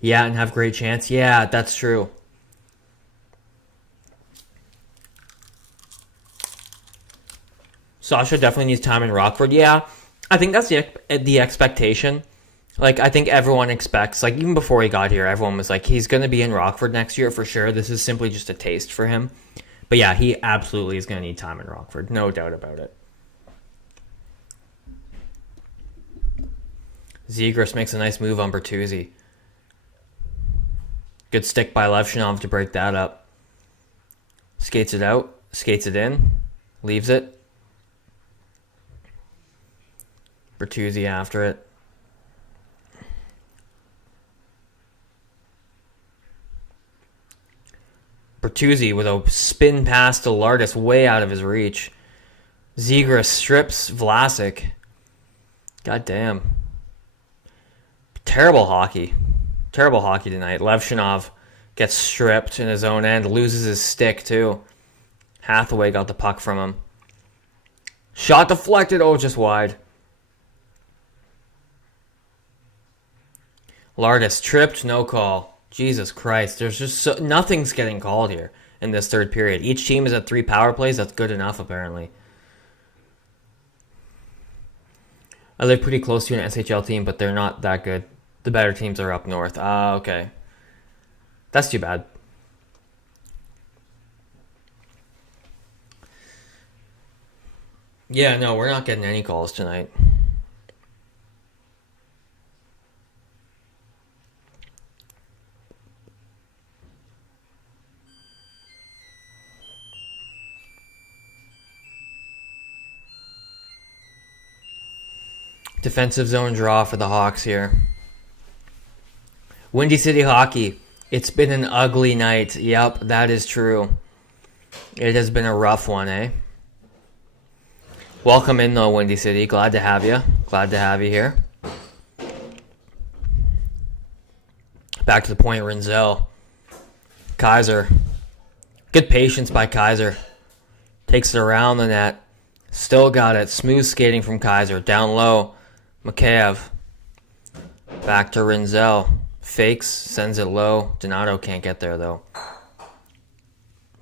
Yeah, and have great chance. Yeah, that's true. Sasha definitely needs time in Rockford. Yeah, I think that's the expectation. Like, I think everyone expects, like, even before he got here, everyone was like, he's going to be in Rockford next year for sure. This is simply just a taste for him. But yeah, he absolutely is going to need time in Rockford. No doubt about it. Zegras makes a nice move on Bertuzzi. Good stick by Levshinov to break that up. Skates it out. Skates it in. Leaves it. Bertuzzi after it. Bertuzzi with a spin pass to Lardis way out of his reach. Zegras strips Vlasic. God damn. Terrible hockey. Terrible hockey tonight. Levshinov gets stripped in his own end. Loses his stick too. Hathaway got the puck from him. Shot deflected. Oh, just wide. Lardis tripped. No call. Jesus Christ. There's just nothing's getting called here in this third period. Each team is at 3 power plays. That's good enough, apparently. I live pretty close to an SHL team, but they're not that good. The better teams are up north. Okay. That's too bad. Yeah, no, we're not getting any calls tonight. Defensive zone draw for the Hawks here. Windy City Hockey. It's been an ugly night. Yep, that is true. It has been a rough one, eh? Welcome in, though, Windy City. Glad to have you. Glad to have you here. Back to the point, Rinzel. Kaiser. Good patience by Kaiser. Takes it around the net. Still got it. Smooth skating from Kaiser. Down low. Mikheyev. Back to Rinzel. Fakes. Sends it low. Donato can't get there, though.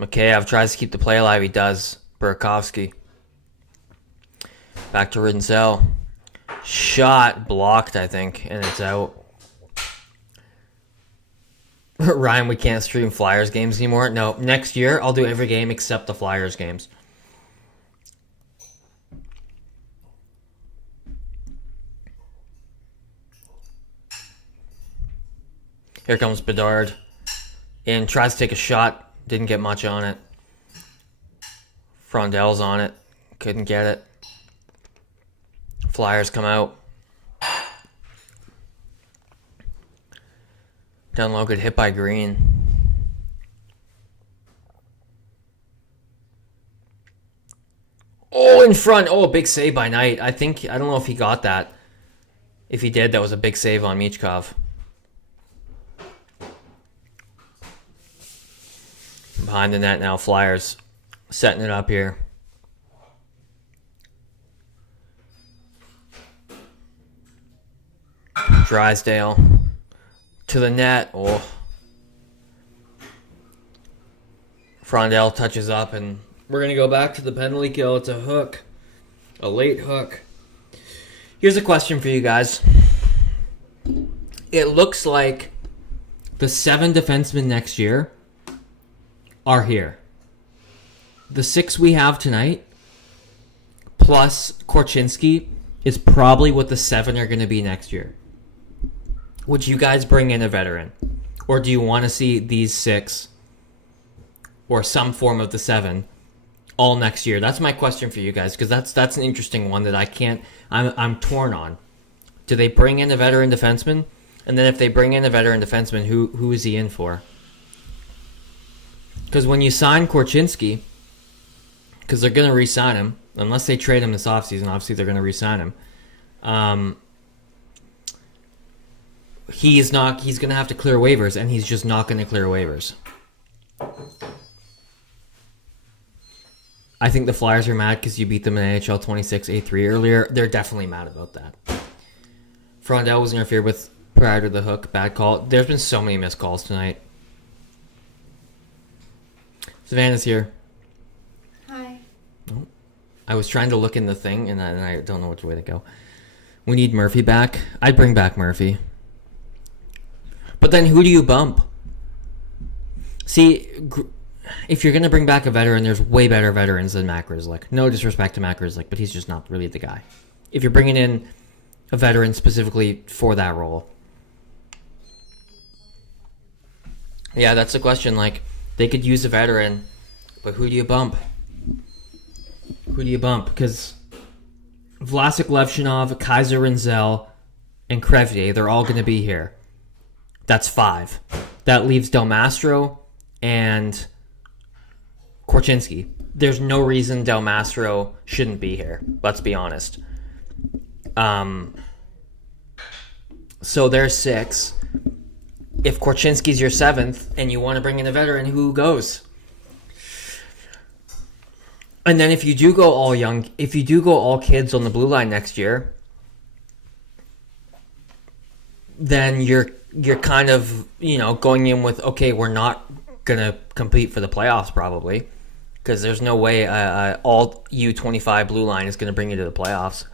Mikheyev tries to keep the play alive. He does. Burakovsky. Back to Rinzel. Shot blocked, I think, and it's out. Ryan, we can't stream Flyers games anymore. No, next year I'll do every game except the Flyers games. Here comes Bedard. And tries to take a shot. Didn't get much on it. Frondel's on it. Couldn't get it. Flyers come out. Down low, good hit by Green. Oh, in front. Oh, a big save by Knight. I don't know if he got that. If he did, that was a big save on Michkov. Behind the net now, Flyers setting it up here. Drysdale to the net. Oh. Frondel touches up, and we're going to go back to the penalty kill. It's a hook. A late hook. Here's a question for you guys. It looks like the 7 defensemen next year are here. The 6 we have tonight, plus Korchinski, is probably what the 7 are going to be next year. Would you guys bring in a veteran? Or do you want to see these 6 or some form of the 7 all next year? That's my question for you guys, because that's an interesting one that I'm torn on. Do they bring in a veteran defenseman? And then if they bring in a veteran defenseman, who is he in for? Because when you sign Korchinski, because they're going to re-sign him, unless they trade him this offseason, obviously they're going to re-sign him. He's going to have to clear waivers, and he's just not going to clear waivers. I think the Flyers are mad because you beat them in NHL 26-8-3 earlier. They're definitely mad about that. Frondell was interfered with prior to the hook. Bad call. There's been so many missed calls tonight. Savannah's here. Hi. Oh, I was trying to look in the thing, and I don't know which way to go. We need Murphy back. I'd bring back Murphy. But then who do you bump? See, if you're going to bring back a veteran, there's way better veterans than Matt Grzelcyk. No disrespect to Matt Grzelcyk, but he's just not really the guy. If you're bringing in a veteran specifically for that role. Yeah, that's the question. Like, they could use a veteran, but who do you bump? Who do you bump? Because Vlasic, Levchinov, Kaiser Renzel, and Crevier, they're all going to be here. That's 5. That leaves Del Mastro and Korchinski. There's no reason Del Mastro shouldn't be here. Let's be honest. So there's 6. If Korchinski's your 7th and you want to bring in a veteran, who goes? And then if you do go all young, if you do go all kids on the blue line next year, then you're kind of, going in with, okay, we're not going to compete for the playoffs probably, because there's no way all U25 blue line is going to bring you to the playoffs.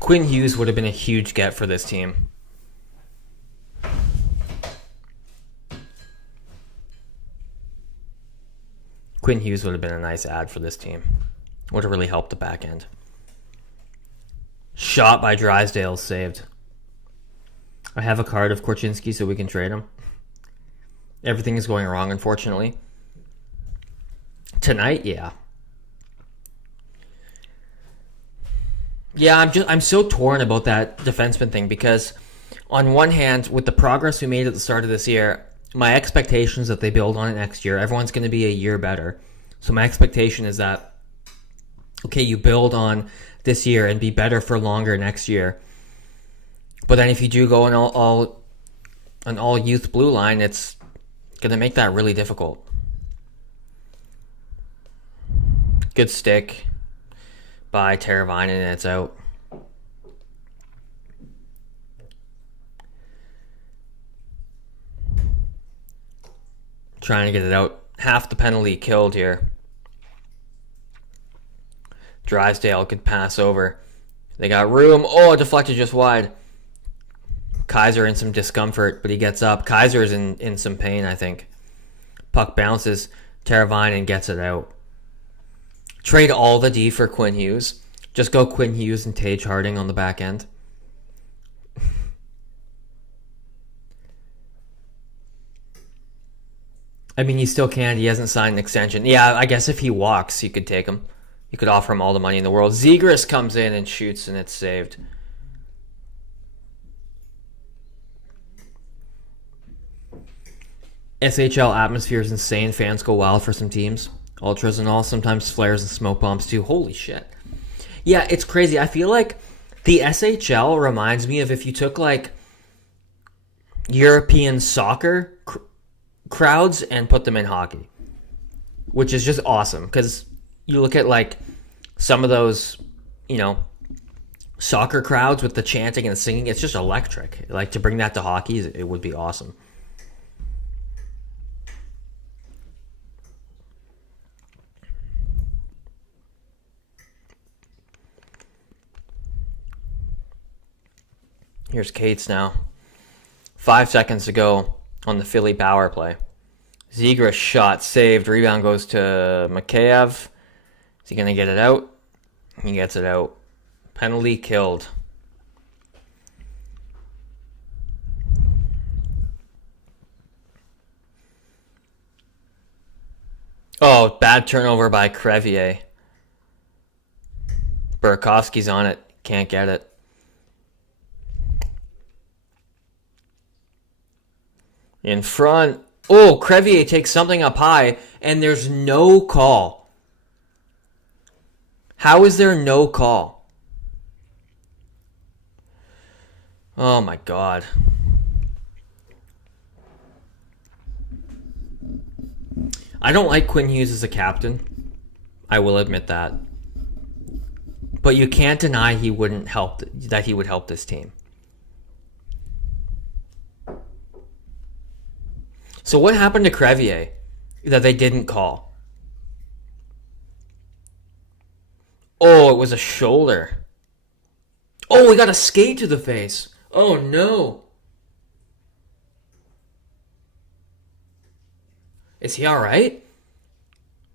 Quinn Hughes would have been a huge get for this team. Quinn Hughes would have been a nice add for this team. Would have really helped the back end. Shot by Drysdale saved. I have a card of Korchinski so we can trade him. Everything is going wrong, unfortunately. Tonight, yeah. Yeah, I'm so torn about that defenseman thing, because on one hand, with the progress we made at the start of this year, my expectation is that they build on it next year. Everyone's going to be a year better. So my expectation is that, okay, you build on this year and be better for longer next year. But then if you do go an all youth blue line, it's going to make that really difficult. Good stick by Teravainen, and it's out. Trying to get it out. Half the penalty killed here. Drysdale could pass over. They got room. Oh, deflected just wide. Kaiser in some discomfort, but he gets up. Kaiser is in some pain, I think. Puck bounces. Teravainen gets it out. Trade all the D for Quinn Hughes. Just go Quinn Hughes and Tage Harding on the back end. I mean, he still can. He hasn't signed an extension. Yeah, I guess if he walks, you could take him. You could offer him all the money in the world. Zegras comes in and shoots, and it's saved. SHL atmosphere is insane. Fans go wild for some teams. Ultras and all. Sometimes flares and smoke bombs, too. Holy shit. Yeah, it's crazy. I feel like the SHL reminds me of if you took, like, European soccer crowds and put them in hockey, which is just awesome, because you look at, like, some of those, soccer crowds with the chanting and the singing, it's just electric. Like, to bring that to hockey, it would be awesome. Here's Cates now. 5 seconds to go on the Philly power play. Zegras shot saved. Rebound goes to Mikheyev. Is he going to get it out? He gets it out. Penalty killed. Oh, bad turnover by Crevier. Burakovsky's on it. Can't get it. In front. Oh, Crevier takes something up high, and there's no call. How is there no call? Oh my God. I don't like Quinn Hughes as a captain. I will admit that. But you can't deny he would help this team. So what happened to Crevier that they didn't call? Oh, it was a shoulder. Oh, we got a skate to the face. Oh, no. Is he all right?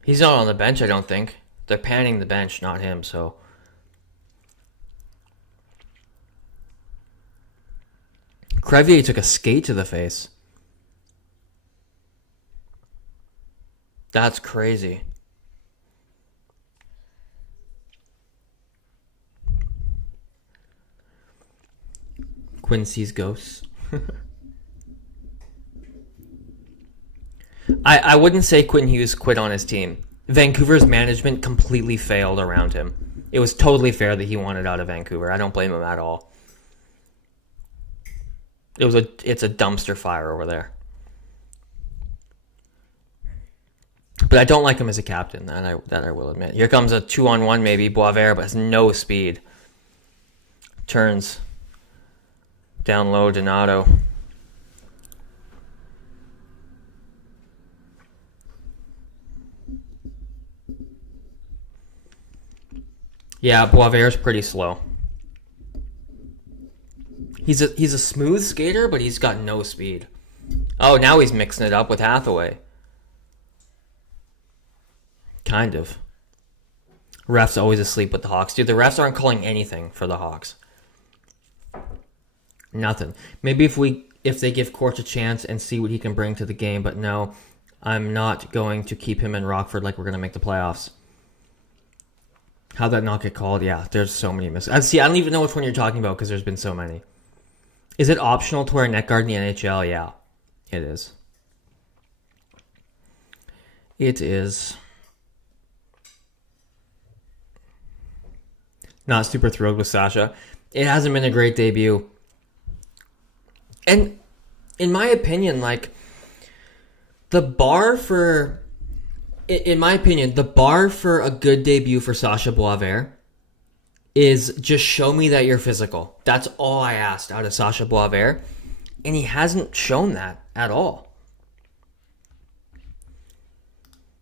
He's not on the bench, I don't think. They're panning the bench, not him, so... Crevier took a skate to the face. That's crazy. Quinn sees ghosts. I wouldn't say Quinn Hughes quit on his team. Vancouver's management completely failed around him. It was totally fair that he wanted out of Vancouver. I don't blame him at all. It's a dumpster fire over there. But I don't like him as a captain, that I will admit. Here comes a 2-on-1 maybe, Boisvert, but has no speed. Turns. Down low, Donato. Yeah, Boisvert's pretty slow. He's a smooth skater, but he's got no speed. Oh, now he's mixing it up with Hathaway. Kind of. Refs always asleep with the Hawks. Dude, the refs aren't calling anything for the Hawks. Nothing. Maybe if they give Court a chance and see what he can bring to the game, but no, I'm not going to keep him in Rockford like we're going to make the playoffs. How'd that not get called? Yeah, there's so many misses. See, I don't even know which one you're talking about because there's been so many. Is it optional to wear a neck guard in the NHL? Yeah, it is. It is. Not super thrilled with Sasha. It hasn't been a great debut. And in my opinion, like, the bar for... In my opinion, the bar for a good debut for Sasha Boisvert is just show me that you're physical. That's all I asked out of Sasha Boisvert. And he hasn't shown that at all.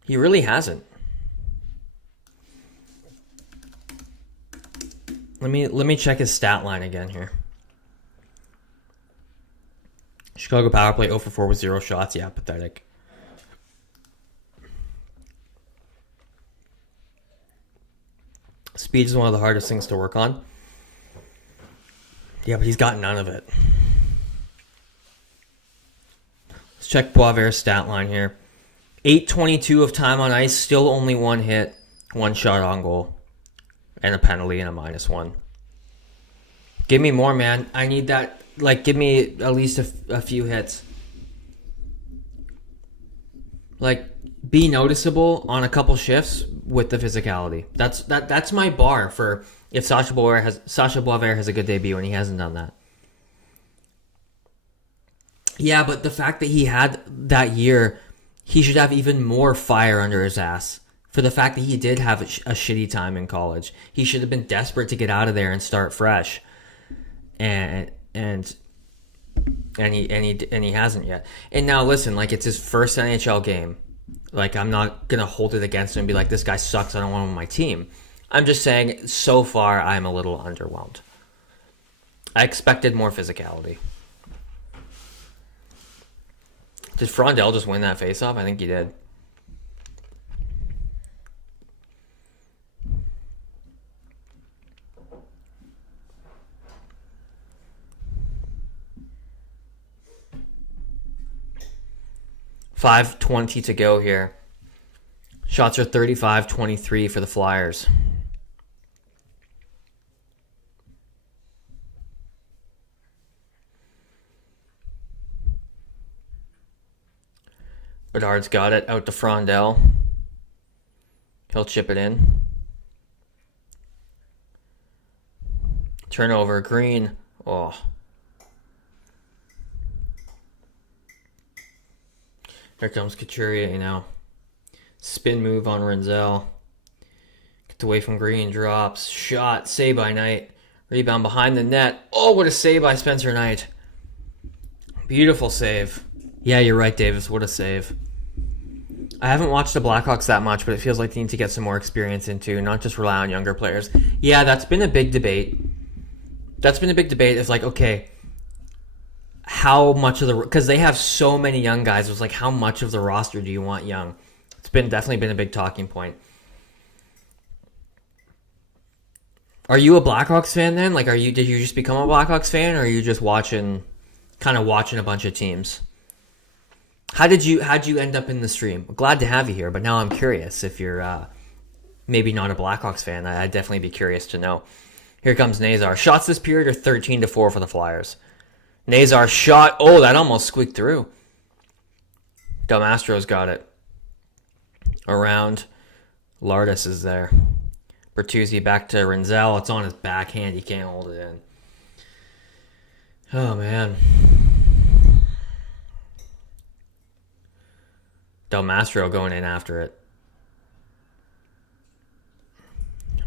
He really hasn't. Let me check his stat line again here. Chicago power play 0 for 4 with 0 shots. Yeah, pathetic. Speed is one of the hardest things to work on. Yeah, but he's got none of it. Let's check Boisvert's stat line here. 8:22 of time on ice, still only one hit, one shot on goal, and a penalty and a -1. Give me more, man. I need that. Like, give me at least a few hits. Like, be noticeable on a couple shifts with the physicality. That's my bar for if Sasha Boisvert has a good debut, and he hasn't done that. Yeah, but the fact that he had that year, he should have even more fire under his ass. For the fact that he did have a shitty time in college, he should have been desperate to get out of there and start fresh. And he hasn't yet. And now listen, like, it's his first NHL game. Like, I'm not gonna hold it against him and be like, this guy sucks, I don't want him on my team. I'm just saying, so far, I'm a little underwhelmed. I expected more physicality. Did Frondell just win that faceoff? I think he did. $5:20 to go here. Shots are 35-23 for the Flyers. Bedard's got it out to Frondell. He'll chip it in. Turnover, Green. Oh. Here comes Couturier now. Spin move on Renzel. Gets away from Green, drops. Shot, save by Knight. Rebound behind the net. Oh, what a save by Spencer Knight. Beautiful save. Yeah, you're right, Davis. What a save. I haven't watched the Blackhawks that much, but it feels like they need to get some more experience into, not just rely on younger players. Yeah, that's been a big debate. It's like, okay, how much of the... Because they have so many young guys. It's like, how much of the roster do you want young? It's definitely been a big talking point. Are you a Blackhawks fan then? Like, did you just become a Blackhawks fan, or are you just watching a bunch of teams? How'd you end up in the stream? Glad to have you here, but now I'm curious if you're maybe not a Blackhawks fan. I'd definitely be curious to know. Here comes Nazar. Shots this period are 13-4 for the Flyers. Nazar shot. Oh, that almost squeaked through. Delmastro's got it. Around. Lardis is there. Bertuzzi back to Renzel. It's on his backhand. He can't hold it in. Oh, man. Delmastro going in after it.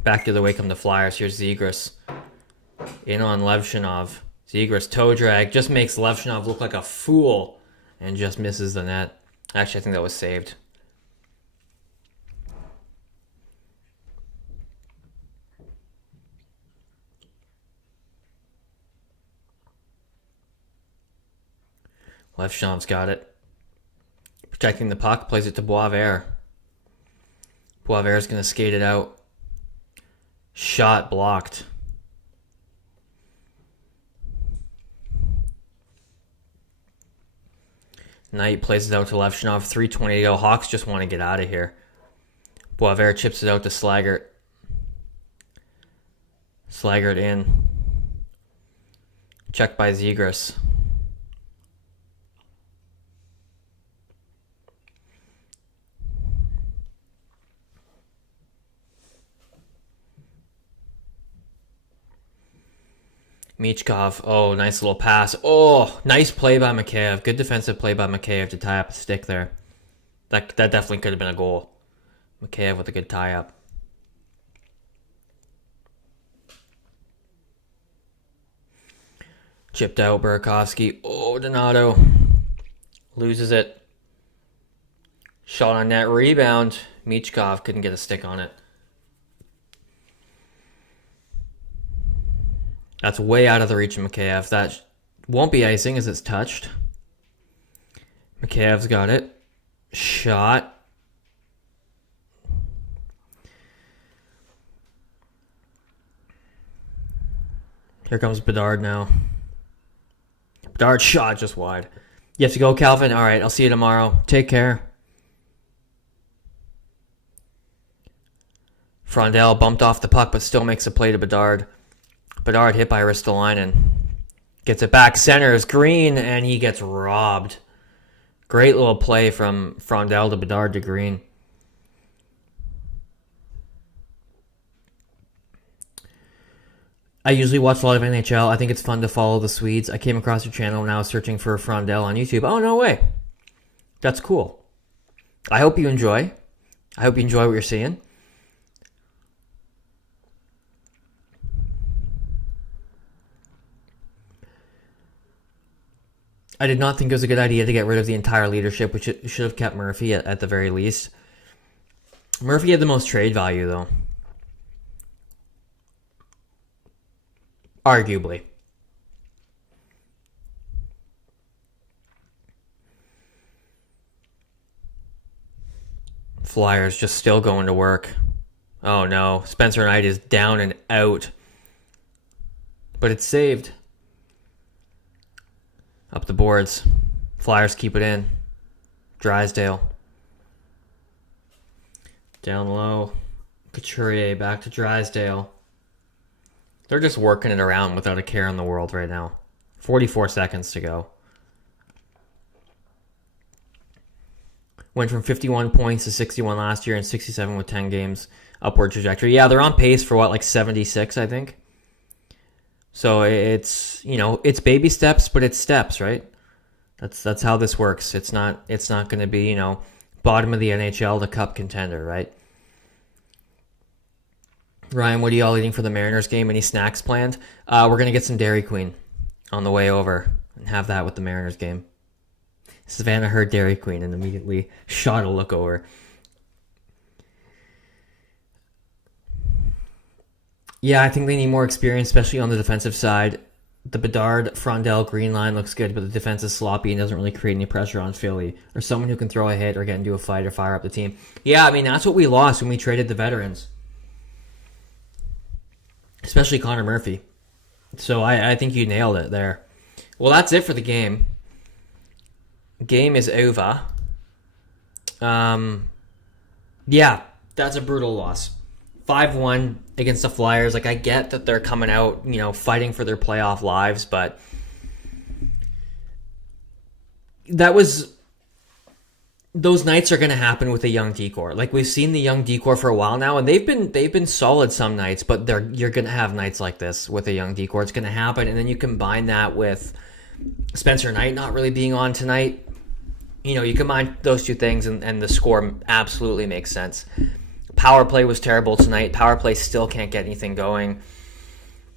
Back the other way come the Flyers. Here's Zegras. In on Levshinov. Zegras toe drag. Just makes Levshinov look like a fool. And just misses the net. Actually, I think that was saved. Levshinov's got it. Protecting the puck. Plays it to Boisvert. Boisvert's going to skate it out. Shot blocked. Knight plays it out to Levshinov. 3:20 to go. Hawks just want to get out of here. Boisvert chips it out to Slaggert. Slaggert in. Checked by Zegras. Michkov. Oh, nice little pass. Oh, nice play by Mikheyev. Good defensive play by Mikheyev to tie up a stick there. That definitely could have been a goal. Mikheyev with a good tie up. Chipped out Burakovsky. Oh, Donato. Loses it. Shot on net. Rebound. Michkov couldn't get a stick on it. That's way out of the reach of Mikheyev. That won't be icing as it's touched. Mikheyev's got it. Shot. Here comes Bedard now. Bedard shot just wide. You have to go, Calvin? All right, I'll see you tomorrow. Take care. Frondell bumped off the puck but still makes a play to Bedard. Bedard hit by Ristolainen. Gets it back, centers Green, and he gets robbed. Great little play from Frondell to Bedard to Green. I usually watch a lot of NHL. I think it's fun to follow the Swedes. I came across your channel when I was searching for Frondell on YouTube. Oh, no way. That's cool. I hope you enjoy. I hope you enjoy what you're seeing. I did not think it was a good idea to get rid of the entire leadership, which it should have kept Murphy at the very least. Murphy had the most trade value, though. Arguably. Flyers just still going to work. Oh no, Spencer Knight is down and out. But it's saved. Up the boards. Flyers keep it in. Drysdale. Down low. Couturier back to Drysdale. They're just working it around without a care in the world right now. 44 seconds to go. Went from 51 points to 61 last year and 67 with 10 games. Upward trajectory. Yeah, they're on pace for what, like 76, I think. So it's, it's baby steps, but it's steps, right? That's how this works. It's not going to be, bottom of the NHL to cup contender, right? Ryan, what are y'all eating for the Mariners game? Any snacks planned? We're going to get some Dairy Queen on the way over and have that with the Mariners game. Savannah heard Dairy Queen and immediately shot a look over. Yeah, I think they need more experience, especially on the defensive side. The Bedard, Frondell, Green line looks good, but the defense is sloppy and doesn't really create any pressure on Philly. Or someone who can throw a hit or get into a fight or fire up the team. Yeah, I mean, that's what we lost when we traded the veterans. Especially Connor Murphy. So I think you nailed it there. Well, that's it for the game. Game is over. Yeah, that's a brutal loss. 5-1 against the Flyers. Like, I get that they're coming out, fighting for their playoff lives, but those nights are going to happen with a young decor. Like, we've seen the young decor for a while now, and they've been solid some nights, but you're going to have nights like this with a young decor. It's going to happen, and then you combine that with Spencer Knight not really being on tonight. You combine those two things, and the score absolutely makes sense. Power play was terrible tonight. Power play still can't get anything going.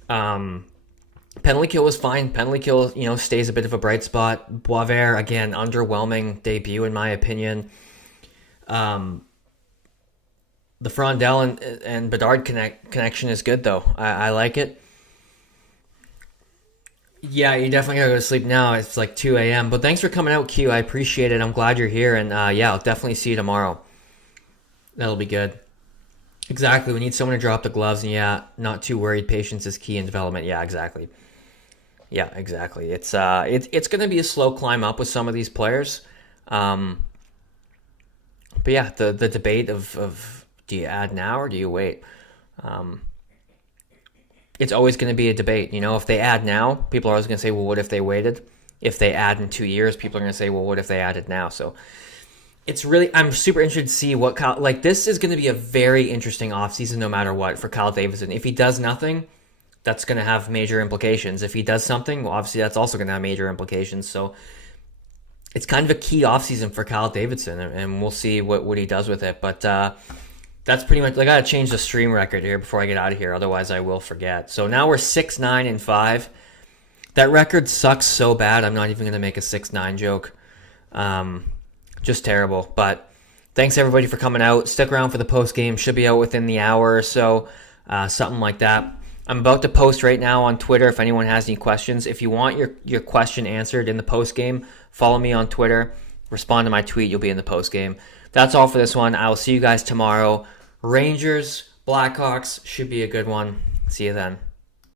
Penalty kill was fine. Penalty kill, stays a bit of a bright spot. Boisvert, again, underwhelming debut in my opinion. The Frondell and Bedard connection is good, though. I like it. Yeah, you definitely gotta go to sleep now. It's like 2 a.m. But thanks for coming out, Q. I appreciate it. I'm glad you're here. And I'll definitely see you tomorrow. That'll be good. Exactly. We need someone to drop the gloves. And not too worried. Patience is key in development. Yeah, exactly. Yeah, exactly. It's going to be a slow climb up with some of these players. But yeah, the debate of do you add now or do you wait? It's always going to be a debate. If they add now, people are always going to say, well, what if they waited? If they add in 2 years, people are going to say, well, what if they added now? So I'm super interested to see what this is going to be a very interesting offseason no matter what for Kyle Davidson. If he does nothing, that's going to have major implications. If he does something, well, obviously that's also going to have major implications. So it's kind of a key offseason for Kyle Davidson, and we'll see what he does with it. But that's pretty much, I got to change the stream record here before I get out of here. Otherwise I will forget. So now we're 6-9-5. That record sucks so bad. I'm not even going to make a 6-9 joke. Just terrible. But thanks everybody for coming out. Stick around for the post game. Should be out within the hour or so. Something like that. I'm about to post right now on Twitter if anyone has any questions. If you want your question answered in the post game, follow me on Twitter. Respond to my tweet. You'll be in the post game. That's all for this one. I will see you guys tomorrow. Rangers, Blackhawks should be a good one. See you then.